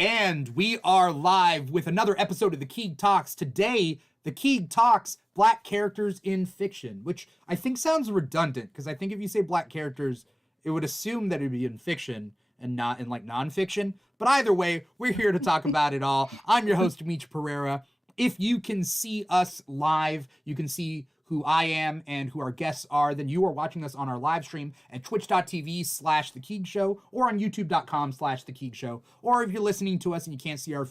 And we are live with another episode of the Keeg Talks. Today, the Keeg Talks, Black Characters in Fiction, which I think sounds redundant, because I think if you say black characters, it would assume that it'd be in fiction and not in like nonfiction. But either way, we're here to talk about it all. I'm your host, Dimithri Perera. If you can see us live, you can see who I am and who our guests are, then you are watching us on our live stream at twitch.tv/The Keeg Show or on youtube.com/The Keeg Show. Or if you're listening to us and you can't see our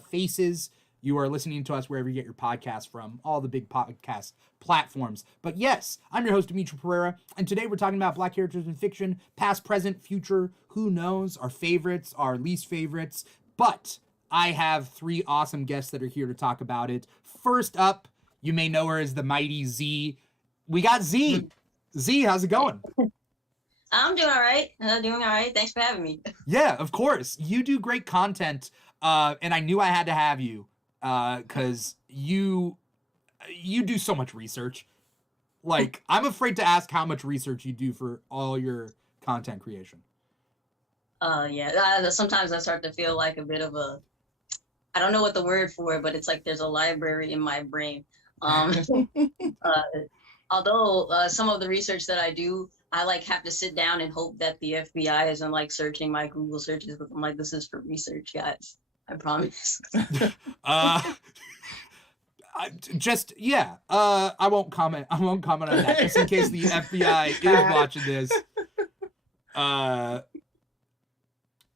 faces, you are listening to us wherever you get your podcasts from, all the big podcast platforms. But yes, I'm your host, Dimithri Perera, and today we're talking about black characters in fiction, past, present, future, who knows, our favorites, our least favorites. But I have three awesome guests that are here to talk about it. First up, you may know her as the mighty Z. We got Z. Z, how's it going? I'm doing all right. Thanks for having me. Yeah, of course. You do great content, and I knew I had to have you because you do so much research. Like, I'm afraid to ask how much research you do for all your content creation. Yeah. Sometimes I start to feel like a bit of a, I don't know what the word for it, but it's like there's a library in my brain. Although some of the research that I do, I like have to sit down and hope that the FBI isn't like searching my Google searches, but I'm like, this is for research, guys. I promise. I won't comment on that just in case the FBI is watching this.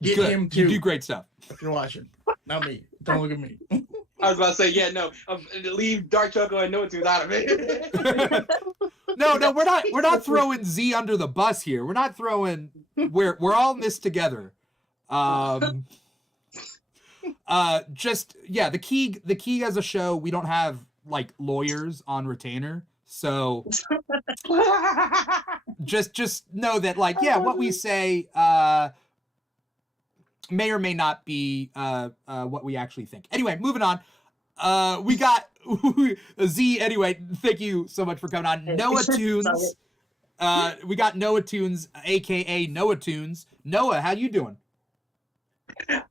Get good. him too. You do great stuff. If you're watching, not me. Don't look at me. I was about to say, leave DarthChoco and Noahtoons out of it. No, we're not throwing Z under the bus here. We're not throwing. We're all in this together. The Keeg as a show, we don't have like lawyers on retainer, so just know that what we say may or may not be what we actually think. Anyway, moving on. We got Z. Anyway, thank you so much for coming on. Noahtoons. We got Noahtoons, aka Noahtoons. Noah, how you doing?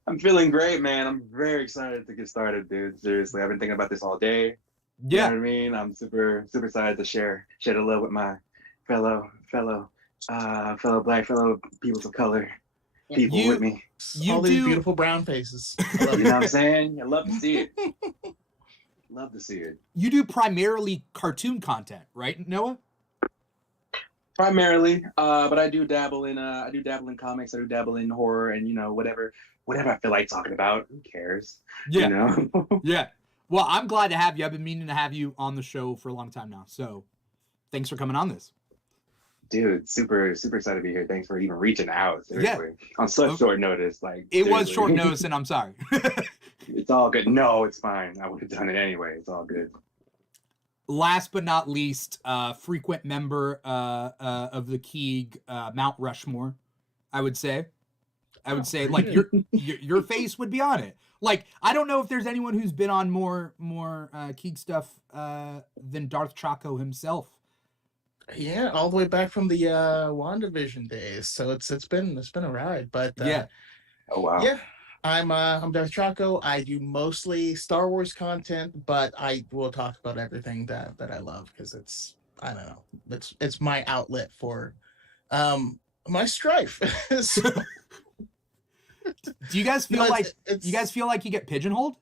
I'm feeling great, man. I'm very excited to get started, dude. Seriously, I've been thinking about this all day. Yeah. You know what I mean? I'm super excited to share the love with my fellow black, fellow peoples of color. People with me. All these beautiful brown faces. You know what I'm saying? I love to see it. Love to see it. You do primarily cartoon content, right, Noah? Primarily, but I do dabble in comics. I do dabble in horror, and whatever I feel like talking about. Who cares? Yeah. You know? Yeah. Well, I'm glad to have you. I've been meaning to have you on the show for a long time now. So, thanks for coming on this. Dude, super excited to be here. Thanks for even reaching out. Seriously. Yeah. On such short notice. It was short notice, and I'm sorry. It's all good. No, it's fine. I would have done it anyway. It's all good. Last but not least, frequent member of the Keeg, Mount Rushmore, I would say like your face would be on it. Like, I don't know if there's anyone who's been on more Keeg stuff than DarthChoco himself. Yeah, all the way back from the WandaVision days. So it's been a ride. But yeah. Oh wow. Yeah. I'm DarthChoco. I do mostly Star Wars content, but I will talk about everything that I love because it's my outlet for my strife. So, do you guys feel like you get pigeonholed?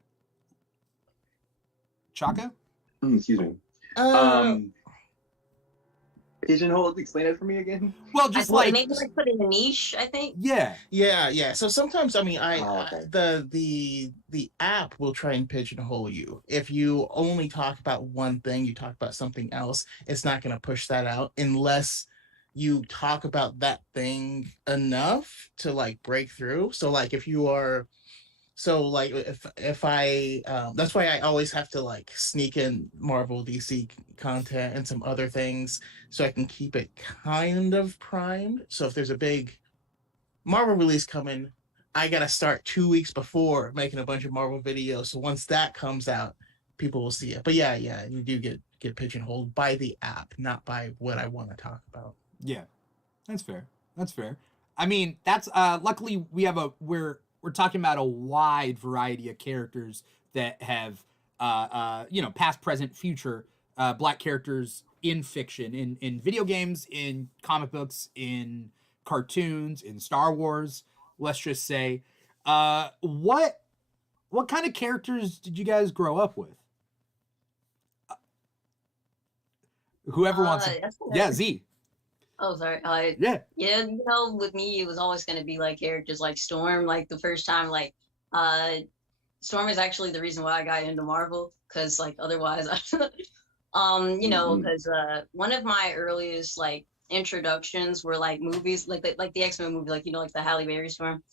Choco? Excuse me. Pigeonholed, explain it for me again. Well, just maybe put in a niche, I think. Yeah. So sometimes, okay. the app will try and pigeonhole you. If you only talk about one thing, you talk about something else, it's not going to push that out unless you talk about that thing enough to like break through. So like if you are if I that's why I always have to like sneak in Marvel DC content and some other things so I can keep it kind of primed. So if there's a big Marvel release coming, I gotta start 2 weeks before making a bunch of Marvel videos. So once that comes out, people will see it. But yeah, you do get pigeonholed by the app, not by what I want to talk about. Yeah, that's fair. I mean, that's luckily we're we're talking about a wide variety of characters that have, past, present, future, Black characters in fiction, in video games, in comic books, in cartoons, in Star Wars. Let's just say, what kind of characters did you guys grow up with? Whoever wants to, yeah, Z. Oh, sorry. Yeah. Yeah, with me, it was always going to be like characters like Storm. Like the first time, Storm is actually the reason why I got into Marvel, because like otherwise, because one of my earliest like introductions were like movies, like the X-Men movie, like like the Halle Berry Storm,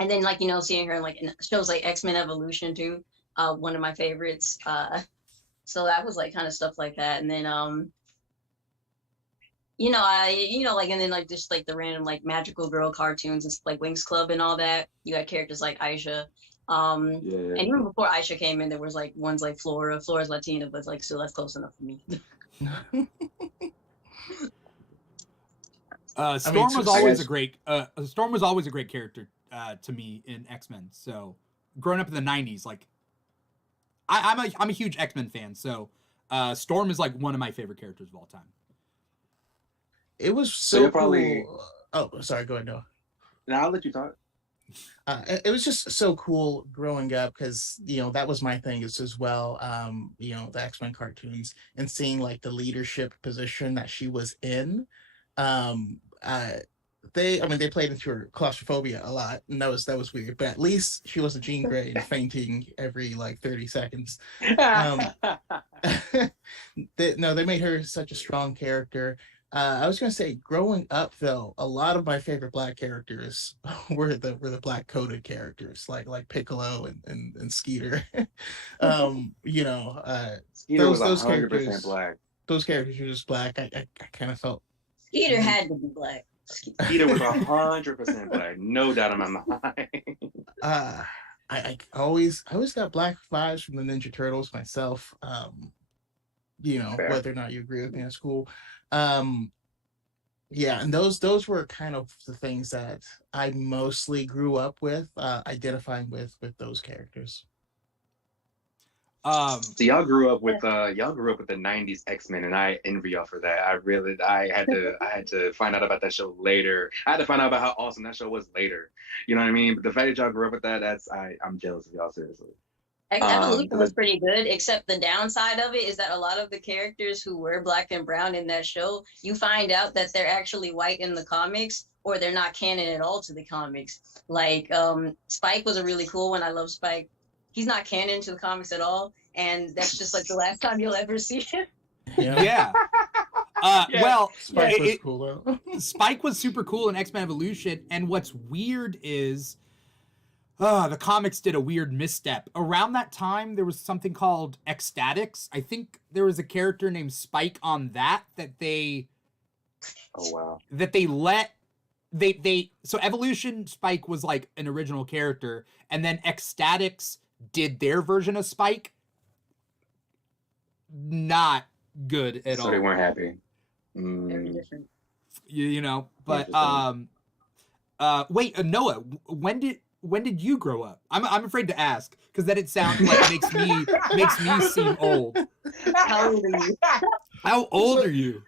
and then like seeing her in shows like X-Men Evolution too, one of my favorites. So that was like kind of stuff like that, and then and then like just like the random like magical girl cartoons and like Winx Club and all that. You had characters like Aisha. And even before Aisha came in, there was like ones like Flora. Flora's Latina, but like still that's close enough for me. Storm was always a great character to me in X-Men. So growing up in the 90s, like I'm a huge X-Men fan. So Storm is like one of my favorite characters of all time. It was so cool. Oh, sorry. Go ahead, Noah. No, I'll let you talk. It was just so cool growing up because that was my thing as well. The X-Men cartoons and seeing like the leadership position that she was in. They played into her claustrophobia a lot, and that was weird. But at least she wasn't Jean Grey and fainting every like 30 seconds. They made her such a strong character. I was gonna say, growing up though, a lot of my favorite Black characters were the Black coded characters, like Piccolo and Skeeter. Skeeter was 100% Black. Those characters were just Black. I kind of felt Skeeter had to be Black. Skeeter was 100% Black, no doubt in my mind. I always got Black vibes from the Ninja Turtles myself. Fair. Whether or not you agree with me, that's cool. And those were kind of the things that I mostly grew up with, identifying with those characters. So y'all grew up with the 90s X-Men, and I envy y'all for that. I had to find out about that show later. I had to find out about how awesome that show was later. You know what I mean? But the fact that y'all grew up with that, I'm jealous of y'all, seriously. Evolution was pretty good, except the downside of it is that a lot of the characters who were Black and brown in that show, you find out that they're actually white in the comics, or they're not canon at all to the comics. Like Spike was a really cool one. I love Spike. He's not canon to the comics at all, and that's just like the last time you'll ever see him. Yeah. Well, Spike was cool though. Spike was super cool in X-Men Evolution, and what's weird is the comics did a weird misstep. Around that time, there was something called Ecstatics. I think there was a character named Spike on that they... Oh, wow. That they let... So Evolution Spike was like an original character, and then Ecstatics did their version of Spike. Not good at all. So they weren't happy. Very different. But wait, Noah, when did you grow up? I'm afraid to ask because then it sounds like makes me seem old. How old are you? How old are you?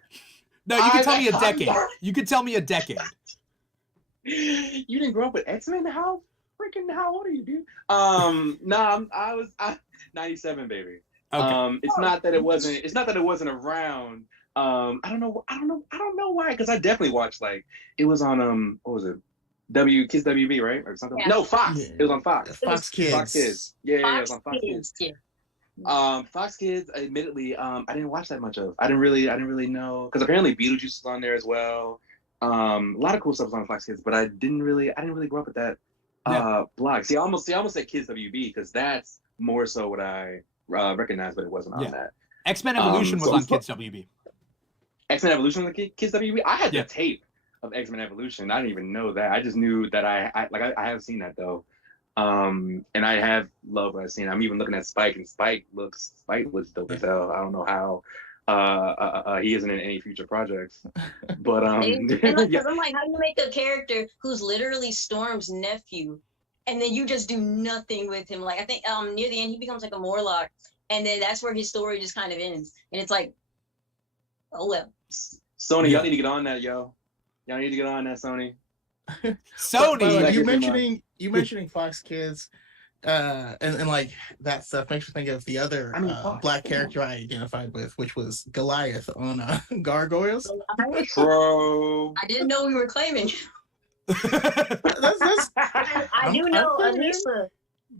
No, you can tell me a decade. You could tell me a decade. You didn't grow up with X-Men? How old are you, dude? I was 97, baby. Okay. It's not that it wasn't around. I don't know why, because I definitely watched, like, it was on what was it? Kids WB, right? Or something. Yeah. No, Fox. Yeah. It was on Fox. Fox Kids. Fox Kids. Yeah, it was on Fox Kids. Yeah. Fox Kids, admittedly, I didn't watch that much of. I didn't really know, because apparently Beetlejuice was on there as well. A lot of cool stuff was on Fox Kids, but I didn't really grow up with that block. See, I almost said Kids WB because that's more so what I recognized, but it wasn't on that. X-Men Evolution was on Kids WB. X-Men Evolution was on Kids WB. I had the tape of X-Men Evolution. I didn't even know that. I just knew that I have seen that though. And I have loved what I've seen. I'm even looking at Spike, and Spike looks dope as hell. I don't know how he isn't in any future projects. But I'm like, how do you make a character who's literally Storm's nephew and then you just do nothing with him. Like I think near the end he becomes like a Morlock, and then that's where his story just kind of ends. And it's like, oh well. Sony, y'all need to get on that, yo. Y'all need to get on that, Sony. Sony, But you mentioning Fox Kids, and like that stuff makes me think of the other black character I identified with, which was Goliath on Gargoyles. Bro, I didn't know we were claiming. That's I do know I'm Elisa.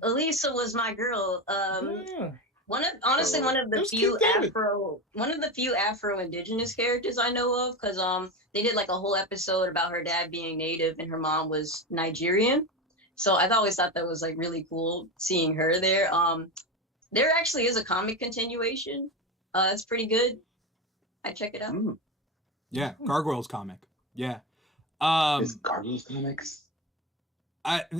Elisa was my girl. yeah. One of the few Afro indigenous characters I know of, because they did like a whole episode about her dad being native and her mom was Nigerian. So I've always thought that was like really cool seeing her there. There actually is a comic continuation. It's pretty good. I check it out. Yeah, Gargoyles comic. Yeah. It's Gargoyles comics.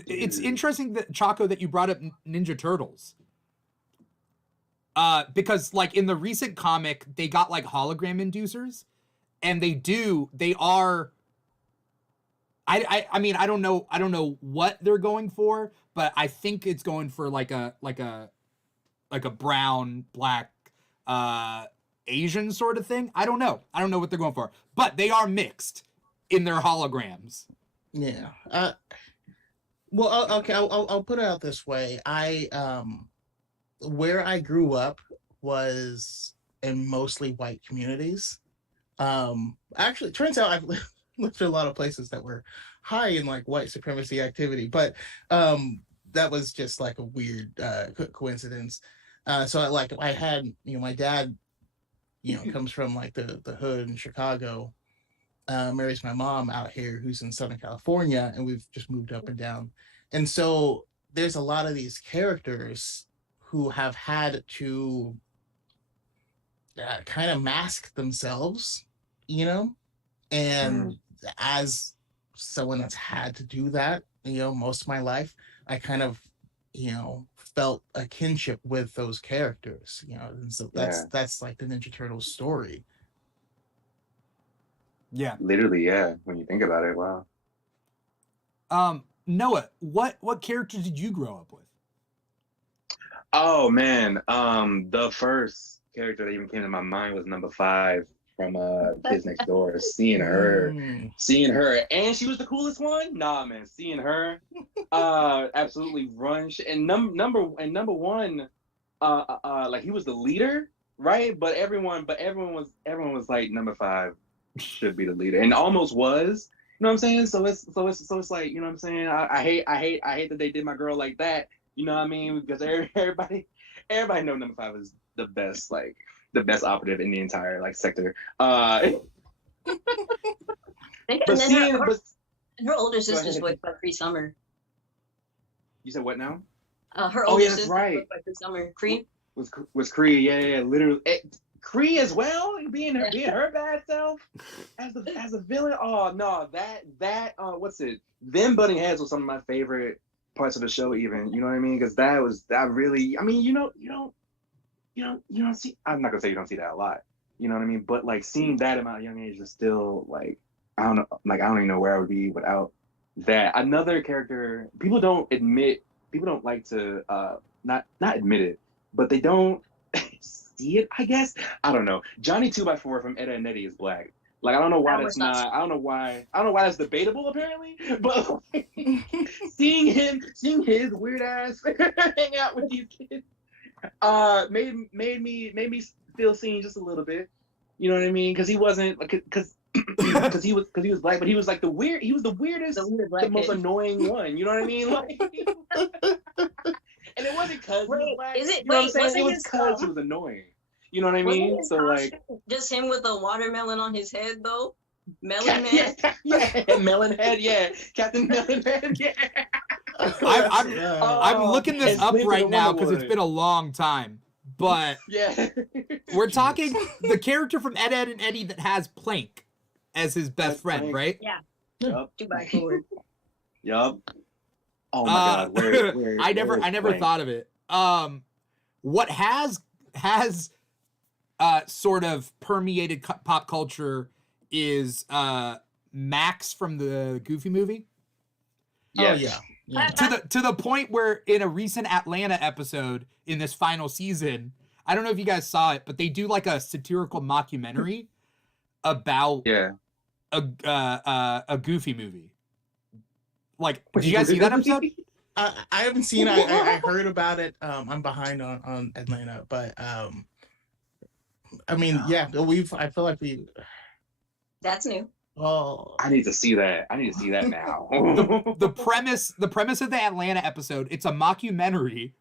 It's interesting that Choco that you brought up Ninja Turtles. Because like in the recent comic, they got like hologram inducers, and they are. I mean I don't know what they're going for, but I think it's going for like a brown, black, Asian sort of thing. I don't know what they're going for, but they are mixed in their holograms. Yeah. Well, okay. I'll put it out this way. Where I grew up was in mostly white communities. Actually, it turns out I've lived in a lot of places that were high in like white supremacy activity, but that was just like a weird coincidence. So I had, my dad, comes from like the hood in Chicago, marries my mom out here who's in Southern California, and we've just moved up and down. And so there's a lot of these characters who have had to kind of mask themselves, and as someone that's had to do that, most of my life, I kind of, felt a kinship with those characters, and so that's like the Ninja Turtles story. Yeah. Literally, yeah. When you think about it, wow. Noah, what characters did you grow up with? Oh man, the first character that even came to my mind was number 5 from Kids Next Door. Seeing her, and she was the coolest one. Nah, man, seeing her, absolutely run. And number one, like he was the leader, right? But everyone was like number 5 should be the leader, and almost was. You know what I'm saying? So it's like, you know what I'm saying? I hate that they did my girl like that. You know what I mean? Because everybody know number 5 is the best, like the best operative in the entire like sector. But seeing, her older sister's voiced by Cree Summer. You said what now? Her older sister right. voiced by Cree Summer. Cree was Cree, yeah, literally. Cree as well, being her bad self as a villain. Oh no, that what's it? Them butting heads was some of my favorite parts of the show, even, you know what I mean? Because that really, I mean, you don't see, I'm not gonna say you don't see that a lot, you know what I mean? But like seeing that at my young age is still like, I don't know, like I don't even know where I would be without that. Another character people don't like to not admit it, but they don't see it, I guess. I don't know. Johnny 2x4 from Ed, Edd n Eddy is black. Like I don't know why that's not. I don't know why that's debatable apparently. But like, seeing his weird ass hang out with these kids, made me feel seen just a little bit. You know what I mean? Because he wasn't because he was black, but he was like the weirdest, the most annoying one. You know what I mean? Like, and it wasn't because he was black. Is it? You know Wait, what I'm saying? It was because he was annoying. You know what I mean? So like, just him with a watermelon on his head, though. Melon Man. Yeah, Melon Head. Yeah, Captain Melon Head. Yeah. I'm looking this up right now because it's been a long time. But yeah, we're talking the character from Ed, Edd n Eddy that has Plank as his best friend, right? Yeah. Yup. 2x4. Yup. Oh my God. Where, I never thought of it. What has sort of permeated pop culture is Max from the Goofy movie. Yes. Oh yeah. Yeah. To the point where in a recent Atlanta episode in this final season, I don't know if you guys saw it, but they do like a satirical mockumentary about Yeah. a Goofy movie. Like, did you guys see that episode? I haven't seen. I heard about it. I'm behind on Atlanta, but I mean, yeah, I feel like we. That's new. Oh, I need to see that. I need to see that now. the premise of the Atlanta episode, it's a mockumentary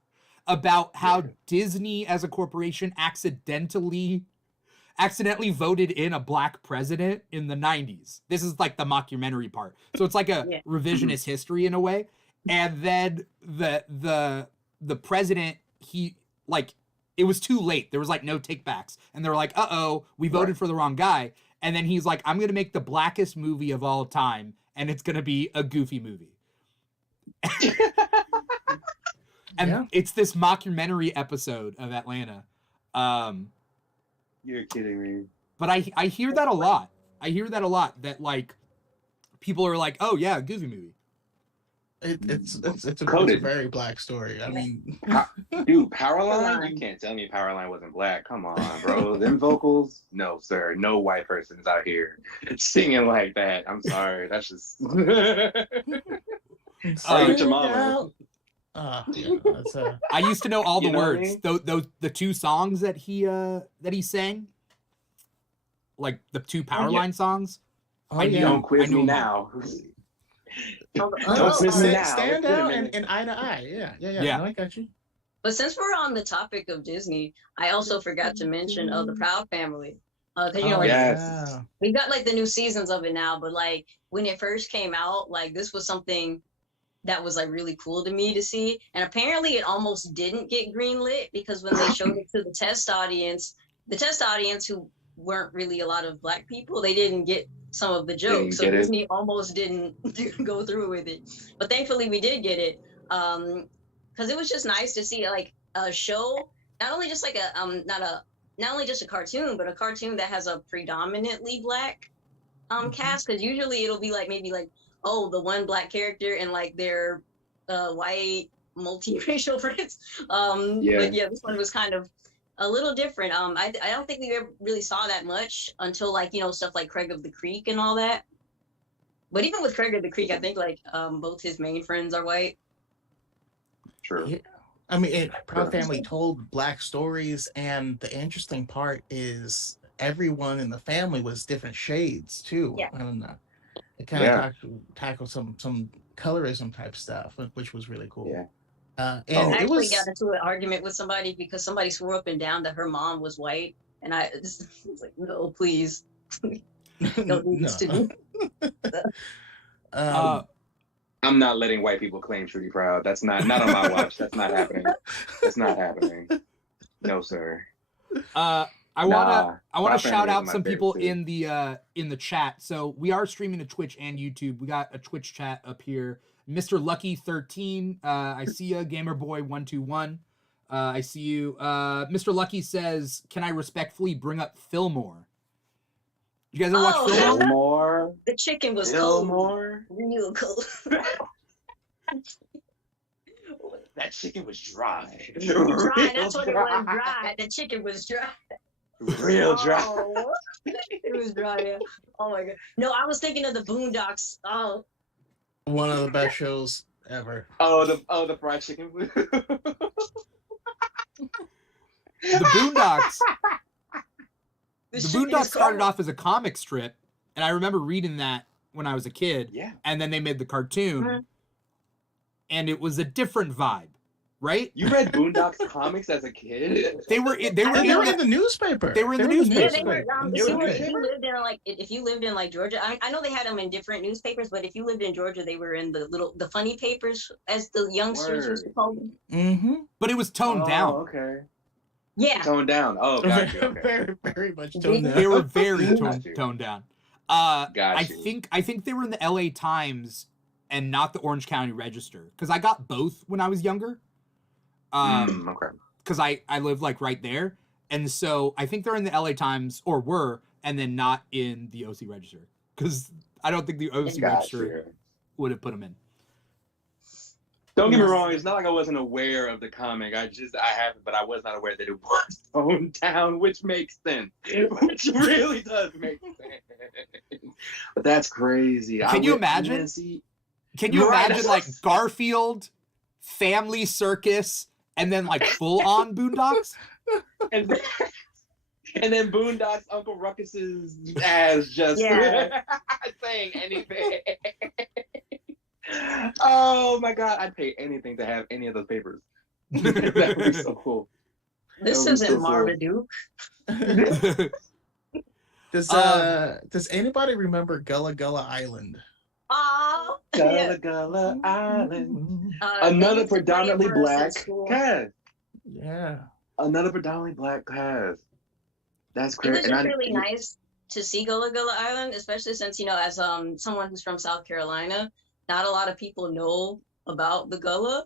about how Disney as a corporation accidentally voted in a black president in the 90s. This is like the mockumentary part. So it's like a revisionist history in a way. And then the president, he like, it was too late. There was like no takebacks. And they were like, uh-oh, we voted for the wrong guy. And then he's like, I'm going to make the blackest movie of all time. And it's going to be a Goofy movie. And it's this mockumentary episode of Atlanta. You're kidding me. But I hear that a lot. That like people are like, oh yeah, Goofy movie. It's a very black story. I mean, dude, Powerline, you can't tell me Powerline wasn't black. Come on, bro. Them vocals, no sir, no white person's out here singing like that. I'm sorry, that's just. Your mama. I used to know all the words. I mean? Those the two songs that he sang, like the two Powerline songs. Don't quiz me now. Don't quiz me now. Stand out and eye to eye. Yeah. No, I got you. But since we're on the topic of Disney, I also forgot to mention the Proud Family. Yes. We got like the new seasons of it now, but like when it first came out, like this was something that was like really cool to me to see. And apparently it almost didn't get greenlit because when they showed it to the test audience who weren't really a lot of black people, they didn't get some of the jokes. So Disney almost didn't go through with it. But thankfully we did get it. Because it was just nice to see like a show, not only just like not only just a cartoon, but a cartoon that has a predominantly black cast. Because usually it'll be like maybe like, oh, the one black character and like their white multiracial friends. But yeah, this one was kind of a little different. I don't think we ever really saw that much until like, you know, stuff like Craig of the Creek and all that. But even with Craig of the Creek, I think like both his main friends are white. True. Yeah. I mean, Proud Family told black stories, and the interesting part is everyone in the family was different shades too. Yeah. And it kind of tackled some colorism type stuff, which was really cool. Yeah. And I actually got into an argument with somebody because somebody swore up and down that her mom was white, and I was like, no, please, don't do this to me. I'm not letting white people claim Trudy Proud. That's not on my watch. That's not happening. That's not happening. No, sir. I wanna shout out some people in the chat. So we are streaming to Twitch and YouTube. We got a Twitch chat up here. Mr. Lucky 13, I see you. Gamerboy 121, I see you. Mr. Lucky says, "Can I respectfully bring up Fillmore?" You guys ever watch Fillmore? Fillmore? The chicken was Fillmore? cold, real cold. That chicken was dry. Dry. That's what it was. Dry. The chicken was dry. Real dry. Oh, it was dry. Yeah. Oh my god. No, I was thinking of the Boondocks. Oh. One of the best shows ever. The fried chicken. The Boondocks. The Boondocks started off as a comic strip, and I remember reading that when I was a kid. Yeah. And then they made the cartoon, and it was a different vibe, right? You read Boondocks comics as a kid? They were in the newspaper. They were in the newspaper. Yeah, they were. If you lived in like Georgia, I know they had them in different newspapers, but if you lived in Georgia, they were in the funny papers, as the youngsters used to call them. Mm-hmm. But it was toned down. Okay. Yeah. Toned down. Oh, got you. Okay. Very, very much toned down. They were very toned down. Got I you. think they were in the LA Times and not the Orange County Register, because I got both when I was younger. Okay. Because I lived like right there, and so I think they're in the LA Times or were, and then not in the OC Register, because I don't think the OC Register would have put them in. Don't get me Yes. wrong. It's not like I wasn't aware of the comic. I have, but I was not aware that it was toned down, which makes sense. Which really does make sense. But that's crazy. Can you imagine? Can you imagine like Garfield, Family Circus, and then like full on Boondocks? And then Boondocks, Uncle Ruckus's ass just saying anything. Oh my God, I'd pay anything to have any of those papers. That would be so cool. This isn't Marmaduke. Does anybody remember Gullah Gullah Island? Oh, Gullah Gullah Island. Another predominantly black cast. Yeah. Another predominantly black cast. That's It great. was just really nice to see Gullah Gullah Island, especially since, as someone who's from South Carolina, not a lot of people know about the Gullah.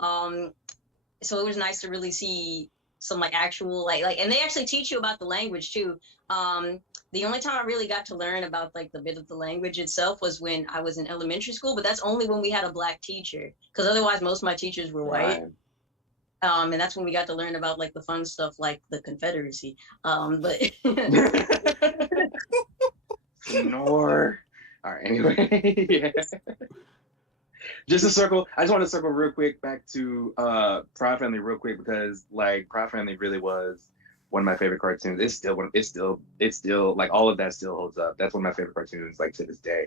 So it was nice to really see some like actual like and they actually teach you about the language too. The only time I really got to learn about like the bit of the language itself was when I was in elementary school, but that's only when we had a black teacher, because otherwise most of my teachers were white. Right. And that's when we got to learn about like the fun stuff like the Confederacy. But All right, anyway. Yeah. I just want to circle real quick back to Proud Family real quick, because like Proud Family really was one of my favorite cartoons. It's still like all of that still holds up. That's one of my favorite cartoons like to this day.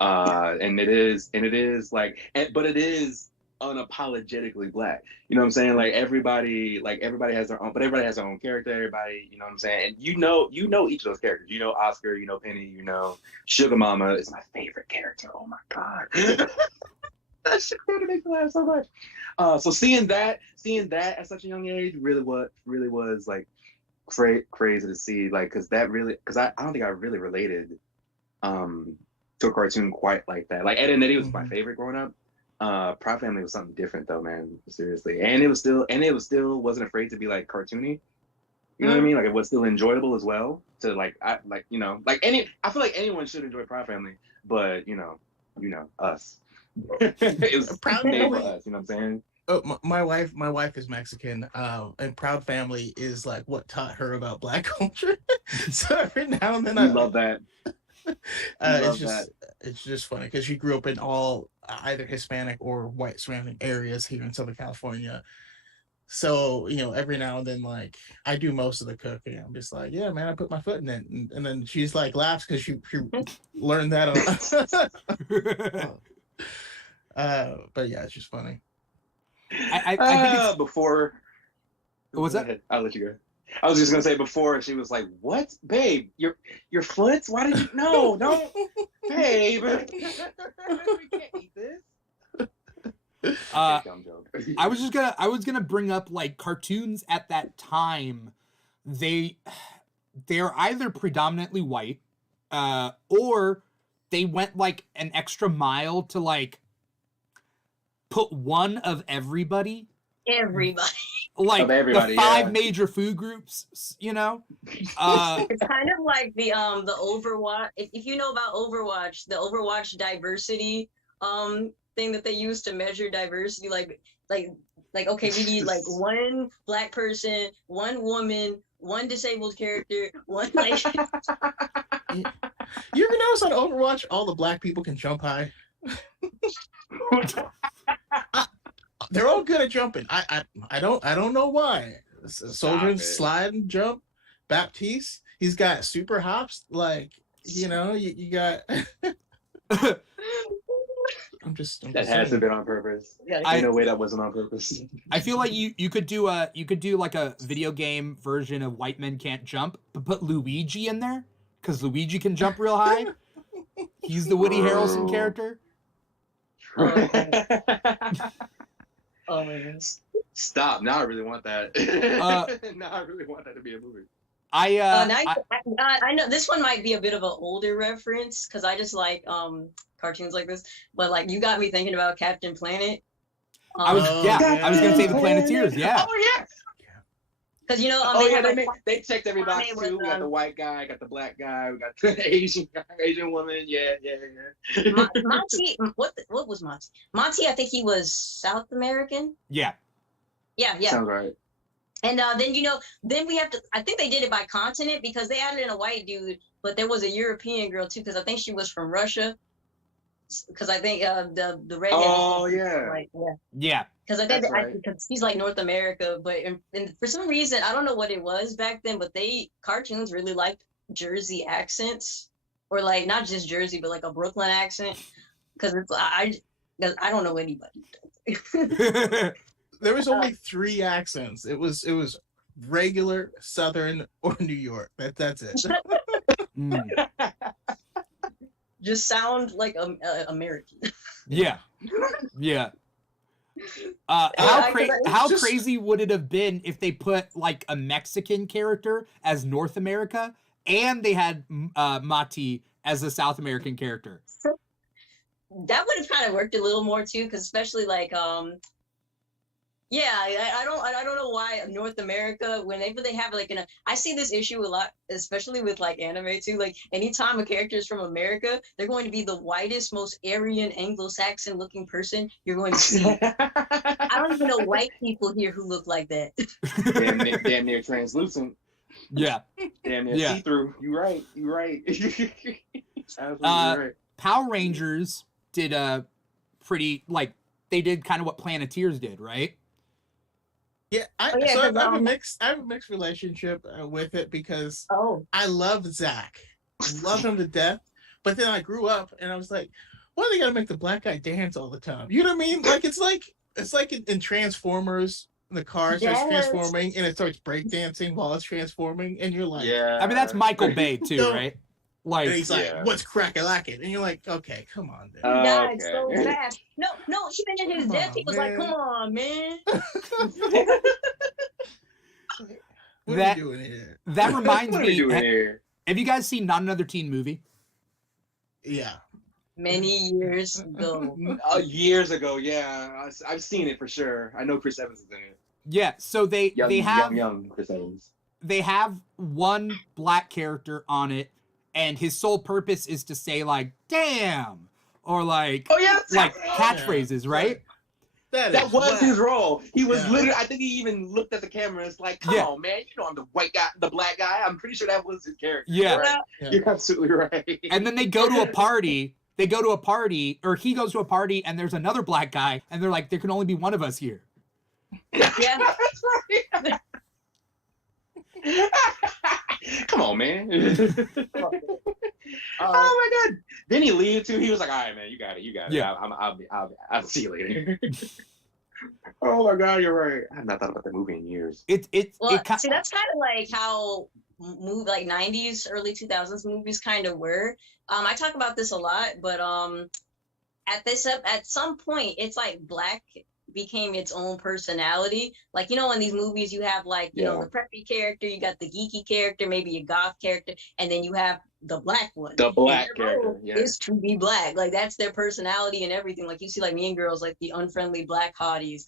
And it is like, but it is unapologetically black. You know what I'm saying? Like everybody has their own, but everybody has their own character. Everybody, you know what I'm saying? And you know each of those characters. You know Oscar, you know Penny, you know Sugar Mama is my favorite character. Oh my God. That shit really makes me laugh so much. So seeing that at such a young age really was like crazy to see, like, because I don't think I really related to a cartoon quite like that. Like Ed and Eddie was my favorite growing up. Proud Family was something different though, man. Seriously, and it was still wasn't afraid to be like cartoony. You know what I mean? Like it was still enjoyable as well. To I feel like anyone should enjoy Proud Family, but us. It was proud name for us. You know what I'm saying? Oh, my wife is Mexican, and Proud Family is like what taught her about Black culture. So every now and then I love that. It's just funny because she grew up in all either Hispanic or white surrounding areas here in Southern California. So every now and then, like I do most of the cooking. I'm just like, yeah, man, I put my foot in it, and then she's like laughs because she learned that but yeah, it's just funny. I think it's... Before. What was that? I'll let you go. I was just gonna say before she was like, "What, babe? Your foots? Why did you? No, don't, babe. We can't eat this." Dumb joke. I was gonna bring up like cartoons at that time. They're either predominantly white, or they went like an extra mile to like put one of everybody. Like the five major food groups, It's kind of like the Overwatch. If you know about Overwatch, the Overwatch diversity thing that they use to measure diversity, like okay, we need like one black person, one woman, one disabled character, one like. You ever notice on Overwatch all the black people can jump high? They're all good at jumping. I don't know why. Soldier slide and jump. Baptiste, he's got super hops. Like you got. I'm just that hasn't been on purpose. In a way that wasn't on purpose. I feel like you could do like a video game version of White Men Can't Jump, but put Luigi in there because Luigi can jump real high. He's the Woody Harrelson character. Oh my goodness. Stop. Now I really want that. Now I really want that to be a movie. I know this one might be a bit of an older reference because I just like cartoons like this, but like you got me thinking about Captain Planet. I was gonna say the Planeteers, yeah. Oh yeah. Because Oh they yeah, have they checked every box Kwame too. with, We got the white guy, got the black guy, we got the Asian woman. Yeah. Monty. What was Monty? Monty, I think he was South American. Yeah. Yeah. Sounds right. And then we have to. I think they did it by continent because they added in a white dude, but there was a European girl too because I think she was from Russia. Because I think the redhead. Oh yeah. Like, yeah. Yeah. Because I think That's right. because he's like North America, but and for some reason I don't know what it was back then, but cartoons really liked Jersey accents, or like not just Jersey, but like a Brooklyn accent. Because I don't know anybody. There was only 3 accents. It was regular, Southern, or New York. That's it. Mm. Just sound like American. Yeah. Yeah. How crazy would it have been if they put like a Mexican character as North America and they had Mati as a South American character? That would have kind of worked a little more too, because especially like I don't know why North America, whenever they have like I see this issue a lot, especially with like anime too. Like anytime a character is from America, they're going to be the whitest, most Aryan, Anglo-Saxon looking person you're going to see. I don't even know white people here who look like that. damn near translucent. Yeah. Damn near see-through. You're right. Absolutely right. Power Rangers did a pretty they did kind of what Planeteers did, right? Yeah, I have a mixed relationship with it because I love Zach, love him to death. But then I grew up and I was like, why do they gotta make the black guy dance all the time? You know what I mean? Like it's like in Transformers, the car starts transforming and it starts breakdancing while it's transforming, and you're like, yeah. I mean that's Michael Bay too, right? Like, and he's like, what's crack-a-lackin'? And you're like, okay, come on, then. He died so fast. No, even in his death, he was like, come on, man. What are you doing here? That reminds me, here? Have you guys seen Not Another Teen Movie? Yeah. Many years ago. Years ago, yeah. I've seen it for sure. I know Chris Evans is in it. Yeah, so they have young Chris Evans. They have one black character on it, and his sole purpose is to say like "damn" or like catchphrases, right? That was his role. He was literally. I think he even looked at the camera. And it's like, come on, man. You know I'm the white guy, the black guy. I'm pretty sure that was his character. Yeah, right? You're absolutely right. And then they go to a party. Or he goes to a party, and there's another black guy, and they're like, there can only be one of us here. Yeah, that's right. Come on, man. Oh my God. Then he leave too. He was like, all right, man, you got it. Yeah. I'll see you later. Oh my God, you're right. I've not thought about that movie in years. see, that's kind of like how like 90s, early 2000s movies kind of were. I talk about this a lot, but at some point, it's like black became its own personality. Like, in these movies you have like, you know, the preppy character, you got the geeky character, maybe a goth character, and then you have the black one. The black character, is to be black. Like that's their personality and everything. Like you see like Mean Girls, like the unfriendly black hotties.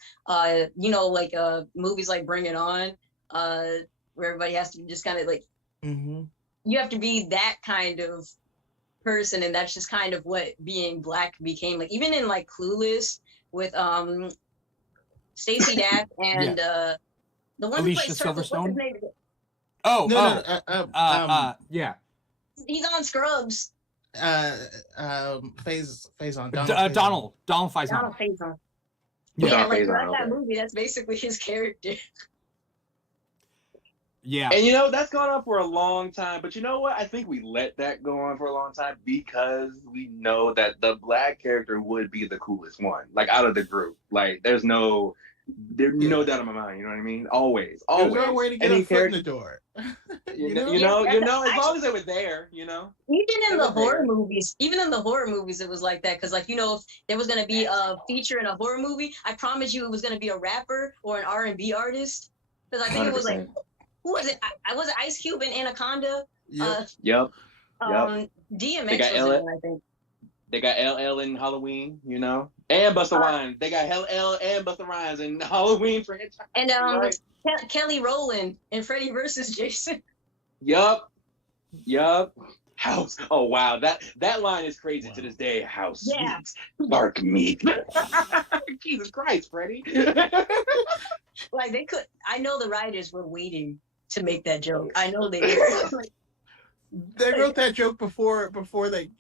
Movies like Bring It On, where everybody has to just kind of like you have to be that kind of person, and that's just kind of what being black became. Like even in like Clueless with Stacey Dash and the one Alicia who plays Silverstone. Yeah. He's on Scrubs. Faison. Donald Faison. Donald Faison. Yeah, Donald like Faison, that movie, that's basically his character. Yeah. And that's gone on for a long time. But you know what? I think we let that go on for a long time because we know that the black character would be the coolest one, like out of the group. Like there's no doubt in my mind. You know what I mean? Always. There's no way to get a foot in the door. you know, as long as they were there, Even in the horror movies, it was like that. Because, like, if there was going to be a feature in a horror movie, I promise you it was going to be a rapper or an R&B artist. Because I think 100%. It was like, who was it? I was Ice Cube in Anaconda. Yep. DMX was in it, I think. They got LL in Halloween, you know, and Busta Rhymes. They got LL and Busta Rhymes in Halloween franchise. And right? Kelly Rowland in Freddy versus Jason. Yup. House. Oh wow, that line is crazy to this day. House meets dark meat. Jesus Christ, Freddy. Like they could. I know the writers were waiting to make that joke. I know they did. They wrote that joke before they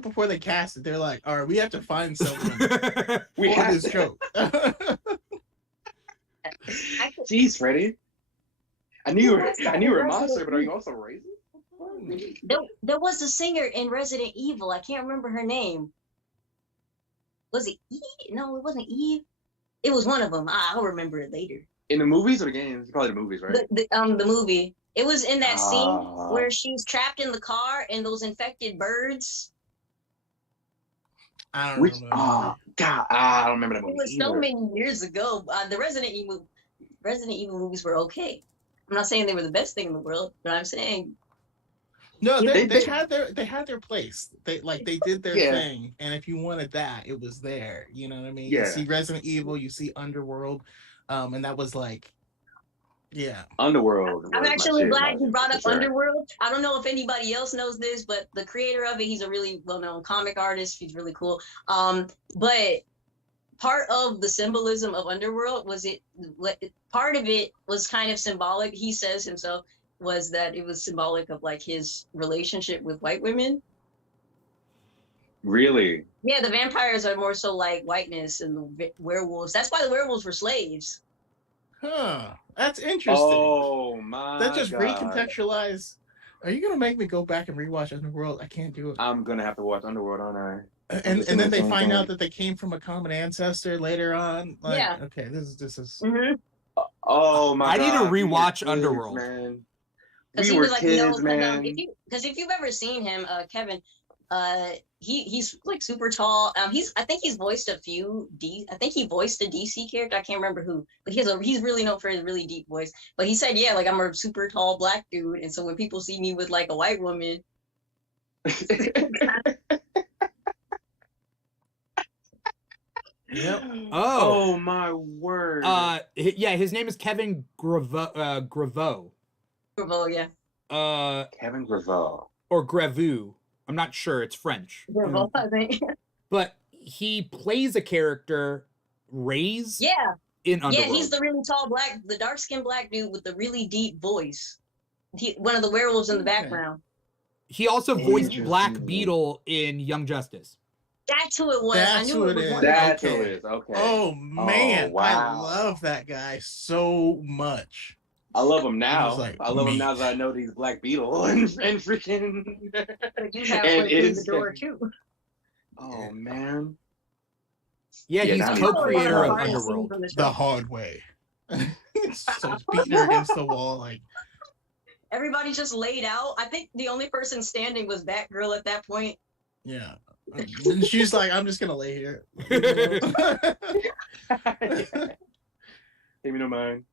before they cast it. They're like, all right, we have to find someone for this joke. Jeez, Freddy. I knew you were a monster, but are you also racist? There was a singer in Resident Evil. I can't remember her name. Was it Eve? No, it wasn't Eve. It was one of them. I'll remember it later. In the movies or the games? Probably the movies, right? The movie. It was in that scene where she's trapped in the car and those infected birds. I don't know. Oh God, I don't remember that movie. It was so many years ago. The Resident Evil movies were okay. I'm not saying they were the best thing in the world, but I'm saying no, they had their place. They did their thing, and if you wanted that, it was there. You know what I mean? Yeah. You see Resident Evil, you see Underworld, and that was like, yeah. Underworld. I'm actually glad you brought up Underworld. I don't know if anybody else knows this, but the creator of it, he's a really well-known comic artist. He's really cool. But part of the symbolism of Underworld part of it was kind of symbolic. He says himself was that it was symbolic of like his relationship with white women. Really? Yeah, the vampires are more so like whiteness, and the werewolves. That's why the werewolves were slaves. Huh. That's interesting. Oh my! That just God. recontextualize. Are you gonna make me go back and rewatch Underworld? I can't do it. I'm gonna have to watch Underworld, aren't I? And then they find out that they came from a common ancestor later on. Like, yeah. Okay. This is. Mm-hmm. Oh my! I need God. to rewatch Underworld. Man. We were like, kids, no, man. Because if you've ever seen him, Kevin, he's like super tall. I think he's voiced a few I think he voiced a DC character. I can't remember who, but he's really known for his really deep voice. But he said, yeah, like I'm a super tall black dude, and so when people see me with like a white woman. Yep. Oh my word. Yeah, his name is Kevin Graveau. Bravo, yeah. Kevin Graveau. Or Graveau. I'm not sure. It's French. Bravo, I think. But he plays a character, Raze. Yeah. In Underworld. Yeah, he's the really tall the dark-skinned black dude with the really deep voice. One of the werewolves in the background. He also voiced Black Beetle in Young Justice. That's who it was. That's I knew it was one. That's who it is. Okay. Oh man, wow. I love that guy so much. I love him now. Like, I love him now that I know that he's Black Beetle and freaking. You have one through the door too. Oh man. Yeah, he's co-creator of Underworld. The hard way. So he's beating her against the wall, like. Everybody just laid out. I think the only person standing was Batgirl at that point. Yeah. And she's like, I'm just gonna lay here. Give me no mind.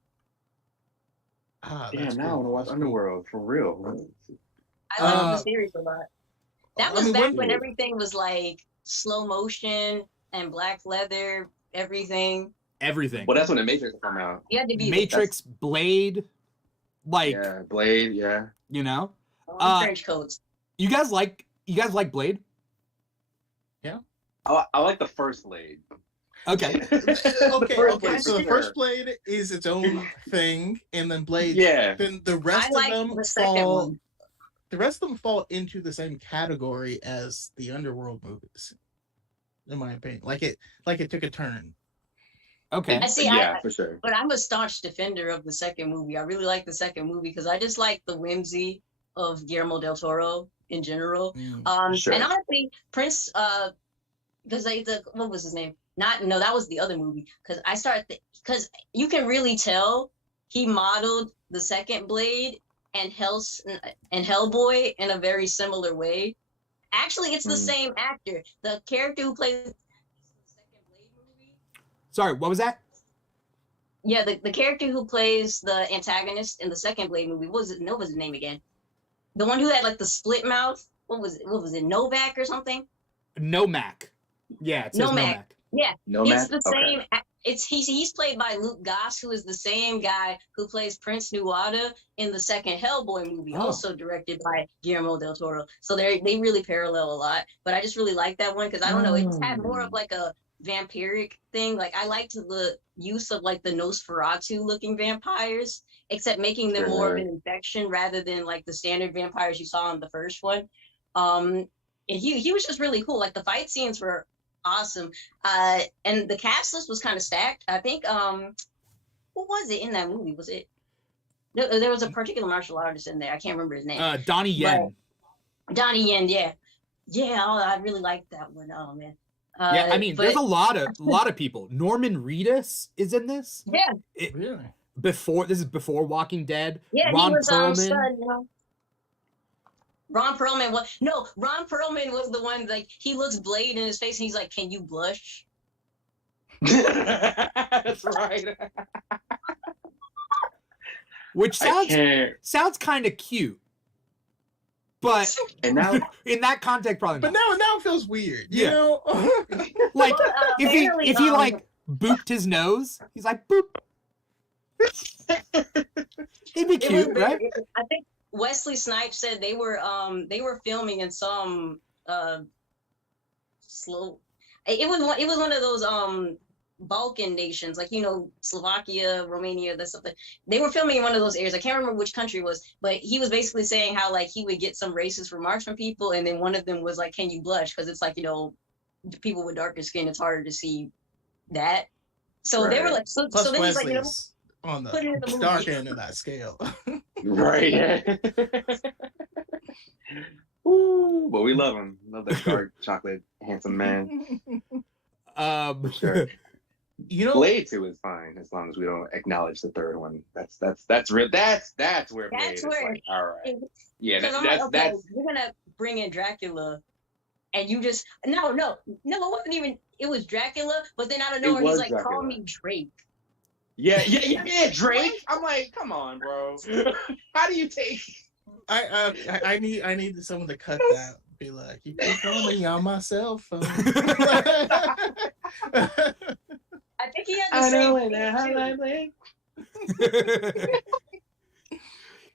Damn, now I want to watch Underworld for real. I love the series a lot. That was back when everything was like slow motion and black leather, everything. Everything. Well, that's when the Matrix came out. You had to be Matrix, Blade, like yeah, Blade, yeah. You know, trench coats. You guys like Blade? Yeah. I like the first Blade. Okay. Okay. So the first Blade is its own thing, and then Blade. Yeah. Then the rest of them fall. The rest of them fall into the same category as the Underworld movies, in my opinion. Like it took a turn. Okay. For sure. But I'm a staunch defender of the second movie. I really like the second movie because I just like the whimsy of Guillermo del Toro in general. Sure. And honestly, Prince, because what was his name? That was the other movie. Because you can really tell he modeled the second Blade and Hellboy in a very similar way. Actually, it's the same actor. The character who plays the second Blade movie. Sorry, what was that? Yeah, the character who plays the antagonist in the second Blade movie. What was his name again? The one who had like the split mouth. What was it? Novak or something? Nomak. Yeah, it says Nomak. Nomak. Yeah, No it's Matt? the Okay. same. He's played by Luke Goss, who is the same guy who plays Prince Nuada in the second Hellboy movie, Oh. also directed by Guillermo del Toro. So they really parallel a lot. But I just really like that one because I don't know, it just had more of like a vampiric thing. Like I liked the use of like the Nosferatu looking vampires, except making them more of an infection rather than like the standard vampires you saw in the first one. And he was just really cool. Like the fight scenes were awesome. And the cast list was kind of stacked. I think who was it in that movie? Was it there was a particular martial artist in there. I can't remember his name. Donnie Yen. Donnie Yen, yeah. Yeah, I really liked that one. Oh man. Yeah, I mean, there's a lot of people. Norman Reedus is in this. Yeah. Really? This is before Walking Dead. Yeah, Ron he was Perlman. Ron Perlman was the one, like, he looks Blade in his face and he's like, "Can you blush?" That's right. Which sounds kind of cute. But And now in that context, probably But not. now it feels weird. You Yeah. know? Like if apparently, he like booped his nose, he's like boop. He'd be cute, right? I think Wesley Snipes said they were filming in some slow. It was one of those Balkan nations, like, you know, Slovakia, Romania, that's something. They were filming in one of those areas. I can't remember which country it was, but he was basically saying how like he would get some racist remarks from people, and then one of them was like, "Can you blush?" Because it's like, you know, people with darker skin, it's harder to see that. So they were like, so then he's like, you know, on put it in the the movie. dark end of that scale. right. Yeah. Ooh, but we love him. Love that dark chocolate handsome man. Sure. You know, Blade 2 is fine as long as we don't acknowledge the third one. That's where Blade is like, all right. Yeah, that's we're gonna bring in Dracula, and you just no, it wasn't even. It was Dracula, but then out of nowhere he's like, Dracula. "Call me Drake." Yeah, Drake. I'm like, come on, bro. How do you take? I need someone to cut that. Be like, you can call me on my cell phone. I think he had the same.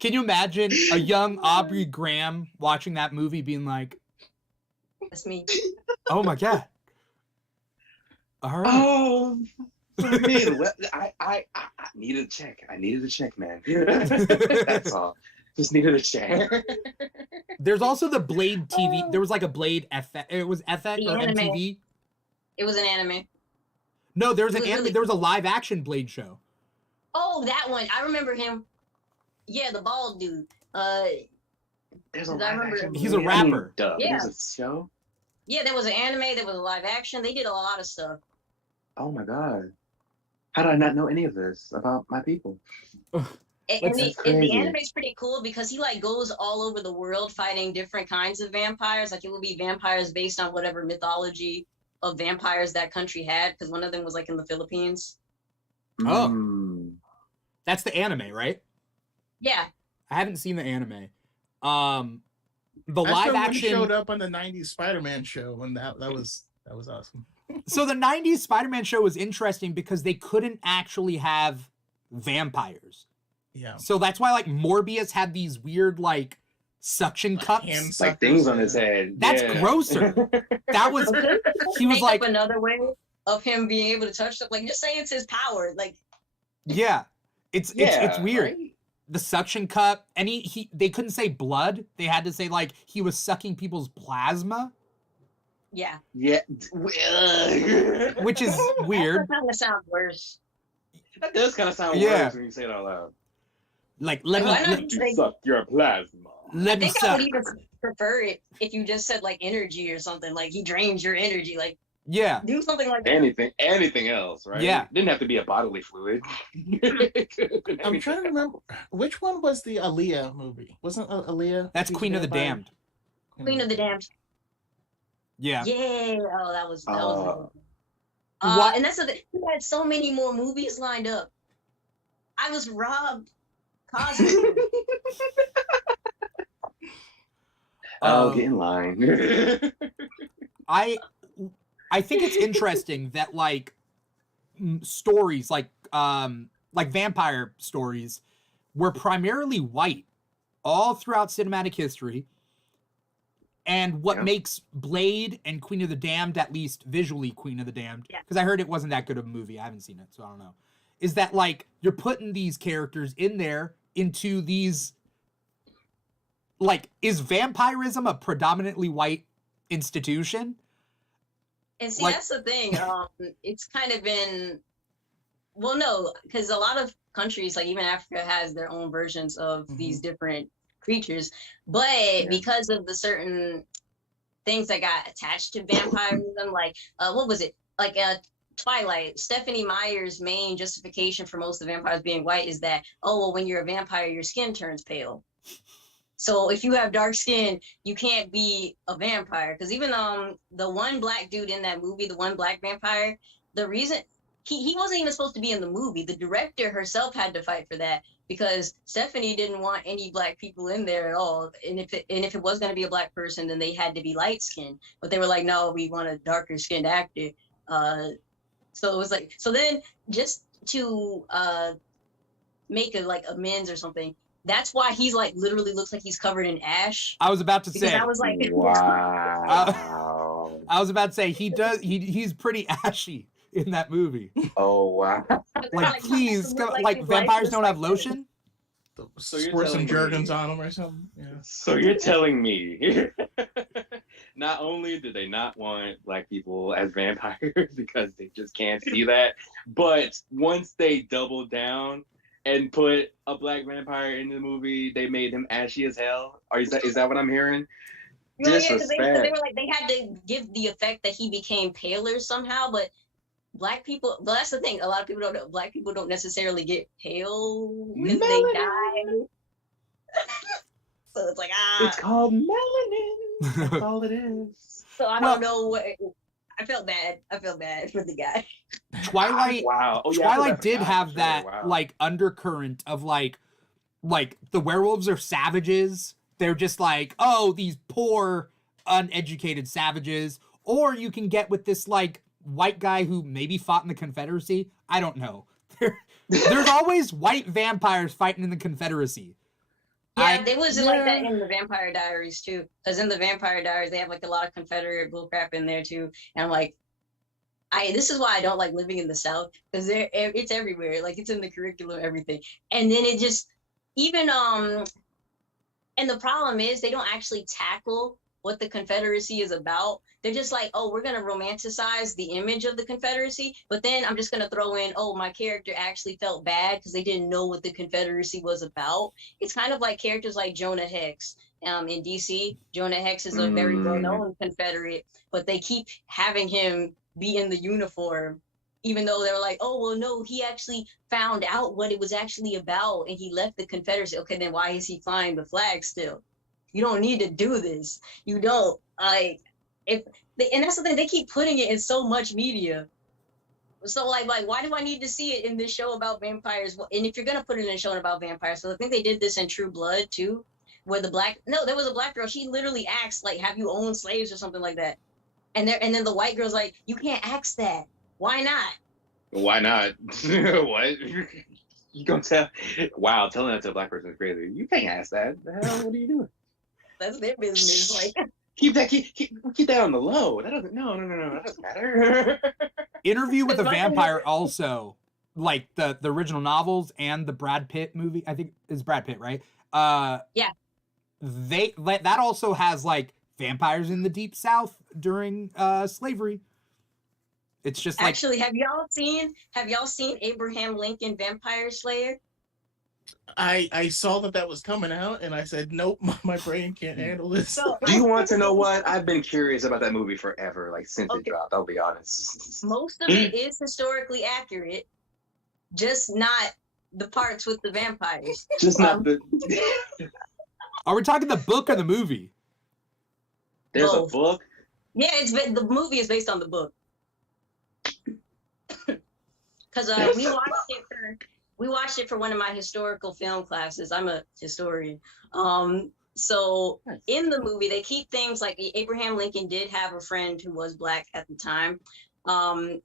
Can you imagine a young Aubrey Graham watching that movie being like, That's me. "Oh my god. All right." Oh, man, I needed a check. I needed a check, man. That's all. Just needed a check. There's also the Blade TV. There was like a Blade FX. It was FX The or anime. MTV. It was an anime. No, there was an It was anime. really- There was a live action Blade show. Oh, that one. I remember him. Yeah, the bald dude. There's a I live remember- action He's a movie. I mean, rapper. duh, Yeah. There's a show. Yeah, there was an anime. There was a live action. They did a lot of stuff. Oh my god. How did I not know any of this about my people? And That's the crazy. anime's pretty cool because he like goes all over the world fighting different kinds of vampires. Like it would be vampires based on whatever mythology of vampires that country had. Because one of them was like in the Philippines. Oh. Mm. That's the anime, right? Yeah. I haven't seen the anime. The That's live when he action showed up on the '90s Spider-Man show, and that was awesome. So the 90s Spider-Man show was interesting because they couldn't actually have vampires. Yeah, So that's why like Morbius had these weird like suction cups. hand Like suckers, things on his head. That's yeah. grosser. That was he was Make like up another way of him being able to touch stuff. Like just say it's his power. Like yeah. It's weird. Right? The suction cup, and they couldn't say blood. They had to say like he was sucking people's plasma, yeah. Yeah. which is weird. That kind of sounds worse. That does kind of sound Yeah. worse when you say it out loud. Like let Why not me just You say- suck your plasma. let I me think I suck. would even prefer it if you just said like energy or something. Like he drains your energy. Like Yeah. do something like that. Anything else, right? Yeah. Didn't have to be a bodily fluid. I'm trying to remember which one was the Aaliyah movie. Wasn't Aaliyah? That's she's a Queen of the vampire? Damned. Queen of the Damned. Yeah. Yeah. Oh, that was. What- And that's the thing. We had so many more movies lined up. I was robbed. Constantly. Oh, get in line. I think it's interesting that like stories like vampire stories were primarily white all throughout cinematic history. And what makes Blade and Queen of the Damned, at least visually Queen of the Damned, because I heard it wasn't that good of a movie. I haven't seen it, so I don't know. Is that like you're putting these characters in there into these, like, is vampirism a predominantly white institution? And see, like, that's the thing. It's kind of been, well, no, because a lot of countries, like even Africa, has their own versions of these different creatures, but because of the certain things that got attached to vampirism, like what was it, like Twilight, Stephanie Meyer's main justification for most of vampires being white is that, oh well, when you're a vampire your skin turns pale, so if you have dark skin you can't be a vampire. Because even the one black dude in that movie, the one black vampire, the reason he wasn't even supposed to be in the movie, the director herself had to fight for that, because Stephanie didn't want any black people in there at all. And if it was going to be a black person, then they had to be light skinned. But they were like, no, we want a darker skinned actor. So it was like, so then just to make a like amends or something, that's why he's like literally looks like he's covered in ash. I was about to say. I was like, wow. I was about to say he's pretty ashy in that movie. Oh wow. Like please, like vampires don't have lotion. So squirt some Jergens on them or something. Yeah. So you're telling me, not only did they not want black people as vampires because they just can't see that, but once they doubled down and put a black vampire in the movie, they made him ashy as hell. Is that what I'm hearing? No, yeah, because they were like, they had to give the effect that he became paler somehow, but black people, well, that's the thing, a lot of people don't know, black people don't necessarily get pale when they die. So it's like, it's called melanin. That's all it is. So I don't know what, I felt bad for the guy. Twilight, wow. Oh, yeah, Twilight did have that like undercurrent of like the werewolves are savages. They're just like, oh, these poor uneducated savages. Or you can get with this like white guy who maybe fought in the Confederacy. I don't know. There's always white vampires fighting in the Confederacy. Yeah, there was like that in the Vampire Diaries too. Because in the Vampire Diaries, they have like a lot of Confederate bullcrap in there too. And I'm like, this is why I don't like living in the South, because it's everywhere. Like it's in the curriculum, everything. And then it just even and the problem is they don't actually tackle what the Confederacy is about. They're just like, oh, we're going to romanticize the image of the Confederacy, but then I'm just going to throw in, oh, my character actually felt bad because they didn't know what the Confederacy was about. It's kind of like characters like Jonah Hex in DC. Jonah Hex is a very well-known Confederate, but they keep having him be in the uniform, even though they're like, oh, well, no, he actually found out what it was actually about and he left the Confederacy. Okay, then why is he flying the flag still? You don't need to do this. You don't. And that's the thing, they keep putting it in so much media. So like why do I need to see it in this show about vampires? And if you're gonna put it in a show about vampires, so I think they did this in True Blood too, where there was a black girl, she literally asked like, have you owned slaves or something like that? And then the white girl's like, you can't ask that. Why not? Why not? What? You gonna tell? Wow, telling that to a black person is crazy. You can't ask that. The hell? What are you doing? That's their business. Like keep that on the low. That doesn't. No. That doesn't matter. Interview with a Vampire also, like the original novels and the Brad Pitt movie. I think is Brad Pitt, right? Yeah. That also has like vampires in the Deep South during slavery. It's just like, actually, have y'all seen Abraham Lincoln Vampire Slayer? I saw that was coming out, and I said, nope, my brain can't handle this. So, do you want to know what? I've been curious about that movie forever, like since it dropped. I'll be honest. Most of it is historically accurate, just not the parts with the vampires. Just not the. Are we talking the book or the movie? There's both. A book. Yeah, the movie is based on the book. Because we watched it for one of my historical film classes. I'm a historian. So in the movie, they keep things like Abraham Lincoln did have a friend who was Black at the time. And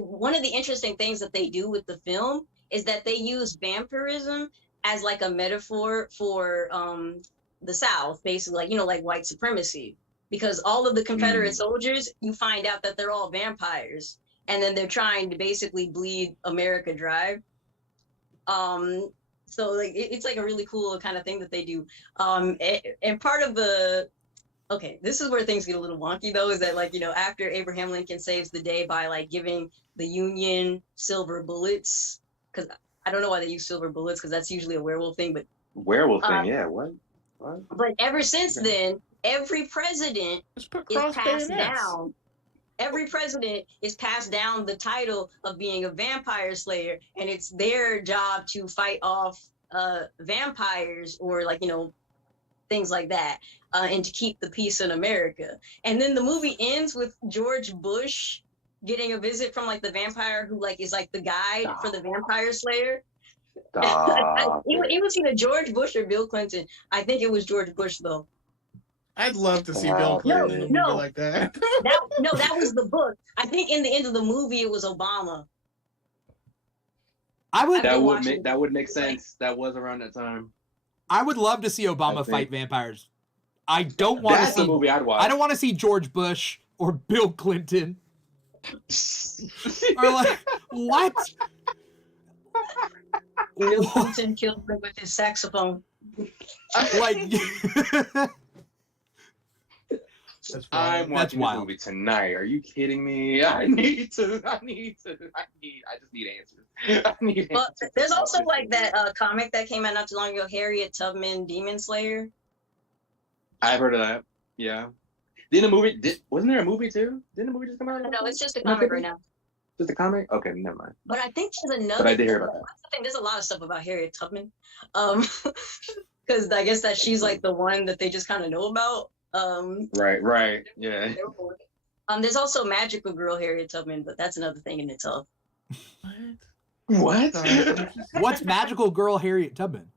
one of the interesting things that they do with the film is that they use vampirism as like a metaphor for the South, basically, like, you know, like white supremacy, because all of the Confederate soldiers, you find out that they're all vampires, and then they're trying to basically bleed America dry. So like it's like a really cool kind of thing that they do. And part of the this is where things get a little wonky though, is that, like, you know, after Abraham Lincoln saves the day by like giving the Union silver bullets, because I don't know why they use silver bullets, because that's usually a werewolf thing, but werewolf thing, yeah. What? But ever since then, every president is passed down. Every president is passed down the title of being a vampire slayer, and it's their job to fight off vampires, or like, you know, things like that, and to keep the peace in America. And then the movie ends with George Bush getting a visit from like the vampire who like is like the guide for the vampire slayer. It was either George Bush or Bill Clinton. I think it was George Bush though. I'd love to see Bill Clinton in a movie like that. that was the book. I think in the end of the movie it was Obama. That would make sense. That was around that time. I would love to see Obama fight vampires. I don't want to see. That's the movie I'd watch. I don't want to see George Bush or Bill Clinton. Or like, what? Bill Clinton killed him with his saxophone. Like, I'm watching this movie tonight. Are you kidding me? I just need answers. But there's also like that comic that came out not too long ago, Harriet Tubman Demon Slayer. I've heard of that. Yeah. Wasn't there a movie too? Didn't the movie just come out? No, it's just a comic right now. Just a comic? Okay, never mind. But I think there's another. But I did hear about that. I think there's a lot of stuff about Harriet Tubman, because I guess that she's like the one that they just kind of know about. Right, yeah. There's also Magical Girl Harriet Tubman, but that's another thing in itself. What? What's Magical Girl Harriet Tubman?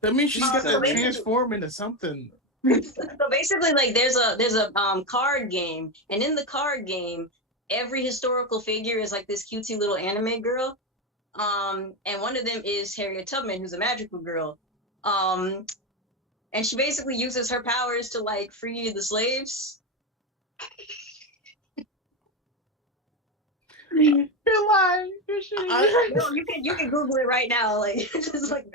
That means she's got to transform into something. So basically, like, there's a card game, and in the card game, every historical figure is like this cutesy little anime girl, and one of them is Harriet Tubman, who's a magical girl, and she basically uses her powers to like free the slaves. You're lying. You're shitting. No, you can Google it right now. Like, just like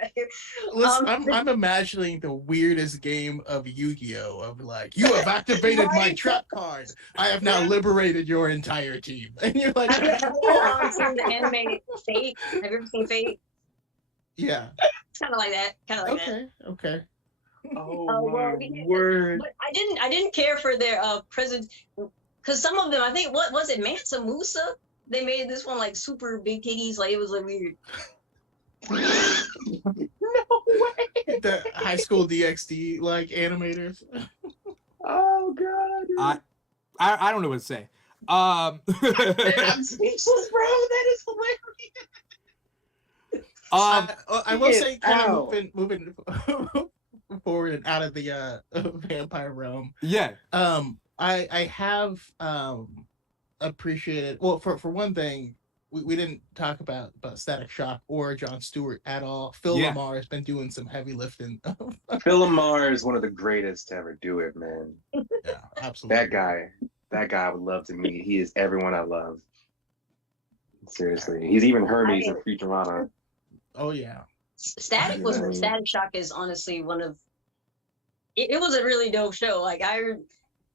listen, I'm imagining the weirdest game of Yu-Gi-Oh! Of like, you have activated my trap card. I have now liberated your entire team. And you're like, have you ever seen the anime Fate? Have you ever seen Fate? Yeah. It's kind of like that. Okay. Oh my word! But I didn't care for their presence, because some of them, I think, what was it, Mansa Musa? They made this one like super big titties, like it was like weird. No way! The High School DxD like animators. Oh god! I don't know what to say. I'm speechless, bro. That is hilarious. I will say, kind of moving forward and out of the vampire realm. Yeah. I have appreciated, well, for one thing, we didn't talk about Static Shock or Jon Stewart at all. Phil Lamar has been doing some heavy lifting. Phil Lamar is one of the greatest to ever do it, man. Yeah, absolutely. That guy I would love to meet. He is everyone I love. Seriously, he's even Hermes in Futurama. Oh yeah. Static Shock is honestly one of. It was a really dope show. Like I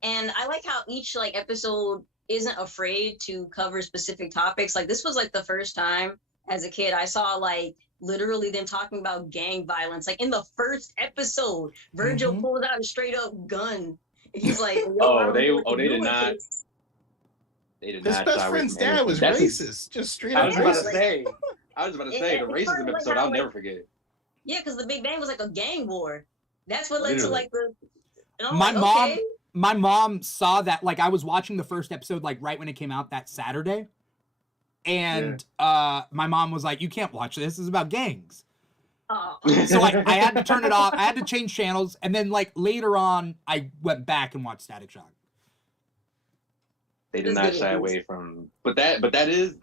like how each like episode isn't afraid to cover specific topics. Like this was like the first time as a kid I saw like literally them talking about gang violence. Like in the first episode, Virgil pulls out a straight up gun. He's like, they did not. They did His not. best friend's dad was racist. Just straight up. I was about to say the racism episode. I'll never forget. Yeah, because the Big Bang was like a gang war. That's what led to like the. My mom saw that, like, I was watching the first episode, like, right when it came out that Saturday. And my mom was like, you can't watch this. This is about gangs. Oh. So I had to turn it off. I had to change channels, and then like later on, I went back and watched Static Shock. They did not shy away from, but that is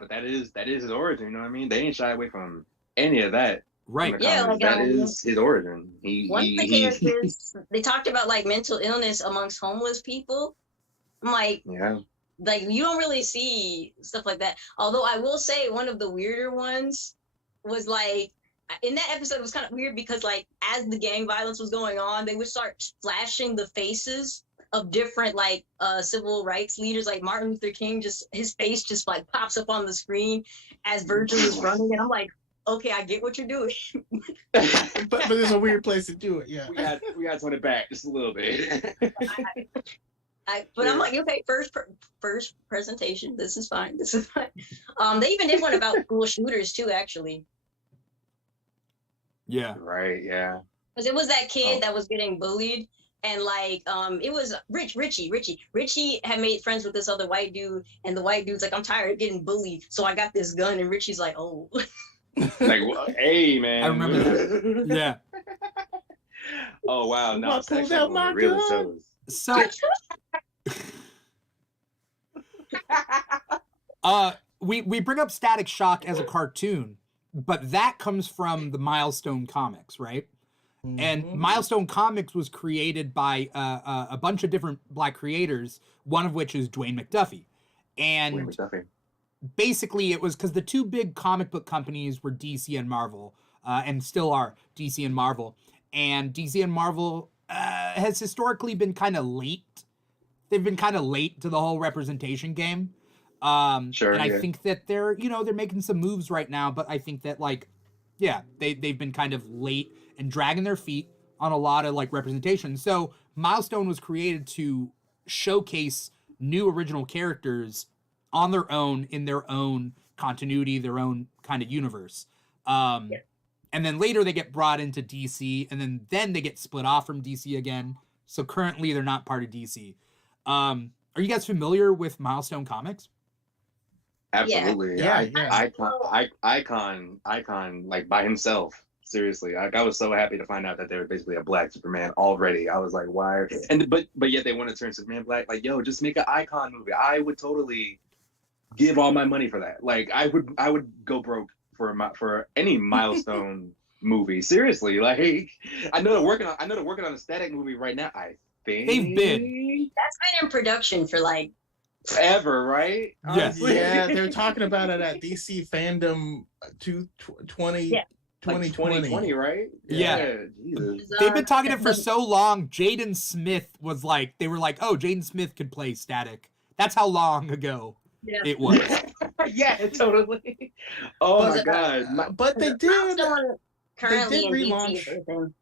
his origin. You know what I mean? They ain't shy away from any of that. Right. Yeah, like, that is his origin. One of the characters, they talked about like mental illness amongst homeless people. I'm like, yeah, like you don't really see stuff like that. Although I will say one of the weirder ones was like in that episode it was kind of weird because like as the gang violence was going on, they would start flashing the faces of different like civil rights leaders, like Martin Luther King. Just his face just like pops up on the screen as Virgil is running, and I'm like, okay, I get what you're doing. but there's a weird place to do it. Yeah, we got to turn it back just a little bit. But I'm like, okay, first presentation. This is fine. This is fine. They even did one about school shooters too, actually. Yeah. Right. Yeah. Because it was that kid that was getting bullied, and like, it was Richie. Richie had made friends with this other white dude, and the white dude's like, I'm tired of getting bullied, so I got this gun, and Richie's like, oh. Like, hey, man. I remember that. Yeah. Oh wow! No, I pulled out my really gun. shows. So, we bring up Static Shock as a cartoon, but that comes from the Milestone comics, right? Mm-hmm. And Milestone Comics was created by a bunch of different Black creators, one of which is Dwayne McDuffie. And basically it was because the two big comic book companies were DC and Marvel, and still are DC and Marvel. And DC and Marvel has historically been kind of late. They've been kind of late to the whole representation game. Sure. And I think that they're making some moves right now, but I think that like, yeah, they've been kind of late and dragging their feet on a lot of like representation. So Milestone was created to showcase new original characters on their own, in their own continuity, their own kind of universe. And then later they get brought into DC, and then they get split off from DC again. So currently they're not part of DC. Are you guys familiar with Milestone Comics? Absolutely. Yeah. Icon, like by himself. Seriously, I was so happy to find out that they were basically a Black Superman already. I was like, why? But yet they want to turn Superman black. Like, yo, just make an Icon movie. I would totally give all my money for that. Like, I would go broke for any Milestone movie. Seriously, like, I know they're working on a Static movie right now. I think They've been. That's been in production for like forever, right? Yes. Yeah, they're talking about it at DC Fandom 2020, right? Yeah. Jesus. They've been talking it for so long. Jaden Smith was like, they were like, oh, Jaden Smith could play Static. That's how long ago it was. Yeah, totally. Oh my god! But they did. Currently They did in relaunch. DC.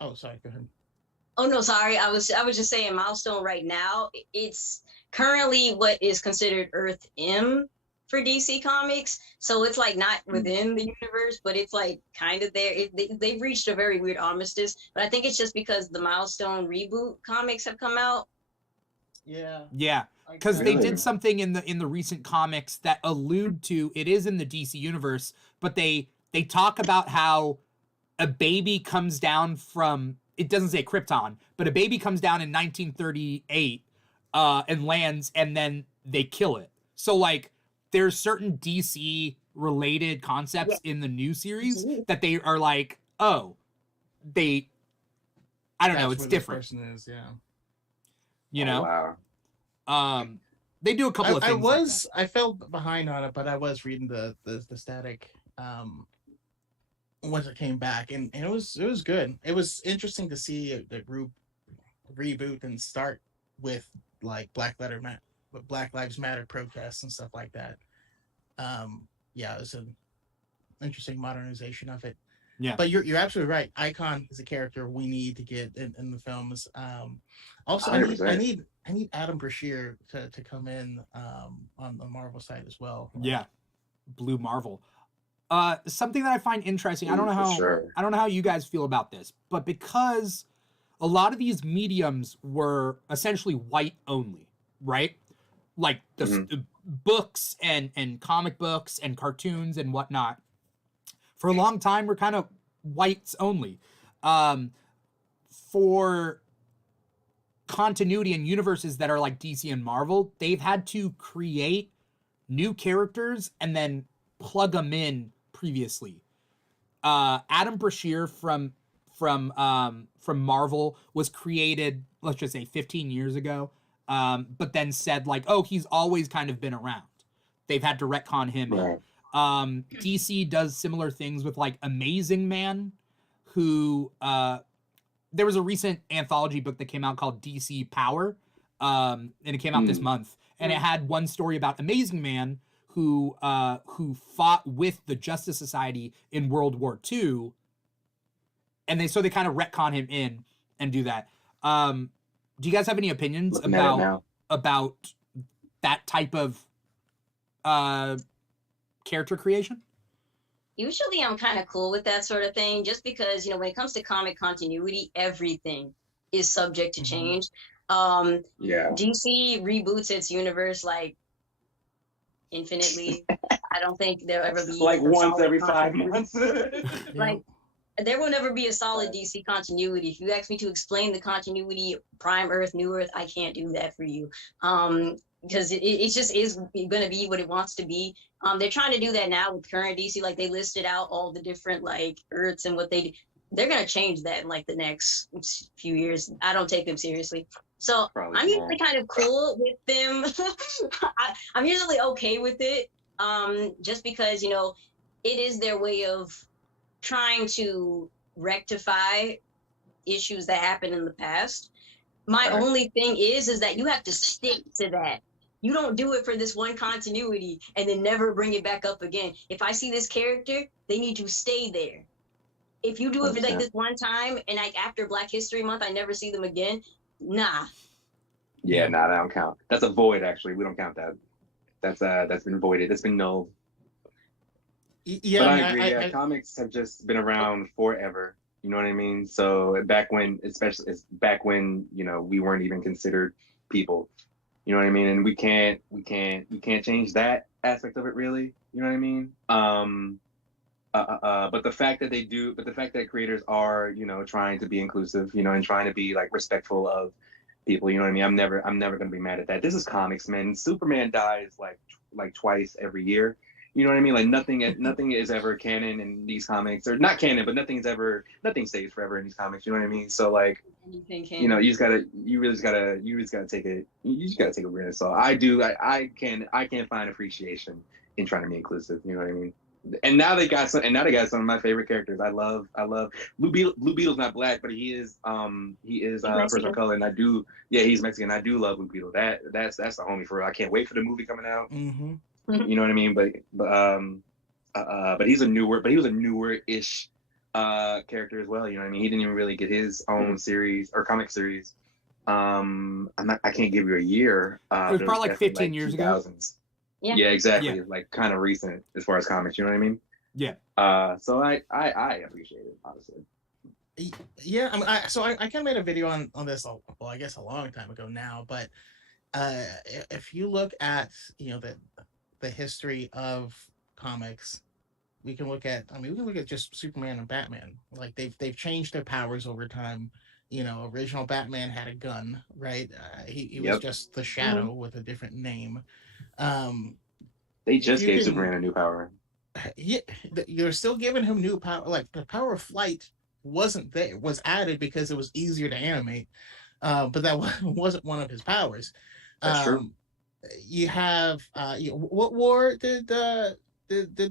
Oh, sorry. Go ahead. Oh no, sorry. I was just saying Milestone right now. It's currently what is considered Earth M for DC Comics. So it's like not within the universe, but it's like kind of there. They've reached a very weird armistice. But I think it's just because the Milestone reboot comics have come out. Yeah. Yeah. Because they did something in the recent comics that allude to it is in the DC universe, but they talk about how a baby comes down from, it doesn't say Krypton, but a baby comes down in 1938 and lands, and then they kill it. So like there's certain DC related concepts in the new series that they are like, oh, I don't know, it's different. Person is, yeah. You know? Wow. They do a couple of things. I fell behind on it, but I was reading the Static once it came back, and it was good. It was interesting to see the group reboot and start with like Black Lives Matter protests and stuff like that. Yeah, it was an interesting modernization of it. Yeah, but you're absolutely right. Icon is a character we need to get in the films. Also, I need Adam Brashear to come in on the Marvel side as well. Yeah, Blue Marvel. Something that I find interesting. I don't know how you guys feel about this, but because a lot of these mediums were essentially white only, right? Like the books and comic books and cartoons and whatnot. For a long time, we're kind of whites only. For continuity in universes that are like DC and Marvel, they've had to create new characters and then plug them in previously. Adam Brashear from Marvel was created, let's just say 15 years ago, but then said like, oh, he's always kind of been around. They've had to retcon him in. DC does similar things with like Amazing Man, who there was a recent anthology book that came out called DC Power, and it came out this month, and it had one story about Amazing Man who fought with the Justice Society in World War II, and they kind of retcon him in and do that. Do you guys have any opinions about that type of character creation? Usually I'm kind of cool with that sort of thing, just because, when it comes to comic continuity, everything is subject to change. DC reboots its universe like infinitely. I don't think there'll ever be like once every 5 months. Like there will never be a solid DC continuity. If you ask me to explain the continuity, Prime Earth, New Earth, I can't do that for you. Because it just is going to be what it wants to be. They're trying to do that now with current DC. Like they listed out all the different like Earths and what they're going to change that in like the next few years. I don't take them seriously. So I'm usually kind of cool with them. I'm usually okay with it. Just because, it is their way of trying to rectify issues that happened in the past. My only thing is that you have to stick to that. You don't do it for this one continuity and then never bring it back up again. If I see this character, they need to stay there. If you do it for like this one time and like after Black History Month, I never see them again, nah. Yeah, nah, that don't count. That's a void, actually. We don't count that. That's been voided. It's been null. Yeah, but I agree. Comics have just been around forever. You know what I mean? So back when, we weren't even considered people. You know what I mean? And we can't change that aspect of it, really. You know what I mean? But the fact that creators are, trying to be inclusive, and trying to be like respectful of people, you know what I mean? I'm never gonna be mad at that. This is comics, man. Superman dies like twice every year. You know what I mean? Like nothing is ever canon in these comics, or not canon, but nothing stays forever in these comics. You know what I mean? So like, you really just gotta take it. You just gotta take a risk. So I can find appreciation in trying to be inclusive. You know what I mean? And now they got some of my favorite characters. I love Blue Beetle. Blue Beetle's not black, but he is a person of color, and he's Mexican. I do love Blue Beetle. That's the homie for real. I can't wait for the movie coming out. Mm-hmm. You know what I mean? But he was a newer-ish character as well. You know what I mean? He didn't even really get his own series or comic series. I can't give you a year. It was probably like 15 years ago. Yeah, exactly. Yeah. Like kind of recent as far as comics. You know what I mean? Yeah. So I appreciate it, honestly. Yeah, I kind of made a video on this. I guess a long time ago now, but if you look at the history of comics, we can look at just Superman and Batman. Like they've changed their powers over time. Original Batman had a gun, right? He was just the Shadow with a different name. They just gave Superman a new power. Yeah, you're still giving him new power. Like the power of flight wasn't there; it was added because it was easier to animate. But that wasn't one of his powers. That's true. You have what war did the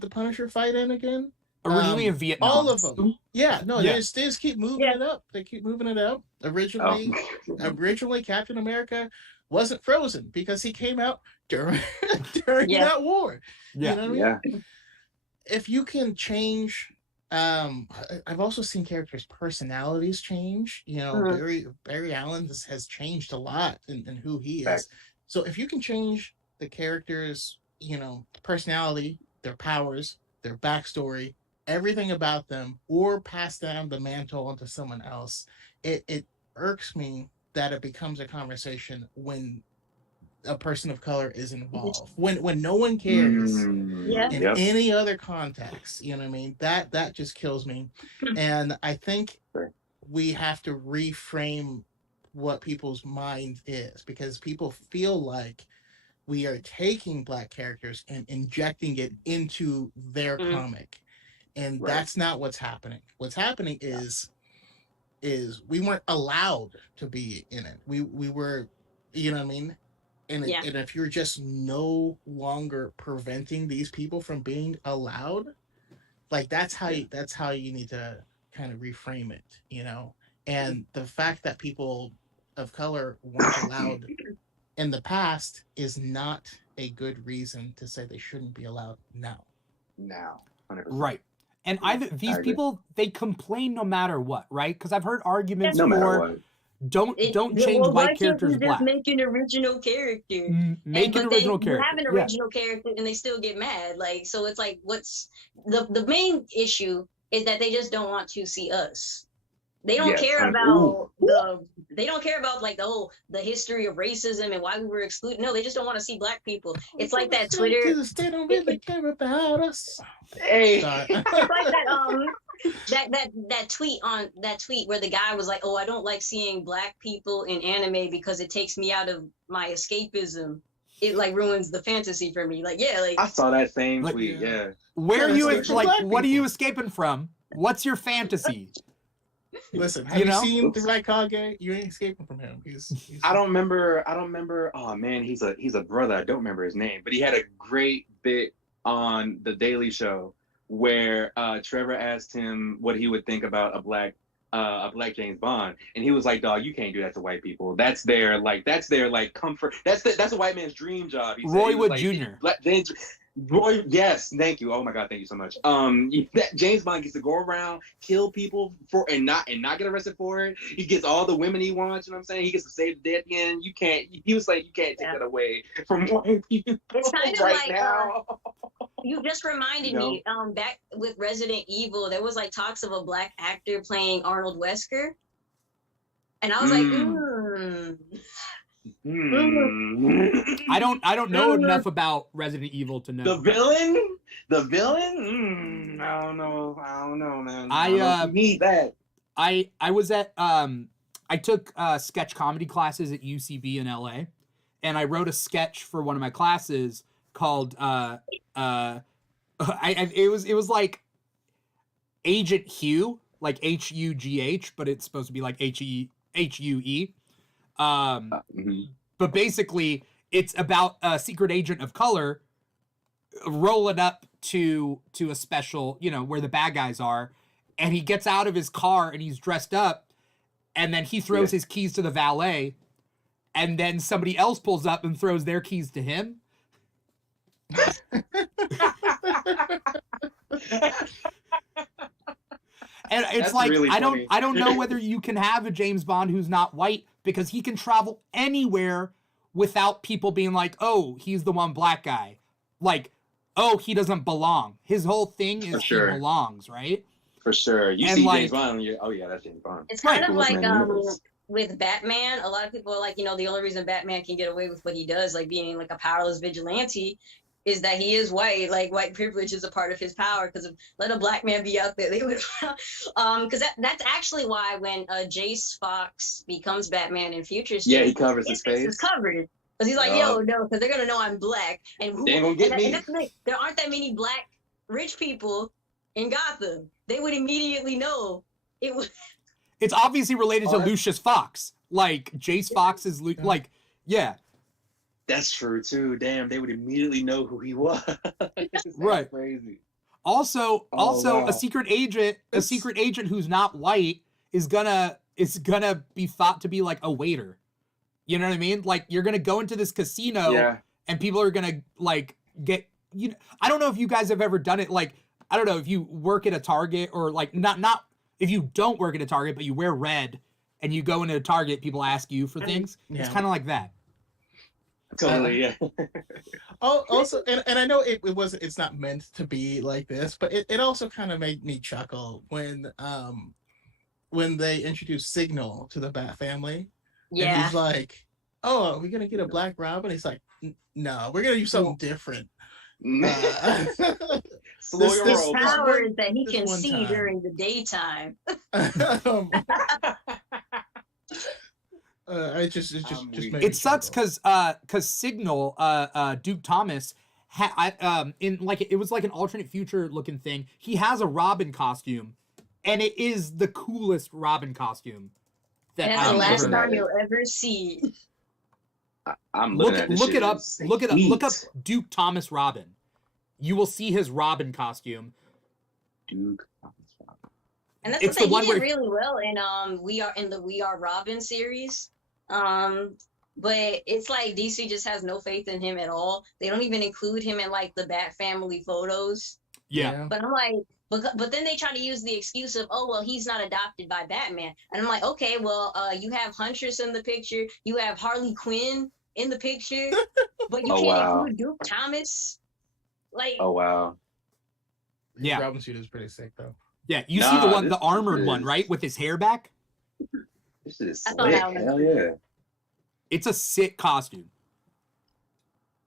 Punisher fight in again? Originally in Vietnam. All of them. Yeah, no, they just keep moving it up. They keep moving it up. Originally, Captain America wasn't frozen because he came out during that war. Yeah. You know what I mean? If you can change, I've also seen characters' personalities change. Barry Allen has changed a lot in who he is. So if you can change the characters, personality, their powers, their backstory, everything about them, or pass down the mantle onto someone else, it irks me that it becomes a conversation when a person of color is involved. When no one cares Yeah. in any other context, you know what I mean? That just kills me. And I think we have to reframe what people's mind is, because people feel like we are taking Black characters and injecting it into their comic. And that's not what's happening. What's happening is we weren't allowed to be in it. We were, you know what I mean? And if you're just no longer preventing these people from being allowed, like that's how you need to kind of reframe it, you know. And the fact that people of color weren't allowed in the past is not a good reason to say they shouldn't be allowed now. 100%. Right. And these people, they complain no matter what, right? Because I've heard arguments no matter for what. don't change white characters black. Just make an original character. Make an original character. You have an original character and they still get mad. Like, so it's like, what's the main issue is that they just don't want to see us. They don't care about they don't care about like the history of racism and why we were excluded. No, they just don't want to see Black people. It's like that Twitter. They don't really care about us. Hey. It's like that tweet where the guy was like, "Oh, I don't like seeing Black people in anime because it takes me out of my escapism. It like ruins the fantasy for me." Like, yeah, like I saw that same tweet. Yeah. Where are you like? What are you escaping from? What's your fantasy? Listen, have you seen the Black Kage? You ain't escaping from him. He's I don't remember. Oh man, he's a brother. I don't remember his name, but he had a great bit on the Daily Show where Trevor asked him what he would think about a black James Bond, and he was like, "Dog, you can't do that to white people. That's their comfort. That's a white man's dream job." Roy Wood Jr. Roy, yes, thank you. Oh my God, thank you so much. James Bond gets to go around, kill people and not get arrested for it. He gets all the women he wants. You know what I'm saying? He gets to save the day at the end. You can't. He was like, you can't take that away from white people. It's kind of right like now. You just reminded me. Back with Resident Evil, there was like talks of a Black actor playing Arnold Wesker, and I was like, I don't know enough about Resident Evil to know. The villain? I don't know, man. I need that. I was at I took sketch comedy classes at UCB in LA, and I wrote a sketch for one of my classes called it was like Agent Hugh, like Hugh, but it's supposed to be like Hue. But basically it's about a secret agent of color rolling up to a special, where the bad guys are, and he gets out of his car and he's dressed up, and then he throws his keys to the valet, and then somebody else pulls up and throws their keys to him. And it's That's like really I don't know whether you can have a James Bond who's not white, because he can travel anywhere without people being like, "Oh, he's the one black guy." Like, "Oh, he doesn't belong." His whole thing is he belongs, right? For sure. You see James Bond, oh yeah, that's James Bond. It's kind of like with Batman, a lot of people are like, the only reason Batman can get away with what he does, like being like a powerless vigilante, is that he is white. Like, white privilege is a part of his power, because if let a black man be out there, they would because that's actually why when Jace Fox becomes Batman in Future State, he covers his face. It's covered. Because he's like, yo, no, because they're gonna know I'm black. And they ain't gonna get me. And that's the thing. There aren't that many black rich people in Gotham. They would immediately know it was. It's obviously related to Lucius Fox. Like, Jace Fox is like, yeah. That's true too. Damn, they would immediately know who he was. Right. Crazy. Also, a secret agent who's not white is gonna be thought to be like a waiter. You know what I mean? Like, you're gonna go into this casino and people are gonna like get I don't know if you guys have ever done it. Like, I don't know if you work at a Target, or like not if you don't work at a Target but you wear red and you go into a Target, people ask you for things. Yeah. It's kind of like that. Totally, yeah. Also, and I know it's not meant to be like this, but it also kind of made me chuckle when they introduced Signal to the Bat family. Yeah. And he's like, oh, are we gonna get a Black Robin? He's like, no, we're gonna do something different. Slow this- your this- roll, this partner. Power is that he this can one see time. during the daytime. It just I'm made weak. me It sucks chuckle. because Signal, Duke Thomas, in like it was like an alternate future looking thing. He has a Robin costume, and it is the coolest Robin costume that And that's the I've last ever. time you'll ever see. I'm looking at this Look shit. it up. It's Look it up. Look up sweet. Duke Thomas Robin. You will see his Robin costume. Duke. And that's It's the the thing. one He did where- really well in We Are Robin series. But it's like DC just has no faith in him at all. They don't even include him in like the Bat family photos. Yeah. But I'm like, but then they try to use the excuse of, oh well, he's not adopted by Batman. And I'm like, okay, well, you have Huntress in the picture, you have Harley Quinn in the picture, but you Oh, can't wow. include Duke Thomas. Like, Oh wow. Yeah. Robin suit is pretty sick though. Yeah. You Nah, see the one, this the armored is- one, right, with his hair back. This shit is I thought slick. that was- Hell yeah. It's a sick costume.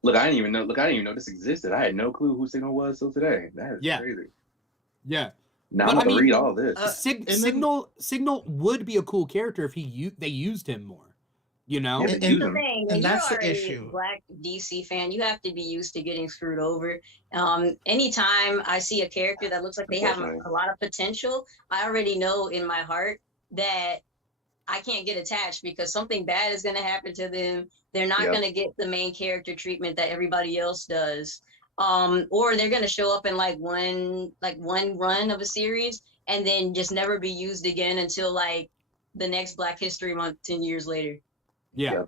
Look, I didn't even know this existed. I had no clue who Signal was till today. That is Yeah. crazy. Yeah. Now But I'm I gonna mean, read all this. and then- Signal would be a cool character if they used him more. You know. Yeah, and- but use the them. thing, and when that's you're the already issue. a Black DC fan, you have to be used to getting screwed over. Anytime I see a character that looks like they have Unfortunately. a lot of potential, I already know in my heart that I can't get attached because something bad is going to happen to them. They're not Yep. going to get the main character treatment that everybody else does. Or they're going to show up in like one run of a series and then just never be used again until like the next Black History Month 10 years later. Yeah.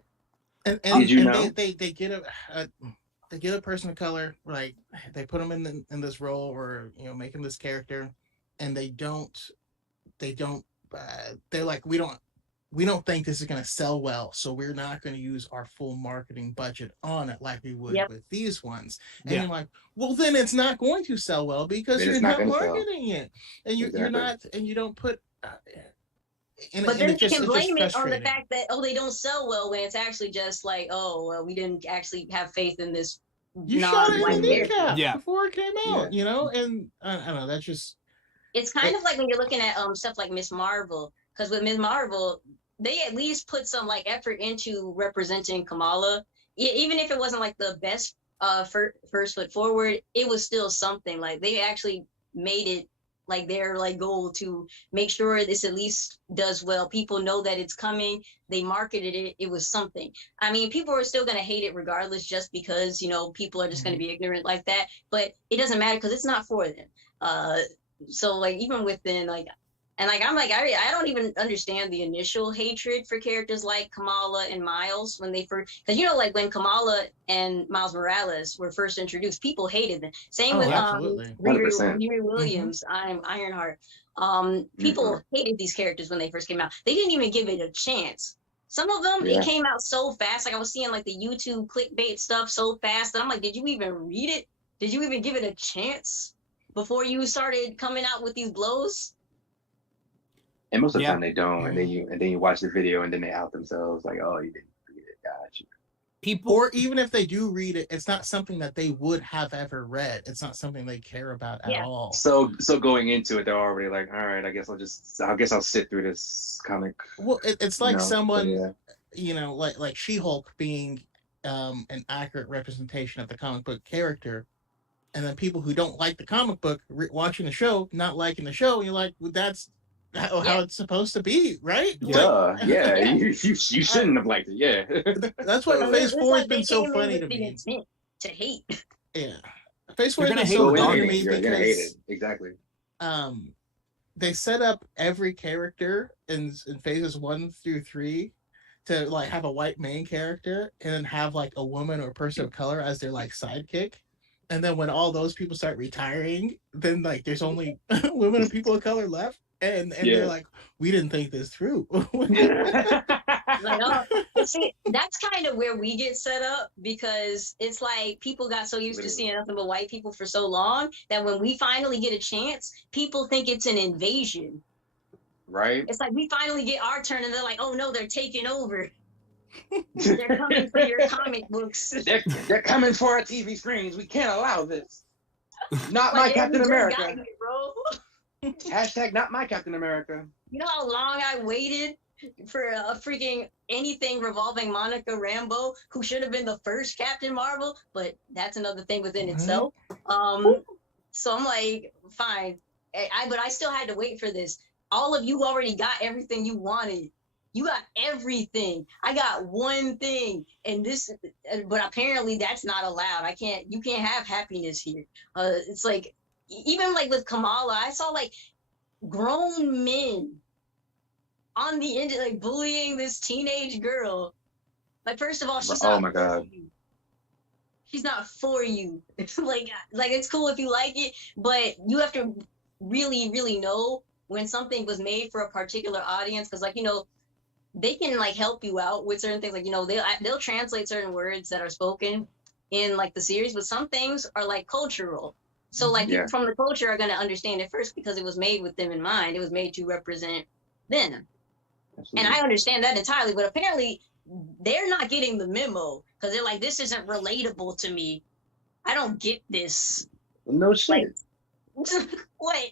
Yep. And Did you know? they get a person of color, like they put them in this role or make them this character, and they're like, we don't think this is going to sell well, so we're not going to use our full marketing budget on it like we would Yep. with these ones. And Yeah. you're like, well, then it's not going to sell well because Then you're it's not not gonna sell. marketing it, and you're Exactly. not, and you don't put. But then you can blame it on the frustrating. fact that they don't sell well when it's actually just like well, we didn't actually have faith in this You shot it in non-white the character. kneecap Yeah. before it came out, and I don't know. That's just It's kind of like when you're looking at stuff like Miss Marvel, because with Miss Marvel, they at least put some like effort into representing Kamala, even if it wasn't like the best first foot forward. It was still something. Like they actually made it like their like goal to make sure this at least does well. People know that it's coming. They marketed it. It was something. I mean, people are still going to hate it regardless, just because people are just going to be ignorant like that. But it doesn't matter because it's not for them. So like even within like, and like I'm like I don't even understand the initial hatred for characters like Kamala and Miles when they first, because like when Kamala and Miles Morales were first introduced, people hated them. Same Oh, with absolutely. 100%. Riri Williams. I'm Ironheart. People hated these characters when they first came out. They didn't even give it a chance. Some of them, Yeah. it came out so fast. Like I was seeing like the YouTube clickbait stuff so fast that I'm like, did you even read it? Did you even give it a chance before you started coming out with these blows? And most of the Yeah. time they don't, and then you watch the video and then they out themselves like, oh, you didn't read it, got you. People. or even if they do read it, it's not something that they would have ever read. It's not something they care about at Yeah. all. So going into it, they're already like, all right, I guess I'll sit through this comic. Well, it's like someone, Yeah. like She-Hulk being an accurate representation of the comic book character, and then people who don't like the comic book watching the show, not liking the show, you're like, well, that's how it's supposed to be, right? Duh. Yeah, you shouldn't have liked it. Yeah. That's why Well, Phase it's 4 like has been they so came in funny with to the me. intent to hate. Yeah, Phase 4 You're has gonna been hate so it funny to me You're gonna hate because it. Exactly. they set up every character in phases 1 through 3 to like have a white main character and then have like a woman or person of color as their like sidekick. And then when all those people start retiring, then like there's only women and people of color left. And they're like, we didn't think this through. Like, but see, that's kind of where we get set up, because it's like people got so used to seeing nothing but white people for so long that when we finally get a chance, people think it's an invasion. Right? It's like we finally get our turn and they're like, oh no, they're taking over. They're coming for your comic books. They're coming for our TV screens. We can't allow this. Not my Like, Captain we just America. got here, bro. Hashtag not my Captain America. You know how long I waited for a freaking anything revolving Monica Rambeau, who should have been the first Captain Marvel, but that's another thing within itself. So I'm like, fine. But I still had to wait for this. All of you already got everything you wanted. You got everything. I got one thing, and this, but apparently that's not allowed. You can't have happiness here. It's like, even like with Kamala, I saw like grown men on the end, like bullying this teenage girl. Like, first of all, she's Oh not my God. for you. She's not for you. like it's cool if you like it, but you have to really, really know when something was made for a particular audience, because like, you know, they can like help you out with certain things. Like, you know, they'll translate certain words that are spoken in like the series, but some things are like cultural. So like people from the culture are going to understand it first because it was made with them in mind. It was made to represent them. Absolutely. And I understand that entirely, but apparently they're not getting the memo because they're like, this isn't relatable to me. I don't get this. No shit. Like, what?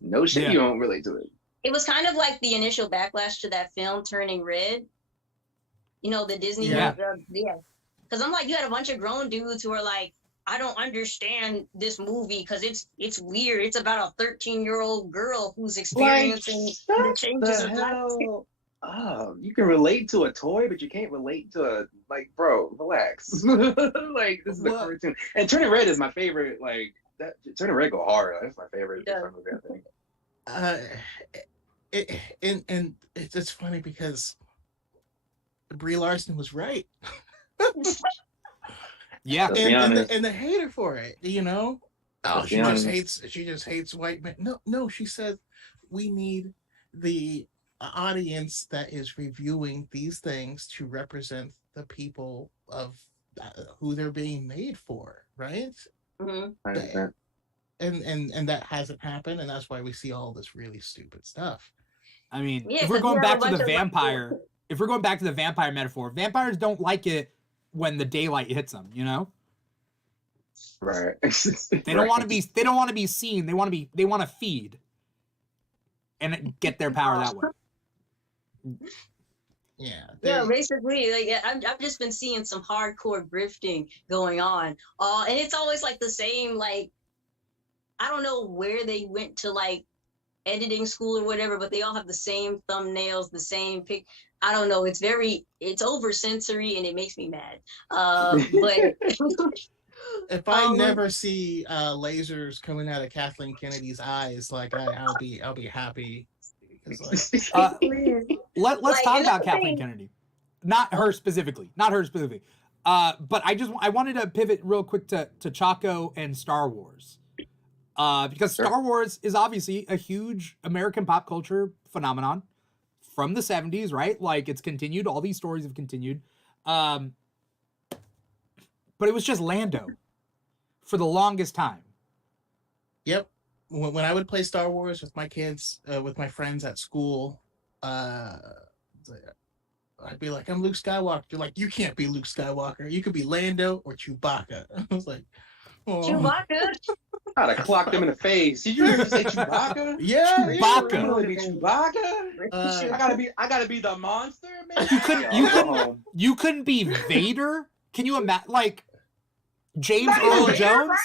No shit, you don't relate to it. It was kind of like the initial backlash to that film, Turning Red. You know, the Disney. Yeah. Because I'm like, you had a bunch of grown dudes who are like, I don't understand this movie because it's weird. It's about a 13-year-old girl who's experiencing the changes of life. Oh, you can relate to a toy, but you can't relate to a, like, bro, relax. Like, this is a cartoon. And Turning Red is my favorite, like, that Turning Red go hard. That's my favorite movie, I think. And it's funny because Brie Larson was right. Yeah, and the hater for it, you know. Oh, she just hates white men. No, she said we need the audience that is reviewing these things to represent the people of who they're being made for, right? Mm-hmm. And that hasn't happened, and that's why we see all this really stupid stuff. I mean, if we're going back to the vampire metaphor, vampires don't like it when the daylight hits them, you know? Right. They don't want to be seen. They want to feed and get their power that way. Yeah, basically, like I've just been seeing some hardcore grifting going on. And it's always like the same, like, I don't know where they went to like editing school or whatever, but they all have the same thumbnails, the same pic. I don't know. It's over sensory and it makes me mad. But if I never see lasers coming out of Kathleen Kennedy's eyes, like I'll be happy. Because, like, let's talk about Kathleen Kennedy. Not her specifically. But I wanted to pivot real quick to Choco and Star Wars. Because Star Wars is obviously a huge American pop culture phenomenon from the 70s, right? Like, it's continued. All these stories have continued. But it was just Lando for the longest time. Yep. When I would play Star Wars with my kids, with my friends at school, I'd be like, I'm Luke Skywalker. They're like, you can't be Luke Skywalker. You could be Lando or Chewbacca. I was like, oh. Chewbacca? I'd have clocked him in the face. Did you hear me say Chewbacca? Yeah, Chewbacca. You really be Chewbacca? I gotta be the monster, man. You couldn't be Vader? Can you imagine, like, James Earl Jones?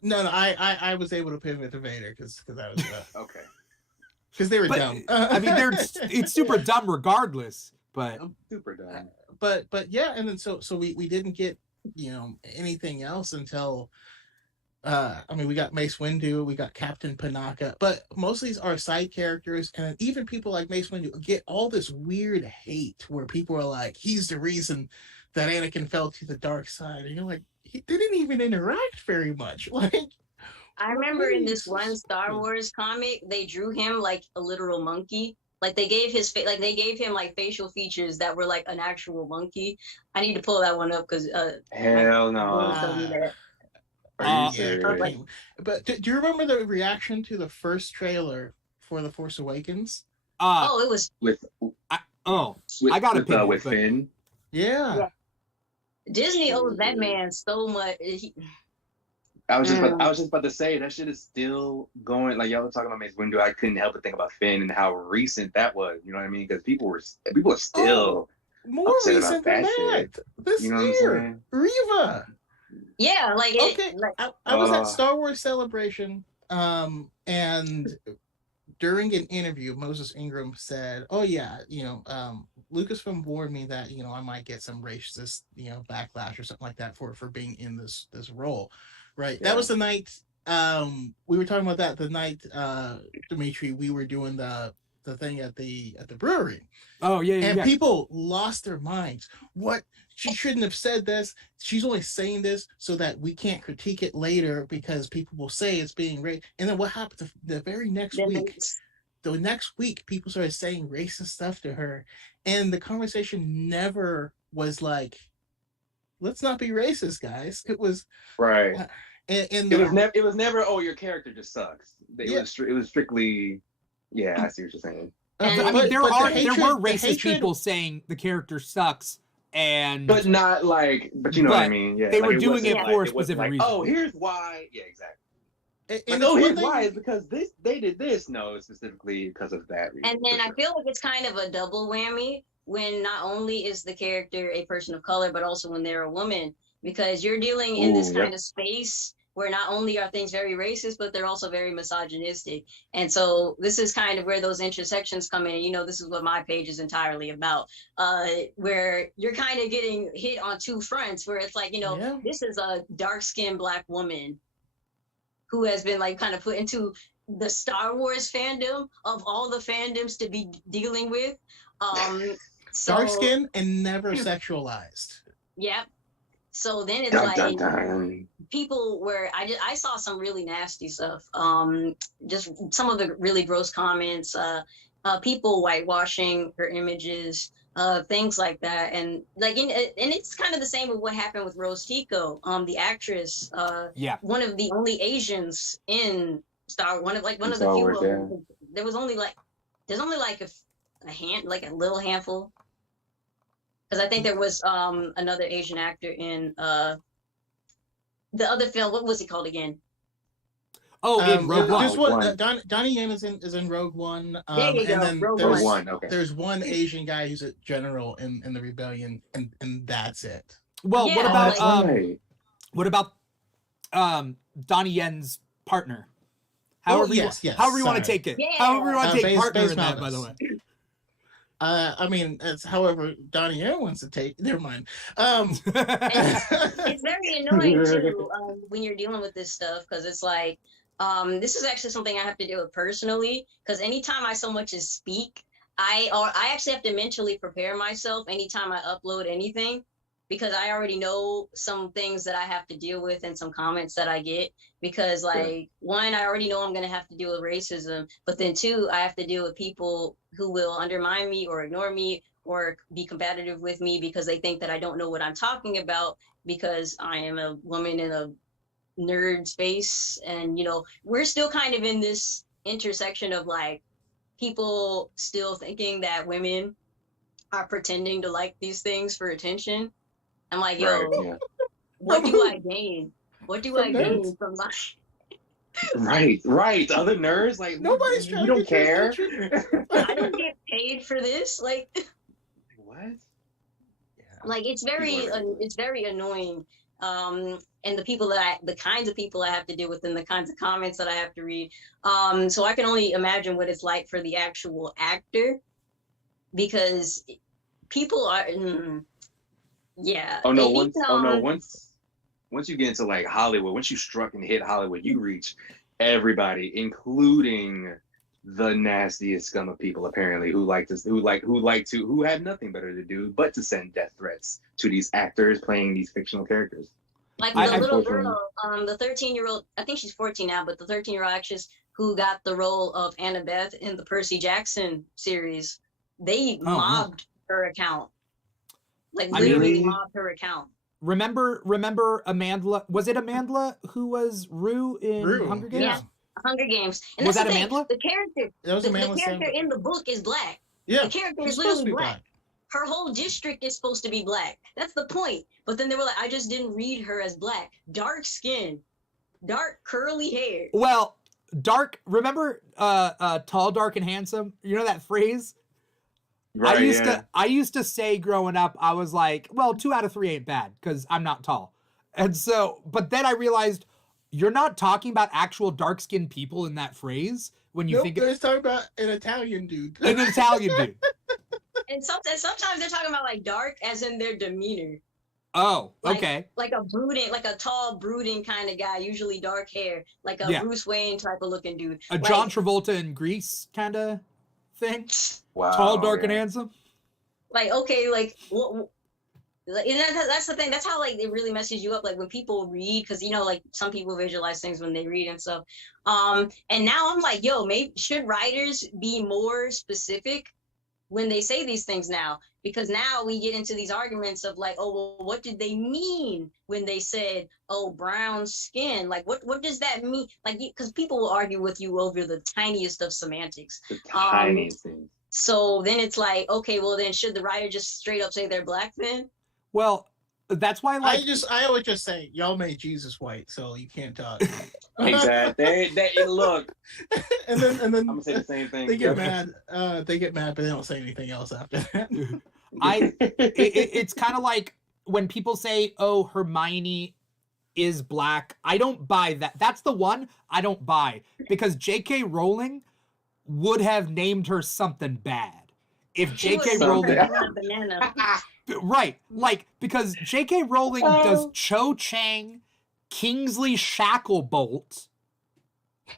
No, I was able to pivot to Vader because I was okay. Because they were dumb. I mean, it's super dumb regardless. But super dumb. But yeah, and then so we didn't get, you know, anything else until I mean, we got Mace Windu, we got Captain Panaka, but most of these are side characters, and even people like Mace Windu get all this weird hate where people are like, he's the reason that Anakin fell to the dark side, and you're like, he didn't even interact very much. Like, I remember in this one Star Wars comic, they drew him like a literal monkey. Like they gave him like facial features that were like an actual monkey. I need to pull that one up because hell no. But do you remember the reaction to the first trailer for The Force Awakens? It was I got a opinion with Finn. Yeah. Disney owes that man so much. I was just about to say that shit is still going. Like y'all were talking about Mace Windu, I couldn't help but think about Finn and how recent that was. You know what I mean? Because people are still more upset recent about than that that. shit. This You know what I'm year, saying? Riva. Yeah, like it. Okay, Like, I was at Star Wars Celebration, and during an interview, Moses Ingram said, "Oh yeah, Lucasfilm warned me that I might get some racist backlash or something like that for being in this role." Right. Yeah. That was the night we were talking about that the night Dimithri, we were doing the thing at the brewery. Oh yeah, And yeah. people lost their minds. What? She shouldn't have said this. She's only saying this so that we can't critique it later because people will say it's being racist. And then what happened the very next week? The next week, people started saying racist stuff to her, and the conversation never was like, "Let's not be racist, guys." It was right. And it was never. Oh, your character just sucks. It was strictly. Yeah, I see what you're saying. I mean, there were racist people saying the character sucks, but you know what I mean. Yeah, they were doing it for a specific reason. Oh, here's why. Yeah, exactly. And here's why is because they did this. No, it's specifically because of that reason. And then I feel like it's kind of a double whammy when not only is the character a person of color, but also when they're a woman, because you're dealing in this kind of space where not only are things very racist, but they're also very misogynistic. And so this is kind of where those intersections come in. This is what my page is entirely about, where you're kind of getting hit on two fronts, where it's like, this is a dark-skinned Black woman who has been like kind of put into the Star Wars fandom of all the fandoms to be dealing with. Dark-skinned and never sexualized. Yep. So then it's people where I saw some really nasty stuff. Just some of the really gross comments, people whitewashing her images, things like that. And and it's kind of the same with what happened with Rose Tico, the actress, one of the only Asians in one of the few. There's only like a little handful. Because I think there was another Asian actor in the other film. What was it called again? Oh, in Rogue One. There's one. Donnie Yen is in Rogue One. There you go. Then Rogue One. Okay. There's one Asian guy who's a general in the rebellion, and that's it. Well, what about Donnie Yen's partner? However you want to take it. Yeah. However you want to take partner Base in that, Malbus. by the way. I mean, it's however Donnie Yen wants to take. Never mind. It's very annoying too when you're dealing with this stuff, because it's like this is actually something I have to deal with personally. Because anytime I so much as speak, I actually have to mentally prepare myself anytime I upload anything, because I already know some things that I have to deal with and some comments that I get. Because one, I already know I'm going to have to deal with racism, but then two, I have to deal with people who will undermine me or ignore me or be combative with me because they think that I don't know what I'm talking about because I am a woman in a nerd space. And, we're still kind of in this intersection of people still thinking that women are pretending to like these things for attention. I'm like, what do I gain? What do I gain from life? Right. Other nerds, nobody's trying to don't care. I don't get paid for this. What? Yeah. It's very annoying. And the kinds of people I have to deal with and the kinds of comments that I have to read. So I can only imagine what it's like for the actual actor, because people are. Yeah. Oh no! Once you get into Hollywood, once you struck and hit Hollywood, you reach everybody, including the nastiest scum of people, apparently, who have nothing better to do but to send death threats to these actors playing these fictional characters. The little girl, the 13-year-old, I think she's 14 now, but the 13-year-old actress who got the role of Annabeth in the Percy Jackson series, they mobbed her account. Literally mobbed her account. Remember Amandla? Was it Amandla who was Rue in Hunger Games? Yeah, Hunger Games. And was that Amandla? The character, the character in the book is Black. Yeah, the character is literally Black. her whole district is supposed to be black. That's the point. But then they were like, I just didn't read her as black. Dark skin, dark curly hair. Well, remember tall, dark, and handsome? You know that phrase? Right, I used to say growing up, I was like, well, 2 out of 3 ain't bad because I'm not tall. And so, but then I realized you're not talking about actual dark-skinned people in that phrase when you think they're talking about an Italian dude. an Italian dude. And sometimes they're talking about like dark as in their demeanor. Oh, Like, okay. like a tall, brooding kind of guy, usually dark hair, like a Yeah. Bruce Wayne type of looking dude. A John Travolta in Grease kind of thing. Wow. Tall, dark, and handsome. Like, okay, like what? And that's the thing. That's how like it really messes you up. Like when people read, because you know, like some people visualize things when they read and stuff. And now I'm like, yo, maybe should writers be more specific when they say these things now? Because now we get into these arguments of like, oh, well, what did they mean when they said, oh, brown skin? Like, what does that mean? Like, because people will argue with you over the tiniest of semantics. The tiniest thing. So then it's like, okay, well then should the writer just straight up say they're black then? Well, that's why like I always just say, y'all made Jesus white, so you can't talk. Exactly. They look. and then I'm gonna say the same thing. they get mad. They get mad, but they don't say anything else after that. it's kind of like when people say, "Oh, Hermione is black." I don't buy that. That's the one I don't buy because J.K. Rowling would have named her something bad if J.K. Rowling. Banana. Right, like because J.K. Rowling does Cho Chang, Kingsley Shacklebolt,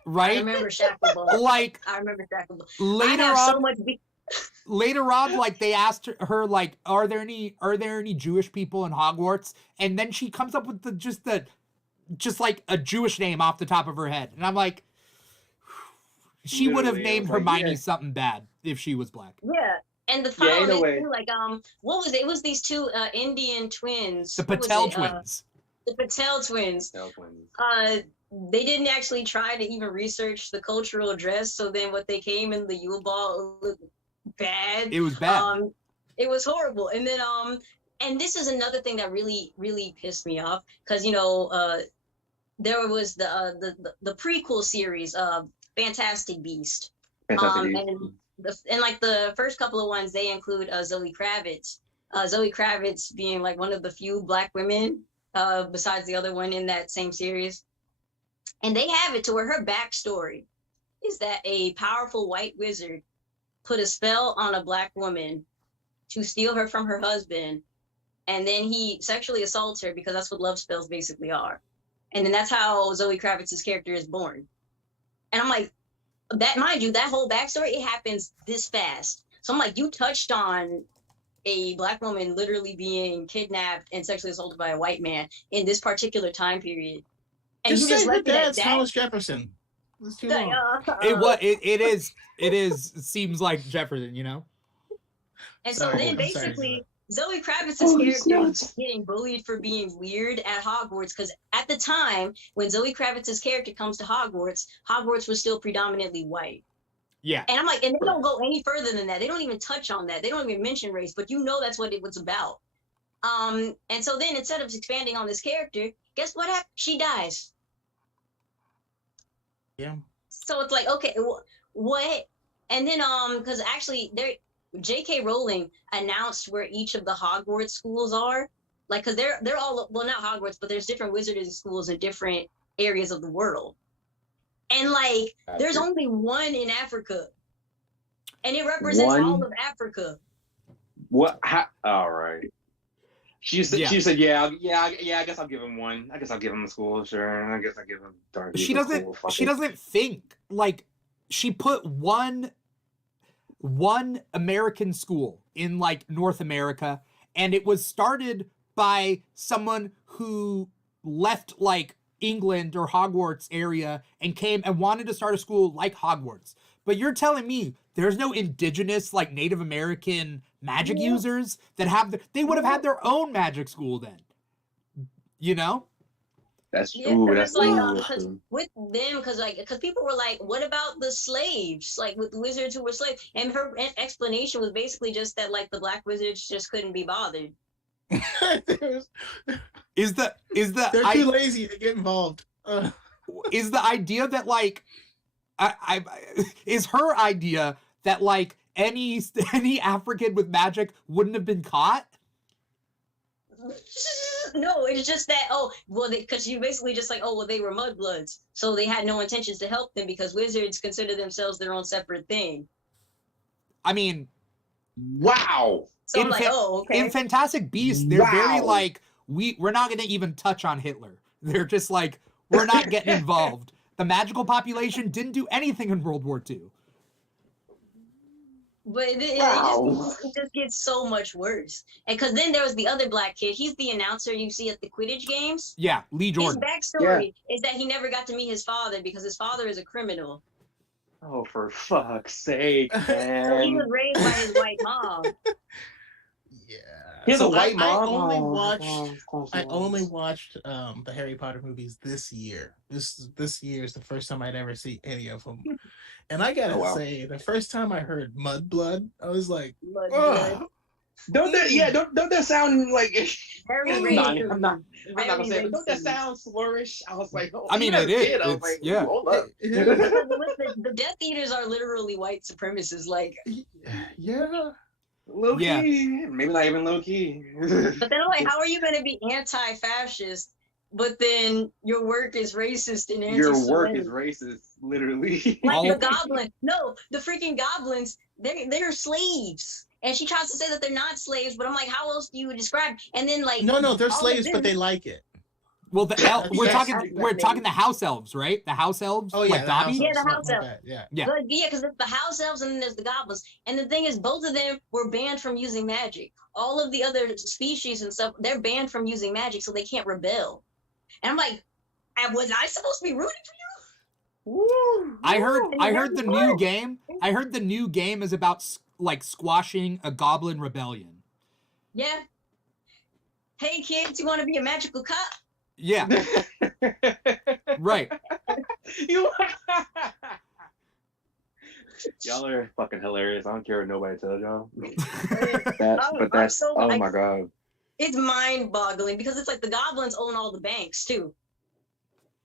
right? I remember Shacklebolt. Like I remember Shacklebolt. later I have on, so much later on, like they asked her, like, are there any Jewish people in Hogwarts? And then she comes up with just like a Jewish name off the top of her head, and I'm like, she would have Literally, named I was like, Hermione yeah. something bad if she was black. Yeah. And the final in a way. like what was it? It was these two Indian twins. The What was Patel it? twins. The Patel twins. No twins. They didn't actually try to even research the cultural dress. So then what they came in the Yule Ball looked bad. It was bad. It was horrible. And then and this is another thing that really, really pissed me off because you know there was the prequel series of Fantastic Beast. Fantastic Beasts. And like the first couple of ones, they include Zoe Kravitz. Zoe Kravitz being like one of the few black women besides the other one in that same series. And they have it to where her backstory is that a powerful white wizard put a spell on a black woman to steal her from her husband. And then he sexually assaults her because that's what love spells basically are. And then that's how Zoe Kravitz's character is born. And I'm like, that, mind you, that whole backstory, it happens this fast. So I'm like, you touched on a black woman literally being kidnapped and sexually assaulted by a white man in this particular time period. And Just you just say her left it at dad's that. Thomas Jefferson. It's too long. It is seems like Jefferson, you know. And so Sorry, then I'm sorry. basically Zoe Kravitz's Holy character is smokes. getting bullied for being weird at Hogwarts because at the time when Zoe Kravitz's character comes to Hogwarts, Hogwarts was still predominantly white. Yeah. And I'm like, and they don't go any further than that. They don't even touch on that. They don't even mention race, but you know that's what it was about. And so then instead of expanding on this character, guess what happened? She dies. Yeah. So it's like, okay, what? And then because actually J.K. Rowling announced where each of the Hogwarts schools are, like, because they're all, well, not Hogwarts, but there's different wizarding schools in different areas of the world. And like, there's only one in Africa, and it represents all of Africa. What? All right. She said, yeah. I guess I'll give him one. I guess I'll give him the school. Sure. I guess I'll give him Darth. She doesn't think like she put one American school in like North America, and it was started by someone who left like England or Hogwarts area and came and wanted to start a school like Hogwarts. But you're telling me there's no indigenous like Native American magic users that have they would have had their own magic school then, you know? That's Yeah, ooh, because that's it's like ooh, that's because true. with them, because people were like, what about the slaves? Like with the wizards who were slaves, and her explanation was basically just that like the black wizards just couldn't be bothered. Is the They're too lazy to get involved. Is the idea that like I is her idea that like any African with magic wouldn't have been caught? No, it's just that because you basically just like they were mudbloods, so they had no intentions to help them because wizards consider themselves their own separate thing. I mean, Wow. So I'm like, okay. In Fantastic Beasts, they're very like we're not gonna even touch on Hitler. They're just like we're not getting involved. The magical population didn't do anything in World War II. But it just gets so much worse. And because then there was the other black kid. He's the announcer you see at the Quidditch games. Yeah, Lee Jordan. His backstory is that he never got to meet his father because his father is a criminal. Oh, for fuck's sake, man. So he was raised by his white mom. Yeah. He has a white mom. I only watched the Harry Potter movies this year. This year is the first time I'd ever see any of them. And I gotta say, the first time I heard Mudblood, I was like, oh. Don't that sound like very I'm not gonna say it, but don't that sound slurish? I was like, I mean, it is. I was like, yeah. Hold up. The Death Eaters are literally white supremacists, like yeah. Low key, maybe not even low key. But then I'm like, how are you going to be anti-fascist, but then your work is racist and your work is racist, literally. Like the goblin. No, the freaking goblins, they're slaves. And she tries to say that they're not slaves, but I'm like, how else do you describe? And then like, no, they're slaves, but they like it. Well, we're talking the house elves, right? The house elves. Oh yeah, like Dobby? The house elves. Yeah. Because it's the house elves and then there's the goblins. And the thing is, both of them were banned from using magic. All of the other species and stuff, they're banned from using magic, so they can't rebel. And I'm like, was I supposed to be rooting for you? Woo, I heard the new game. I heard the new game is about like squashing a goblin rebellion. Yeah. Hey kids, you want to be a magical cop? Yeah. Right. Y'all are fucking hilarious. I don't care what nobody tells y'all. My god. It's mind-boggling because it's like the goblins own all the banks too.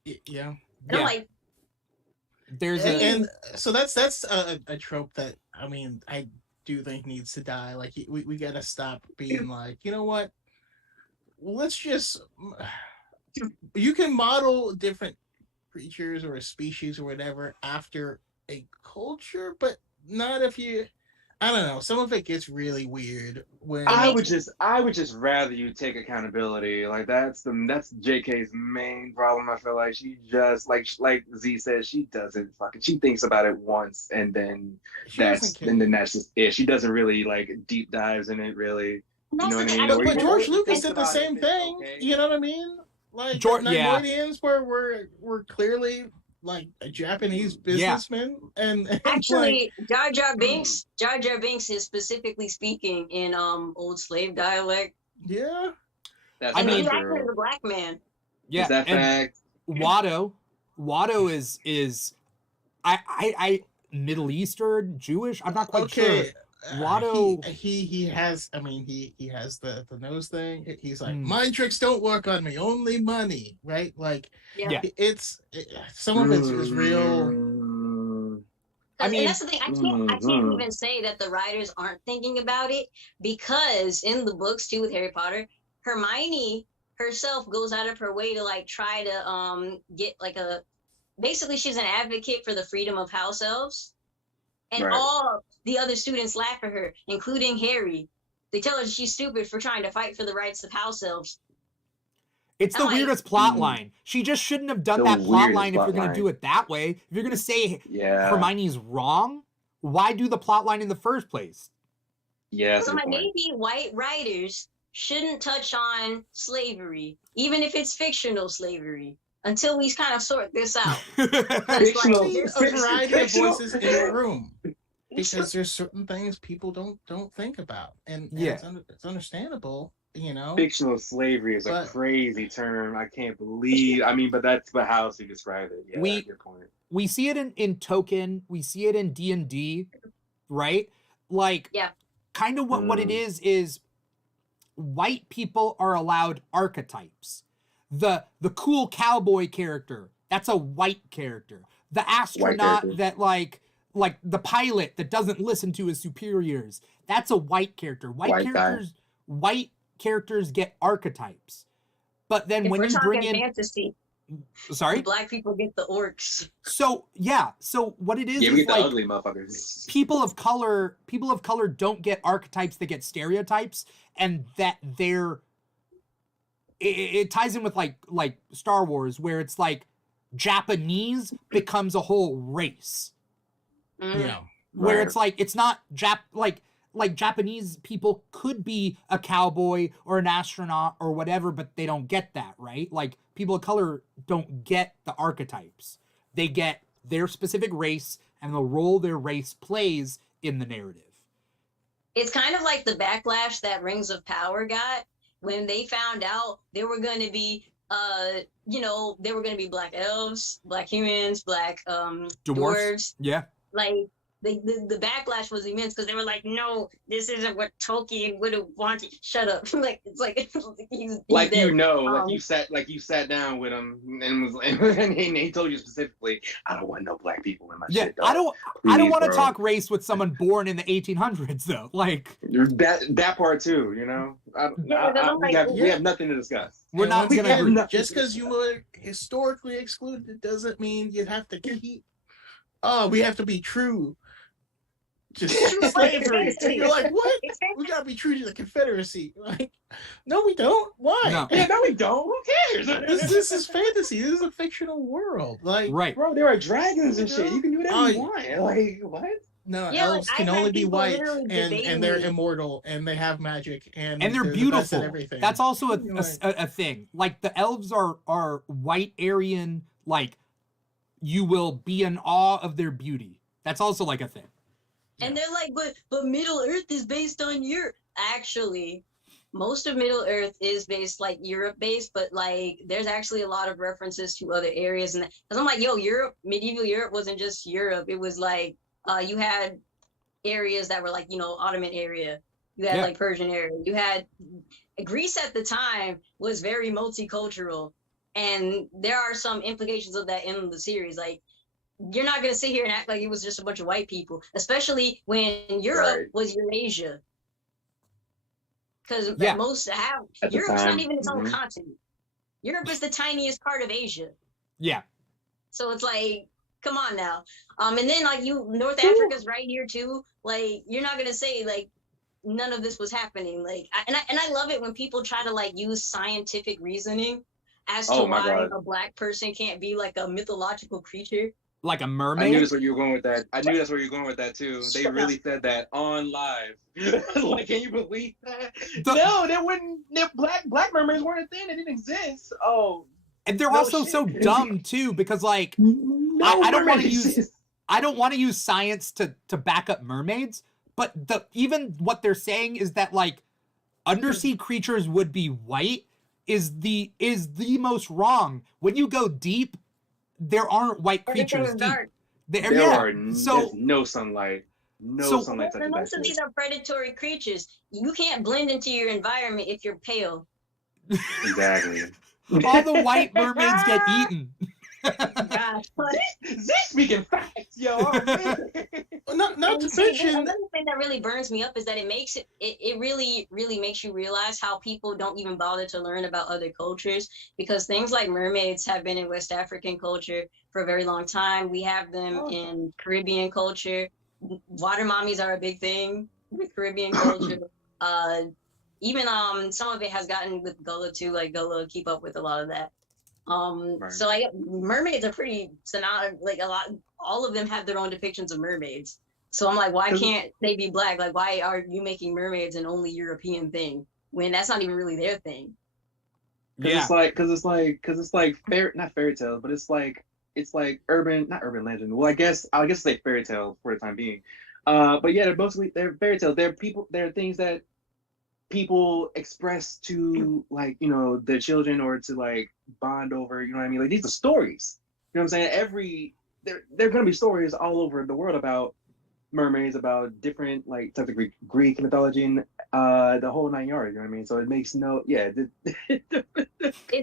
Yeah. And I'm like, and so that's a trope that I mean I do think needs to die. Like we gotta stop being like, you know what? Let's just you can model different creatures or a species or whatever after a culture, but not if you I don't know. Some of it gets really weird when I would just rather you take accountability. Like that's JK's main problem. I feel like she just like Z said, she thinks about it once and then that's just it. She doesn't really like deep dives in it really. You know what I mean? But George Lucas did the same thing. Okay. You know what I mean? Like Noahtoons were clearly like a Japanese businessman, and actually Jar Jar Binks is specifically speaking in old slave dialect. Yeah, that's he's actually a black man. Yeah, is that fact? Watto is I Middle Eastern Jewish. I'm not quite sure. Watto, he has. I mean, he has the nose thing. He's like, mind tricks don't work on me, only money, right? Like, some of it is real. I mean, and that's the thing. I can't even say that the writers aren't thinking about it because in the books too with Harry Potter, Hermione herself goes out of her way to like try to get like basically she's an advocate for the freedom of house elves. And all the other students laugh at her, including Harry. They tell her she's stupid for trying to fight for the rights of house elves. It's the weirdest plot line. She just shouldn't have done that plot line if you're going to do it that way. If you're going to say Hermione's wrong, why do the plot line in the first place? Yeah. So maybe white writers shouldn't touch on slavery, even if it's fictional slavery. Until we kind of sort this out. There's a variety of voices in the room because there's certain things people don't think about, and it's understandable. you know. Fictional slavery is a crazy term. I can't believe. I mean, but that's how else you describe it. Yeah, good point. We see it in Token. We see it in D&D, right? Like, yeah, kind of what it is white people are allowed archetypes. The cool cowboy character, that's a white character. The astronaut that like the pilot that doesn't listen to his superiors, that's a white character. White characters get archetypes. But then when you bring in fantasy, sorry, black people get the orcs. So yeah, so what it is we get like, the ugly motherfuckers. People of color don't get archetypes, they get stereotypes, and that it ties in with like Star Wars, where it's like Japanese becomes a whole race. Yeah. Where it's like, it's not like Japanese people could be a cowboy or an astronaut or whatever, but they don't get that, right? Like, people of color don't get the archetypes. They get their specific race and the role their race plays in the narrative. It's kind of like the backlash that Rings of Power got when they found out there were going to be there were going to be black elves, black humans, black dwarves. Yeah. Like, the backlash was immense because they were like, no, this isn't what Tolkien would have wanted. Shut up. Like, it's like he's like dead. you sat down with him and he told you specifically, I don't want no black people in my shit. Dog. I don't want to talk race with someone born in the 1800s though. Like, that part too, you know. We have nothing to discuss. We're not gonna just because you were historically excluded doesn't mean you have to keep. Oh, we have to be true. Just slavery. And you're like, what? We gotta be true to the Confederacy. Like, no, we don't. Why? No, we don't. Who cares? This is fantasy. This is a fictional world. Like, right, bro, there are dragons and shit. You can do whatever you want. Like, what? No, elves can only be white, and they're immortal, and they have magic, and they're beautiful. Everything. That's also a thing. Like, the elves are white Aryan. Like, you will be in awe of their beauty. That's also like a thing. And they're like, but Middle Earth is based on Europe. Actually, most of Middle Earth is based like Europe based, but like there's actually a lot of references to other areas. And because I'm like, yo, medieval Europe wasn't just Europe. It was like you had areas that were like, Ottoman area. You had like Persian area. You had Greece at the time was very multicultural. And there are some implications of that in the series. Like, you're not going to sit here and act like it was just a bunch of white people, especially when Europe was Eurasia. Because Europe's not even its own continent. Europe is the tiniest part of Asia. Yeah. So it's like, come on now. And then like North Africa's right here too. Like, you're not going to say like none of this was happening. Like, I love it when people try to like use scientific reasoning as to why a black person can't be like a mythological creature. Like a mermaid? I knew that's where you were going with that. I knew that's where you were going with that too. They really said that on live. Like, can you believe that? No, there wouldn't. Black mermaids weren't a thing. They didn't exist. Oh. And they're also so dumb too, because like I don't want to use science to back up mermaids, but even what they're saying is that like undersea creatures would be white is the most wrong. When you go deep, there aren't white creatures deep. There's no sunlight. Sunlight. And most of these are predatory creatures. You can't blend into your environment if you're pale. Exactly. All the white mermaids get eaten. This speaking facts, yo. not to mention, another thing that really burns me up is that it really makes you realize how people don't even bother to learn about other cultures, because things like mermaids have been in West African culture for a very long time. We have them in Caribbean culture. Water mommies are a big thing with Caribbean culture. Even some of it has gotten with Gullah too, like Gullah keep up with a lot of that. So like mermaids are pretty synonymous, like all of them have their own depictions of mermaids. So I'm like, why can't they be black? Like, why are you making mermaids an only European thing when that's not even really their thing? Because it's like not fairy tales, but it's like not urban legend. Well, I guess it's like fairy tale for the time being. But yeah, they're fairy tales. They're things that people express to like, their children or to like bond over, you know what I mean? Like these are stories. You know what I'm saying? There are gonna be stories all over the world about mermaids, about different like types of Greek mythology and the whole 9 yards, you know what I mean? So it makes It's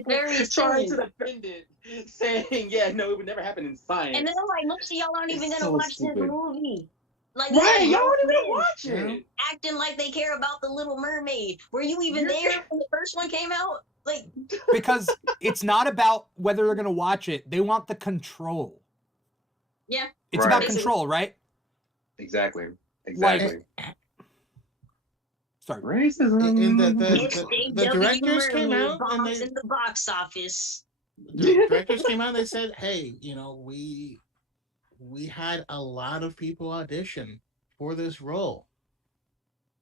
very trying to silly. defend it, saying, it would never happen in science. And then I'm like, most of y'all aren't even gonna watch this movie. Like, right, y'all aren't even men gonna watch it. acting like they care about the Little Mermaid. Were you even there when the first one came out? Like, because it's not about whether they're gonna watch it. They want the control. Yeah. It's about control, right? Exactly. Sorry. Racism. And the directors came out and they in the box office. The directors came out and they said, "Hey, we had a lot of people audition for this role,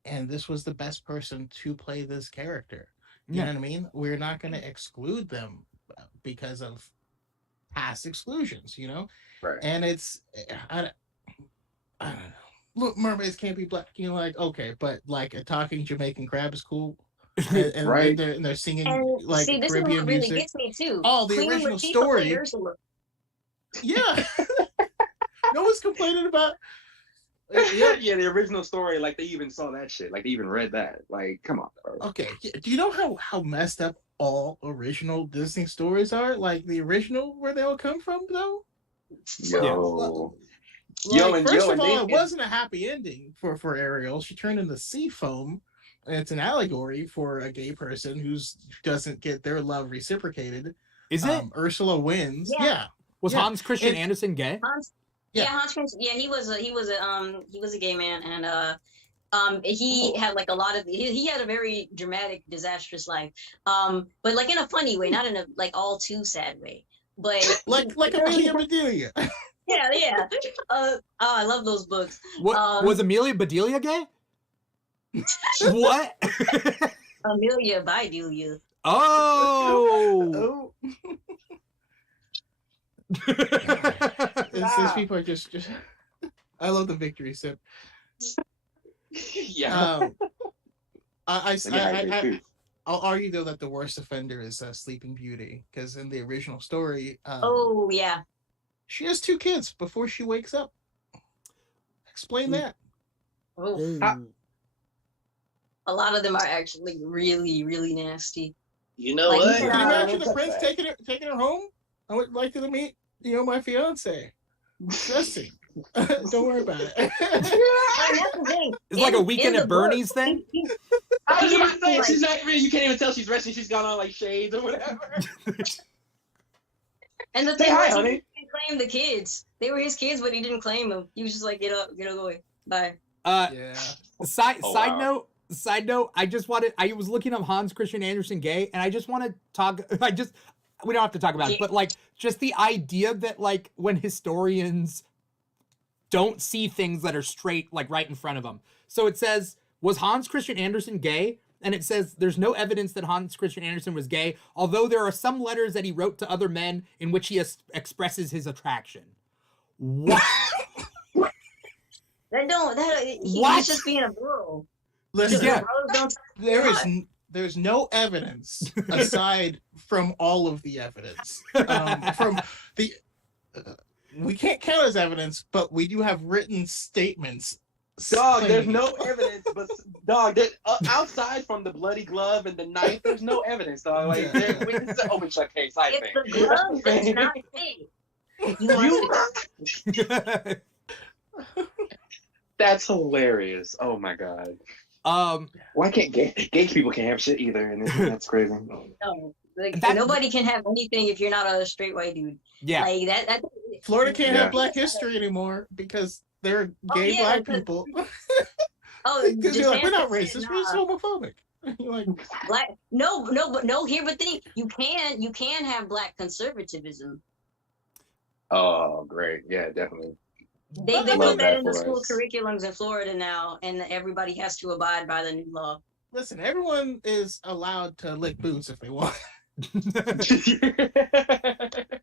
and this was the best person to play this character." You know what I mean? We're not going to exclude them because of past exclusions, Right. And it's I don't know. Look, mermaids can't be black. Okay, but like a talking Jamaican crab is cool. And right. They're singing this Caribbean is what really music. gets me too. Oh, the Queen original Latifah story. Yeah. No one's complaining about. Yeah, the original story, like they even saw that shit, like they even read that. Like, come on, bro. Okay, do you know how messed up all original Disney stories are? Like the original, where they all come from, though. First of all, it wasn't a happy ending for Ariel. She turned into sea foam. And it's an allegory for a gay person who doesn't get their love reciprocated. Is it? Ursula wins. Yeah. Was Hans Christian Andersen gay? Hans Christian. Yeah, he was a gay man, and he had like a lot of he had a very dramatic, disastrous life. But like in a funny way, not in a like all too sad way. But like Amelia Bedelia. Yeah. I love those books. What was Amelia Bedelia gay? What? Amelia Bedelia. Oh. These people are just. I love the victory sip. Yeah. I'll argue though that the worst offender is Sleeping Beauty, because in the original story, she has 2 kids before she wakes up. Explain that. A lot of them are actually really, really nasty. You know what? Can you imagine the prince taking her home? I would like to meet, my fiance. Disgusting. Don't worry about it. It's like a Weekend at Bernie's thing. I was about to say, she's not really, you can't even tell she's resting. She's got on like shades or whatever. And the thing was, he didn't claim the kids. They were his kids, but he didn't claim them. He was just like, get up, away. Bye. Side note, I was looking up Hans Christian Andersen gay, and I just want to talk, we don't have to talk about it, but like just the idea that like when historians don't see things that are straight, like right in front of them. So it says, was Hans Christian Andersen gay? And it says there's no evidence that Hans Christian Andersen was gay, although there are some letters that he wrote to other men in which he expresses his attraction. What? He's just being a bro. Listen, there's no evidence aside from all of the evidence. We can't count as evidence, but we do have written statements. Dog, there's no evidence, but dog, outside from the bloody glove and the knife, there's no evidence, dog. Like, it's an open shut case, I think. It's the glove that's not fake. That's hilarious. Oh my god. Why can't gay people can't have shit either? And that's crazy. No, nobody can have anything if you're not a straight white dude. Yeah. Like that Florida can't have Black History anymore because they're gay Black people. Because you're like, we're not racist, we're just homophobic. You're like, Black, here, but think you can have Black conservatism. Oh, great. Yeah, definitely. They put that in the school curriculums in Florida now, and everybody has to abide by the new law. Listen, everyone is allowed to lick boots if they want. We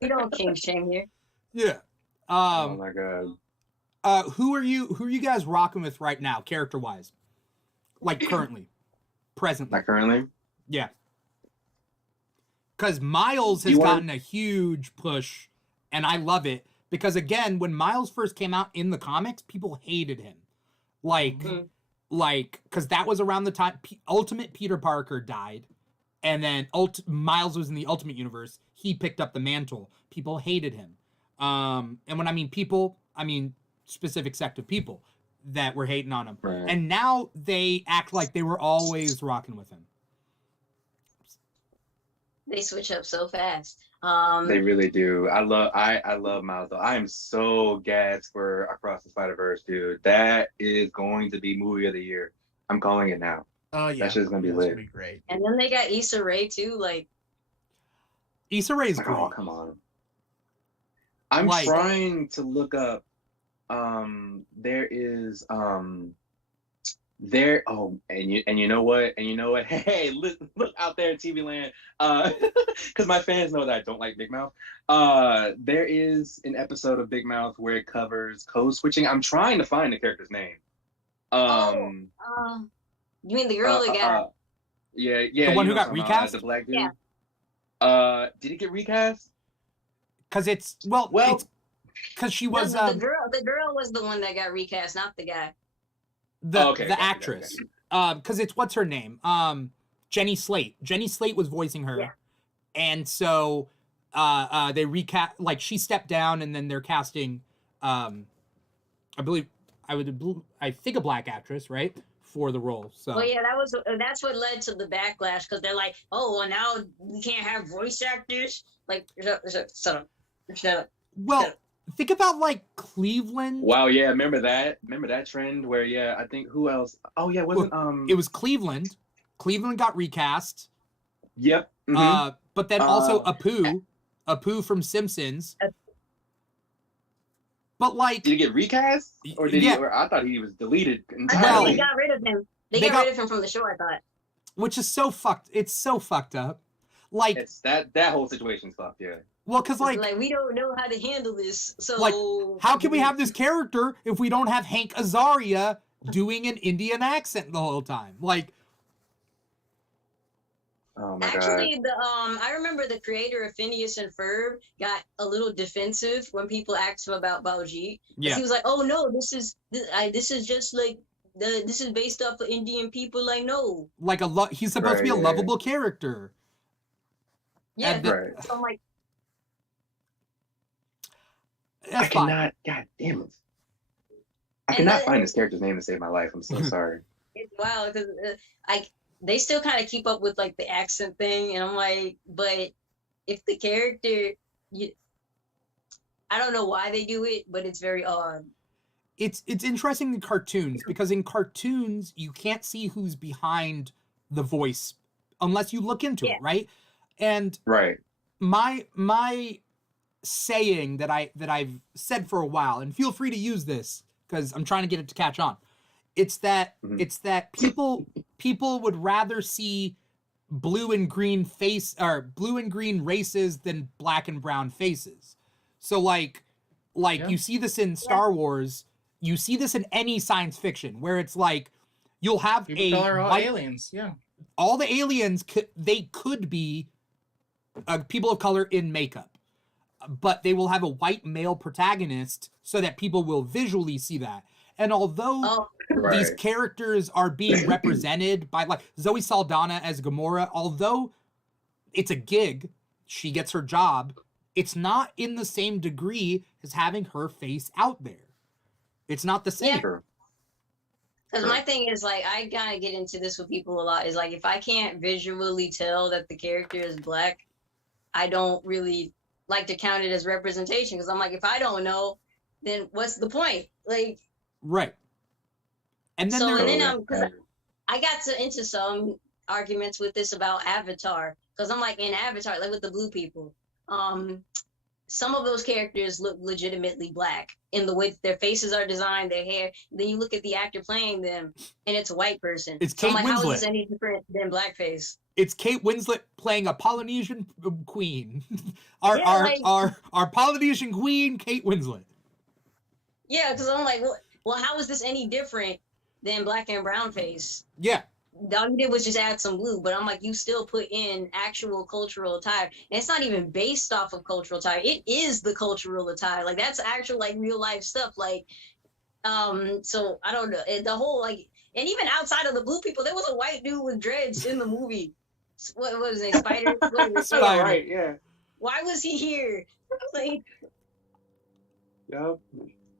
don't king shame here. Yeah. Oh my god. Who are you guys rocking with right now, character wise? Like currently. presently. Not currently. Yeah. Because Miles has gotten a huge push, and I love it. Because, again, when Miles first came out in the comics, people hated him. Because that was around the time Ultimate Peter Parker died, and then Miles was in the Ultimate Universe. He picked up the mantle. People hated him. And when I mean people, I mean specific sect of people that were hating on him. Right. And now they act like they were always rocking with him. They switch up so fast. They really do. I love Miles though. I am so gassed for Across the Spider-Verse, dude. That is going to be movie of the year. I'm calling it now. Oh yeah, that shit's gonna be lit. Gonna be great. And then they got Issa Rae too. Like Issa Rae's great. Oh come on. I'm trying to look up. There is there. Oh, and you know what? Hey, look out there in TV land. Because my fans know that I don't like Big Mouth. There is an episode of Big Mouth where it covers code switching. I'm trying to find the character's name. you mean the girl that got? Yeah. The one who got recast? The black dude. Yeah. Did it get recast? Because it's because she was the girl was the one that got recast, not the guy. The actress. Because it's what's her name? Jenny Slate. Jenny Slate was voicing her. Yeah. And so they recast, like she stepped down, and then they're casting I think a black actress, right? For the role. So well, yeah, that's what led to the backlash, because they're like, oh, well, now we can't have voice actors. Like, shut up. Well, think about like Cleveland. Wow, yeah, remember that trend where I think who else? Oh yeah, it was Cleveland. Cleveland got recast. Yep. Mm-hmm. But then also Apu from Simpsons. But like, did he get recast, or did he? Or I thought he was deleted entirely. I thought they got rid of him. They got rid of him from the show, I thought. Which is so fucked. It's so fucked up. Like, it's that whole situation's fucked. Yeah. Well, because like we don't know how to handle this. So like, how can we have this character if we don't have Hank Azaria doing an Indian accent the whole time? Like, oh my actually, God. I remember the creator of Phineas and Ferb got a little defensive when people asked him about Baljeet. Yeah. He was like, "Oh no, this is just like this is based off of Indian people." Like, no. Like he's supposed to be a lovable character. Yeah. So I'm like, I cannot. God damn it! I cannot find this character's name to save my life. I'm so sorry. It's wild because they still kind of keep up with like the accent thing, and I'm like, but if the character, I don't know why they do it, but it's very odd. It's interesting in cartoons, because in cartoons you can't see who's behind the voice unless you look into it, right? And my saying that I've said for a while, and feel free to use this because I'm trying to get it to catch on. It's that people would rather see blue and green races than black and brown faces. So like you see this in Star Wars, you see this in any science fiction where it's like you'll have aliens, all the aliens could be people of color in makeup, but they will have a white male protagonist so that people will visually see that. And although these characters are being represented by, like, Zoe Saldana as Gamora, although it's a gig, she gets her job, it's not in the same degree as having her face out there. It's not the same. Because my thing is, like, I kind of get into this with people a lot, is like, if I can't visually tell that the character is black, I don't really like to count it as representation, because I'm like, if I don't know, then what's the point? Like, right. And then I got into some arguments with this about Avatar, because I'm like, in Avatar, like with the blue people, some of those characters look legitimately black in the way that their faces are designed, their hair. Then you look at the actor playing them, and it's a white person. It's Kate Winslet. How is this any different than blackface? It's Kate Winslet playing a Polynesian queen. our Polynesian queen, Kate Winslet. Yeah, because I'm like, well, how is this any different than black and brown face? Yeah. all you did was just add some blue, but I'm like, you still put in actual cultural attire. And it's not even based off of cultural attire. It is the cultural attire. Like that's actual like real life stuff. Like, so I don't know. The whole like, and even outside of the blue people, there was a white dude with dreads in the movie. What was it? Spider? Spider. Right, yeah. Why was he here? Like, Yep.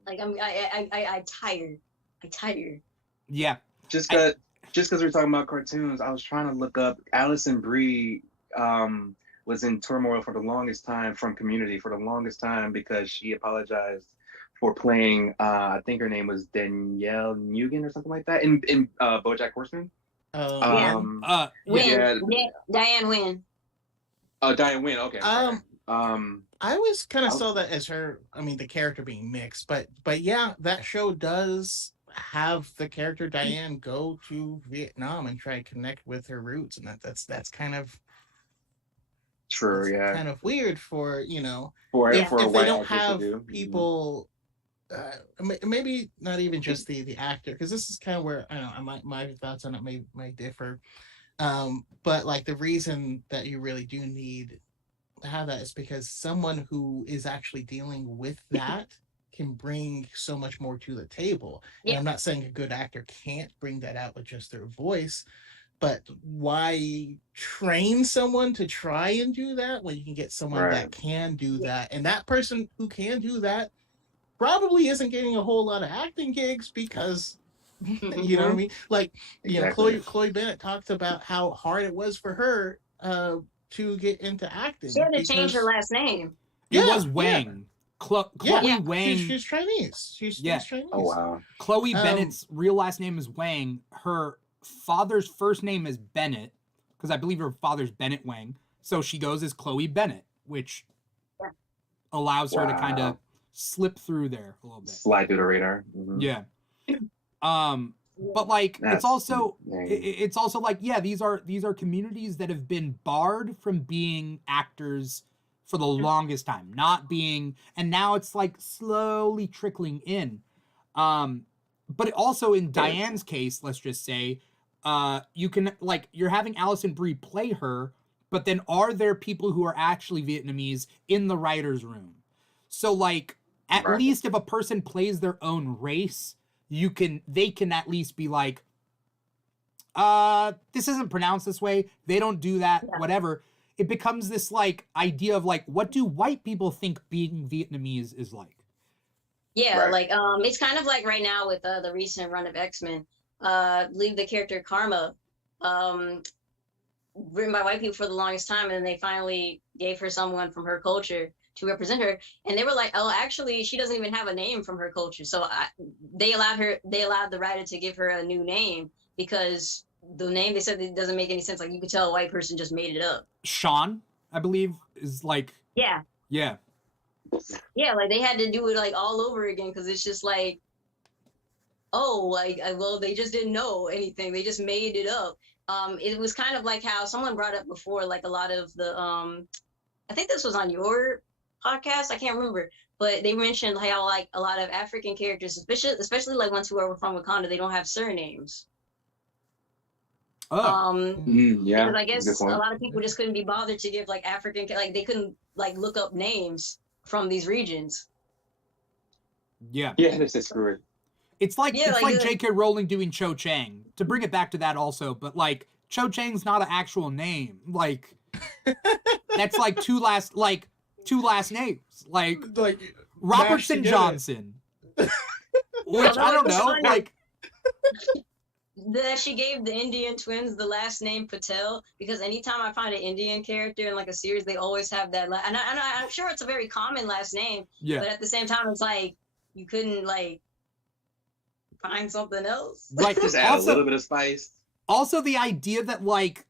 like I tired. I tired. Yeah. Just because we're talking about cartoons, I was trying to look up Allison Brie was in turmoil for the longest time from Community for the longest time because she apologized for playing I think her name was Danielle Nugent or something like that in BoJack Horseman. Yeah. Yeah. Diane Wynn. Oh, Diane Wynn. Okay. I was kind of saw that as her. I mean, the character being mixed, but yeah, that show does have the character Diane go to Vietnam and try to connect with her roots, and that's kind of true. Yeah. kind of weird for For if a they white don't actress to have do. people. Maybe not even just the actor, because this is kind of where I don't know my thoughts on it may differ. But like the reason that you really do need to have that is because someone who is actually dealing with that can bring so much more to the table. Yeah. And I'm not saying a good actor can't bring that out with just their voice, but why train someone to try and do that when you can get someone that can do that? And that person who can do that probably isn't getting a whole lot of acting gigs because you know what I mean? Like, Exactly. Chloe Bennett talked about how hard it was for her to get into acting. She had to change her last name. It was Wang. Chloe Wang. She's Chinese. She's Chinese. Oh wow. Chloe Bennett's real last name is Wang. Her father's first name is Bennett, because I believe her father's Bennett Wang. So she goes as Chloe Bennett, which allows her to kind of slip through there a little bit. Slide through the radar. Mm-hmm. Yeah. But like it's also like, yeah, these are communities that have been barred from being actors for the longest time, and now it's like slowly trickling in. But also in Diane's case, let's just say, you can, like, you're having Allison Brie play her, but then are there people who are actually Vietnamese in the writer's room? So like, at least if a person plays their own race, they can at least be like, this isn't pronounced this way. They don't do that, whatever. It becomes this like idea of like, what do white people think being Vietnamese is like? Yeah, like it's kind of like right now with the recent run of X-Men. I believe the character Karma, written by white people for the longest time, and they finally gave her someone from her culture to represent her, and they were like, oh, actually she doesn't even have a name from her culture. So they allowed the writer to give her a new name, because the name, they said, it doesn't make any sense. Like, you could tell a white person just made it up. Sean, I believe, is like yeah like they had to do it like all over again, because it's just like, oh, like, well, they just didn't know anything, they just made it up. It was kind of like how someone brought up before, like a lot of the I think this was on your podcast, I can't remember, but they mentioned how like a lot of African characters, especially like ones who are from Wakanda, they don't have surnames. Yeah, because I guess a lot of people just couldn't be bothered to give like African, like they couldn't like look up names from these regions. Yeah, this is screw it. It's like J.K. Rowling doing Cho Chang, to bring it back to that also, but like Cho Chang's not an actual name. Like that's like two last names, like Robertson Johnson. Which I don't know, like that she gave the Indian twins the last name Patel, because anytime I find an Indian character in like a series, they always have that. And I'm sure it's a very common last name, but at the same time, it's like you couldn't like find something else. Right, just add a little bit of spice. Also, the idea that like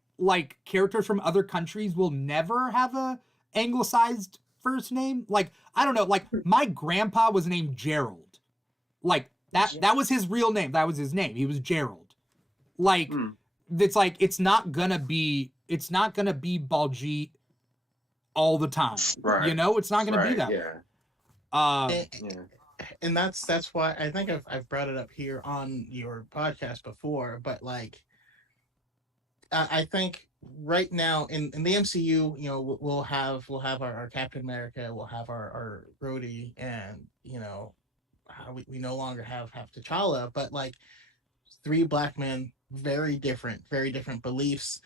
characters from other countries will never have a anglicized first name. Like, I don't know. Like, my grandpa was named Gerald. Like that was his real name. That was his name. He was Gerald. Like, it's like, it's not gonna be Baljeet all the time. Right. You know, it's not gonna be that. Yeah. And that's why I think I've brought it up here on your podcast before, but like I think right now in the MCU, you know, we'll have our Captain America, we'll have our Rhodey, and you know, we no longer have T'Challa, but like three black men, very different beliefs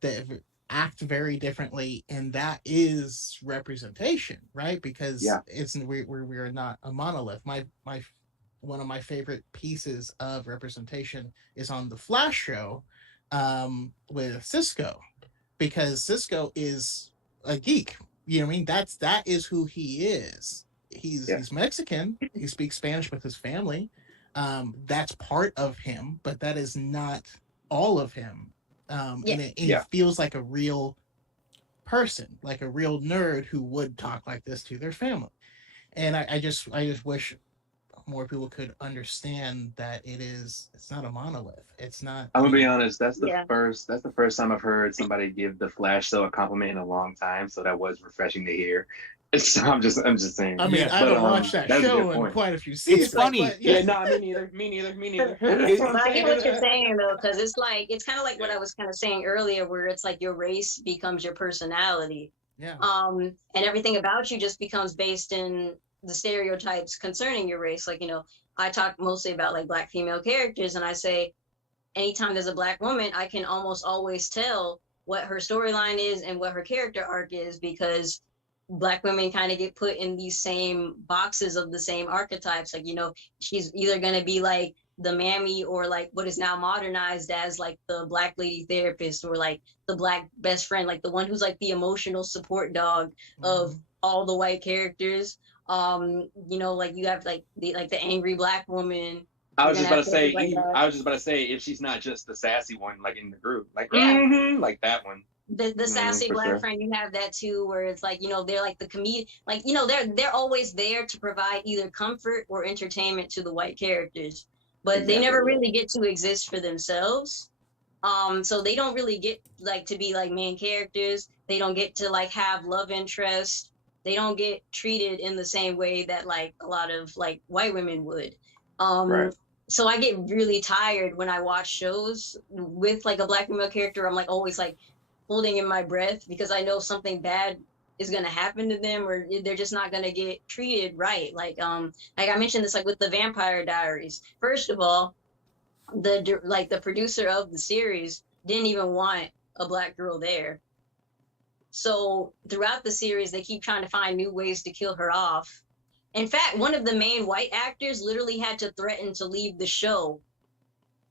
that act very differently, and that is representation, right? Because it's we're not a monolith. My one of my favorite pieces of representation is on the Flash show with Cisco, because Cisco is a geek. You know what I mean? That is who he is. He's Mexican. He speaks Spanish with his family. That's part of him, but that is not all of him. And it feels like a real person, like a real nerd who would talk like this to their family. And I just wish more people could understand that it's not a monolith. It's not. I'm gonna be honest. That's the first time I've heard somebody give the Flash show a compliment in a long time. So that was refreshing to hear. So I'm just saying. I mean, I haven't watched that show in quite a few seasons. It's funny. But, me neither. I get what you're saying though, because it's kind of like what I was kind of saying earlier, where it's like your race becomes your personality. Yeah. And everything about you just becomes based in the stereotypes concerning your race. Like, you know, I talk mostly about like black female characters, and I say anytime there's a black woman, I can almost always tell what her storyline is and what her character arc is, because black women kind of get put in these same boxes of the same archetypes. Like, you know, she's either going to be like the mammy, or like what is now modernized as like the black lady therapist, or like the black best friend, like the one who's like the emotional support dog of all the white characters. You know, like you have like the angry black woman. I was just about to say, if she's not just the sassy one, like in the group, like like that one. The sassy black friend, you have that too, where it's like, you know, they're like the comedian, like, you know, they're always there to provide either comfort or entertainment to the white characters, but they never really get to exist for themselves. So they don't really get like to be like main characters. They don't get to like have love interest. They don't get treated in the same way that like a lot of like white women would. So I get really tired when I watch shows with like a black female character. I'm like always like holding in my breath, because I know something bad is going to happen to them, or they're just not going to get treated right. Like I mentioned this, like with the Vampire Diaries. First of all, the producer of the series didn't even want a black girl there. So throughout the series, they keep trying to find new ways to kill her off. In fact, one of the main white actors literally had to threaten to leave the show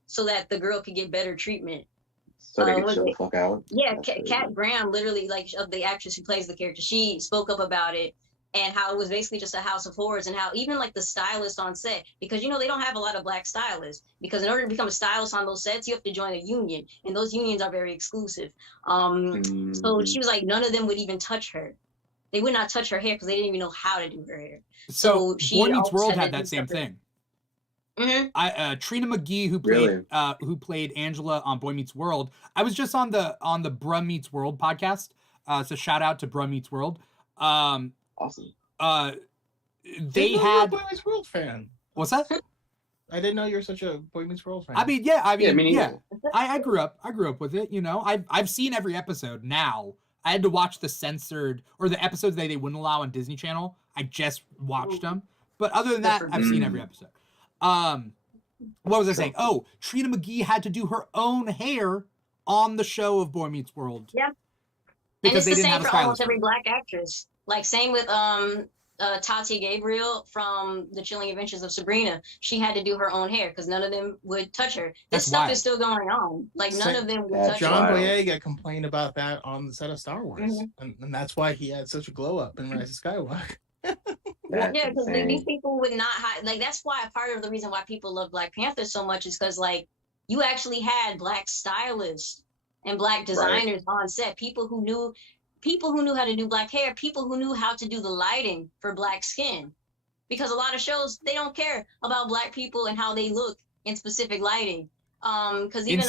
so that the girl could get better treatment. So they can chill the fuck out. Yeah, Kat Graham, literally, like, of the actress who plays the character, she spoke up about it, and how it was basically just a house of horrors, and how even like the stylist on set, because you know they don't have a lot of black stylists, because in order to become a stylist on those sets, you have to join a union, and those unions are very exclusive. So she was like, none of them would even touch her. They would not touch her hair because they didn't even know how to do her hair. So Boy Meets World had that same thing. Trina McGee, who played Angela on Boy Meets World. I was just on the Bruh Meets World podcast. So shout out to Bruh Meets World. Awesome. They had a Boy Meets World fan. What's that? I didn't know you were such a Boy Meets World fan. I mean, yeah. I grew up with it. You know, I've seen every episode now. I had to watch the censored, or the episodes that they wouldn't allow on Disney Channel. I just watched them. But other than that, I've seen every episode. What was I saying? Oh, Trina McGee had to do her own hair on the show of Boy Meets World. Yeah. Because and it's they the didn't same have a for almost stylist. every black actress. Like same with Tati Gabriel from The Chilling Adventures of Sabrina. She had to do her own hair because none of them would touch her. This stuff is still going on. Like none of them would touch her. John Boyega complained about that on the set of Star Wars, and that's why he had such a glow up in Rise of Skywalker. Yeah, because these people would not hide. Like that's why part of the reason why people love Black Panther so much is because like you actually had black stylists and black designers on set. People who knew how to do black hair, people who knew how to do the lighting for black skin. Because a lot of shows, they don't care about black people and how they look in specific lighting. Because even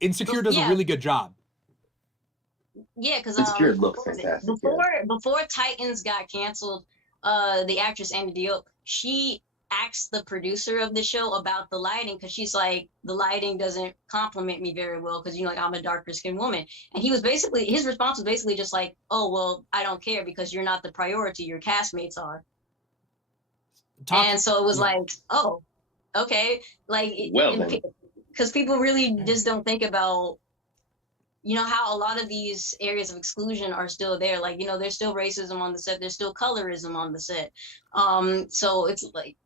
Insecure does a really good job. Yeah, because Insecure looks fantastic. Before Titans got canceled, the actress Amy Diop, she asked the producer of the show about the lighting, because she's like, the lighting doesn't complement me very well because, you know, like I'm a darker skinned woman. And his response was basically just like, oh, well, I don't care because you're not the priority, your castmates are. And so it was like, oh, okay. Like, well, because people really just don't think about, you know, how a lot of these areas of exclusion are still there. Like, you know, there's still racism on the set. There's still colorism on the set. So it's like,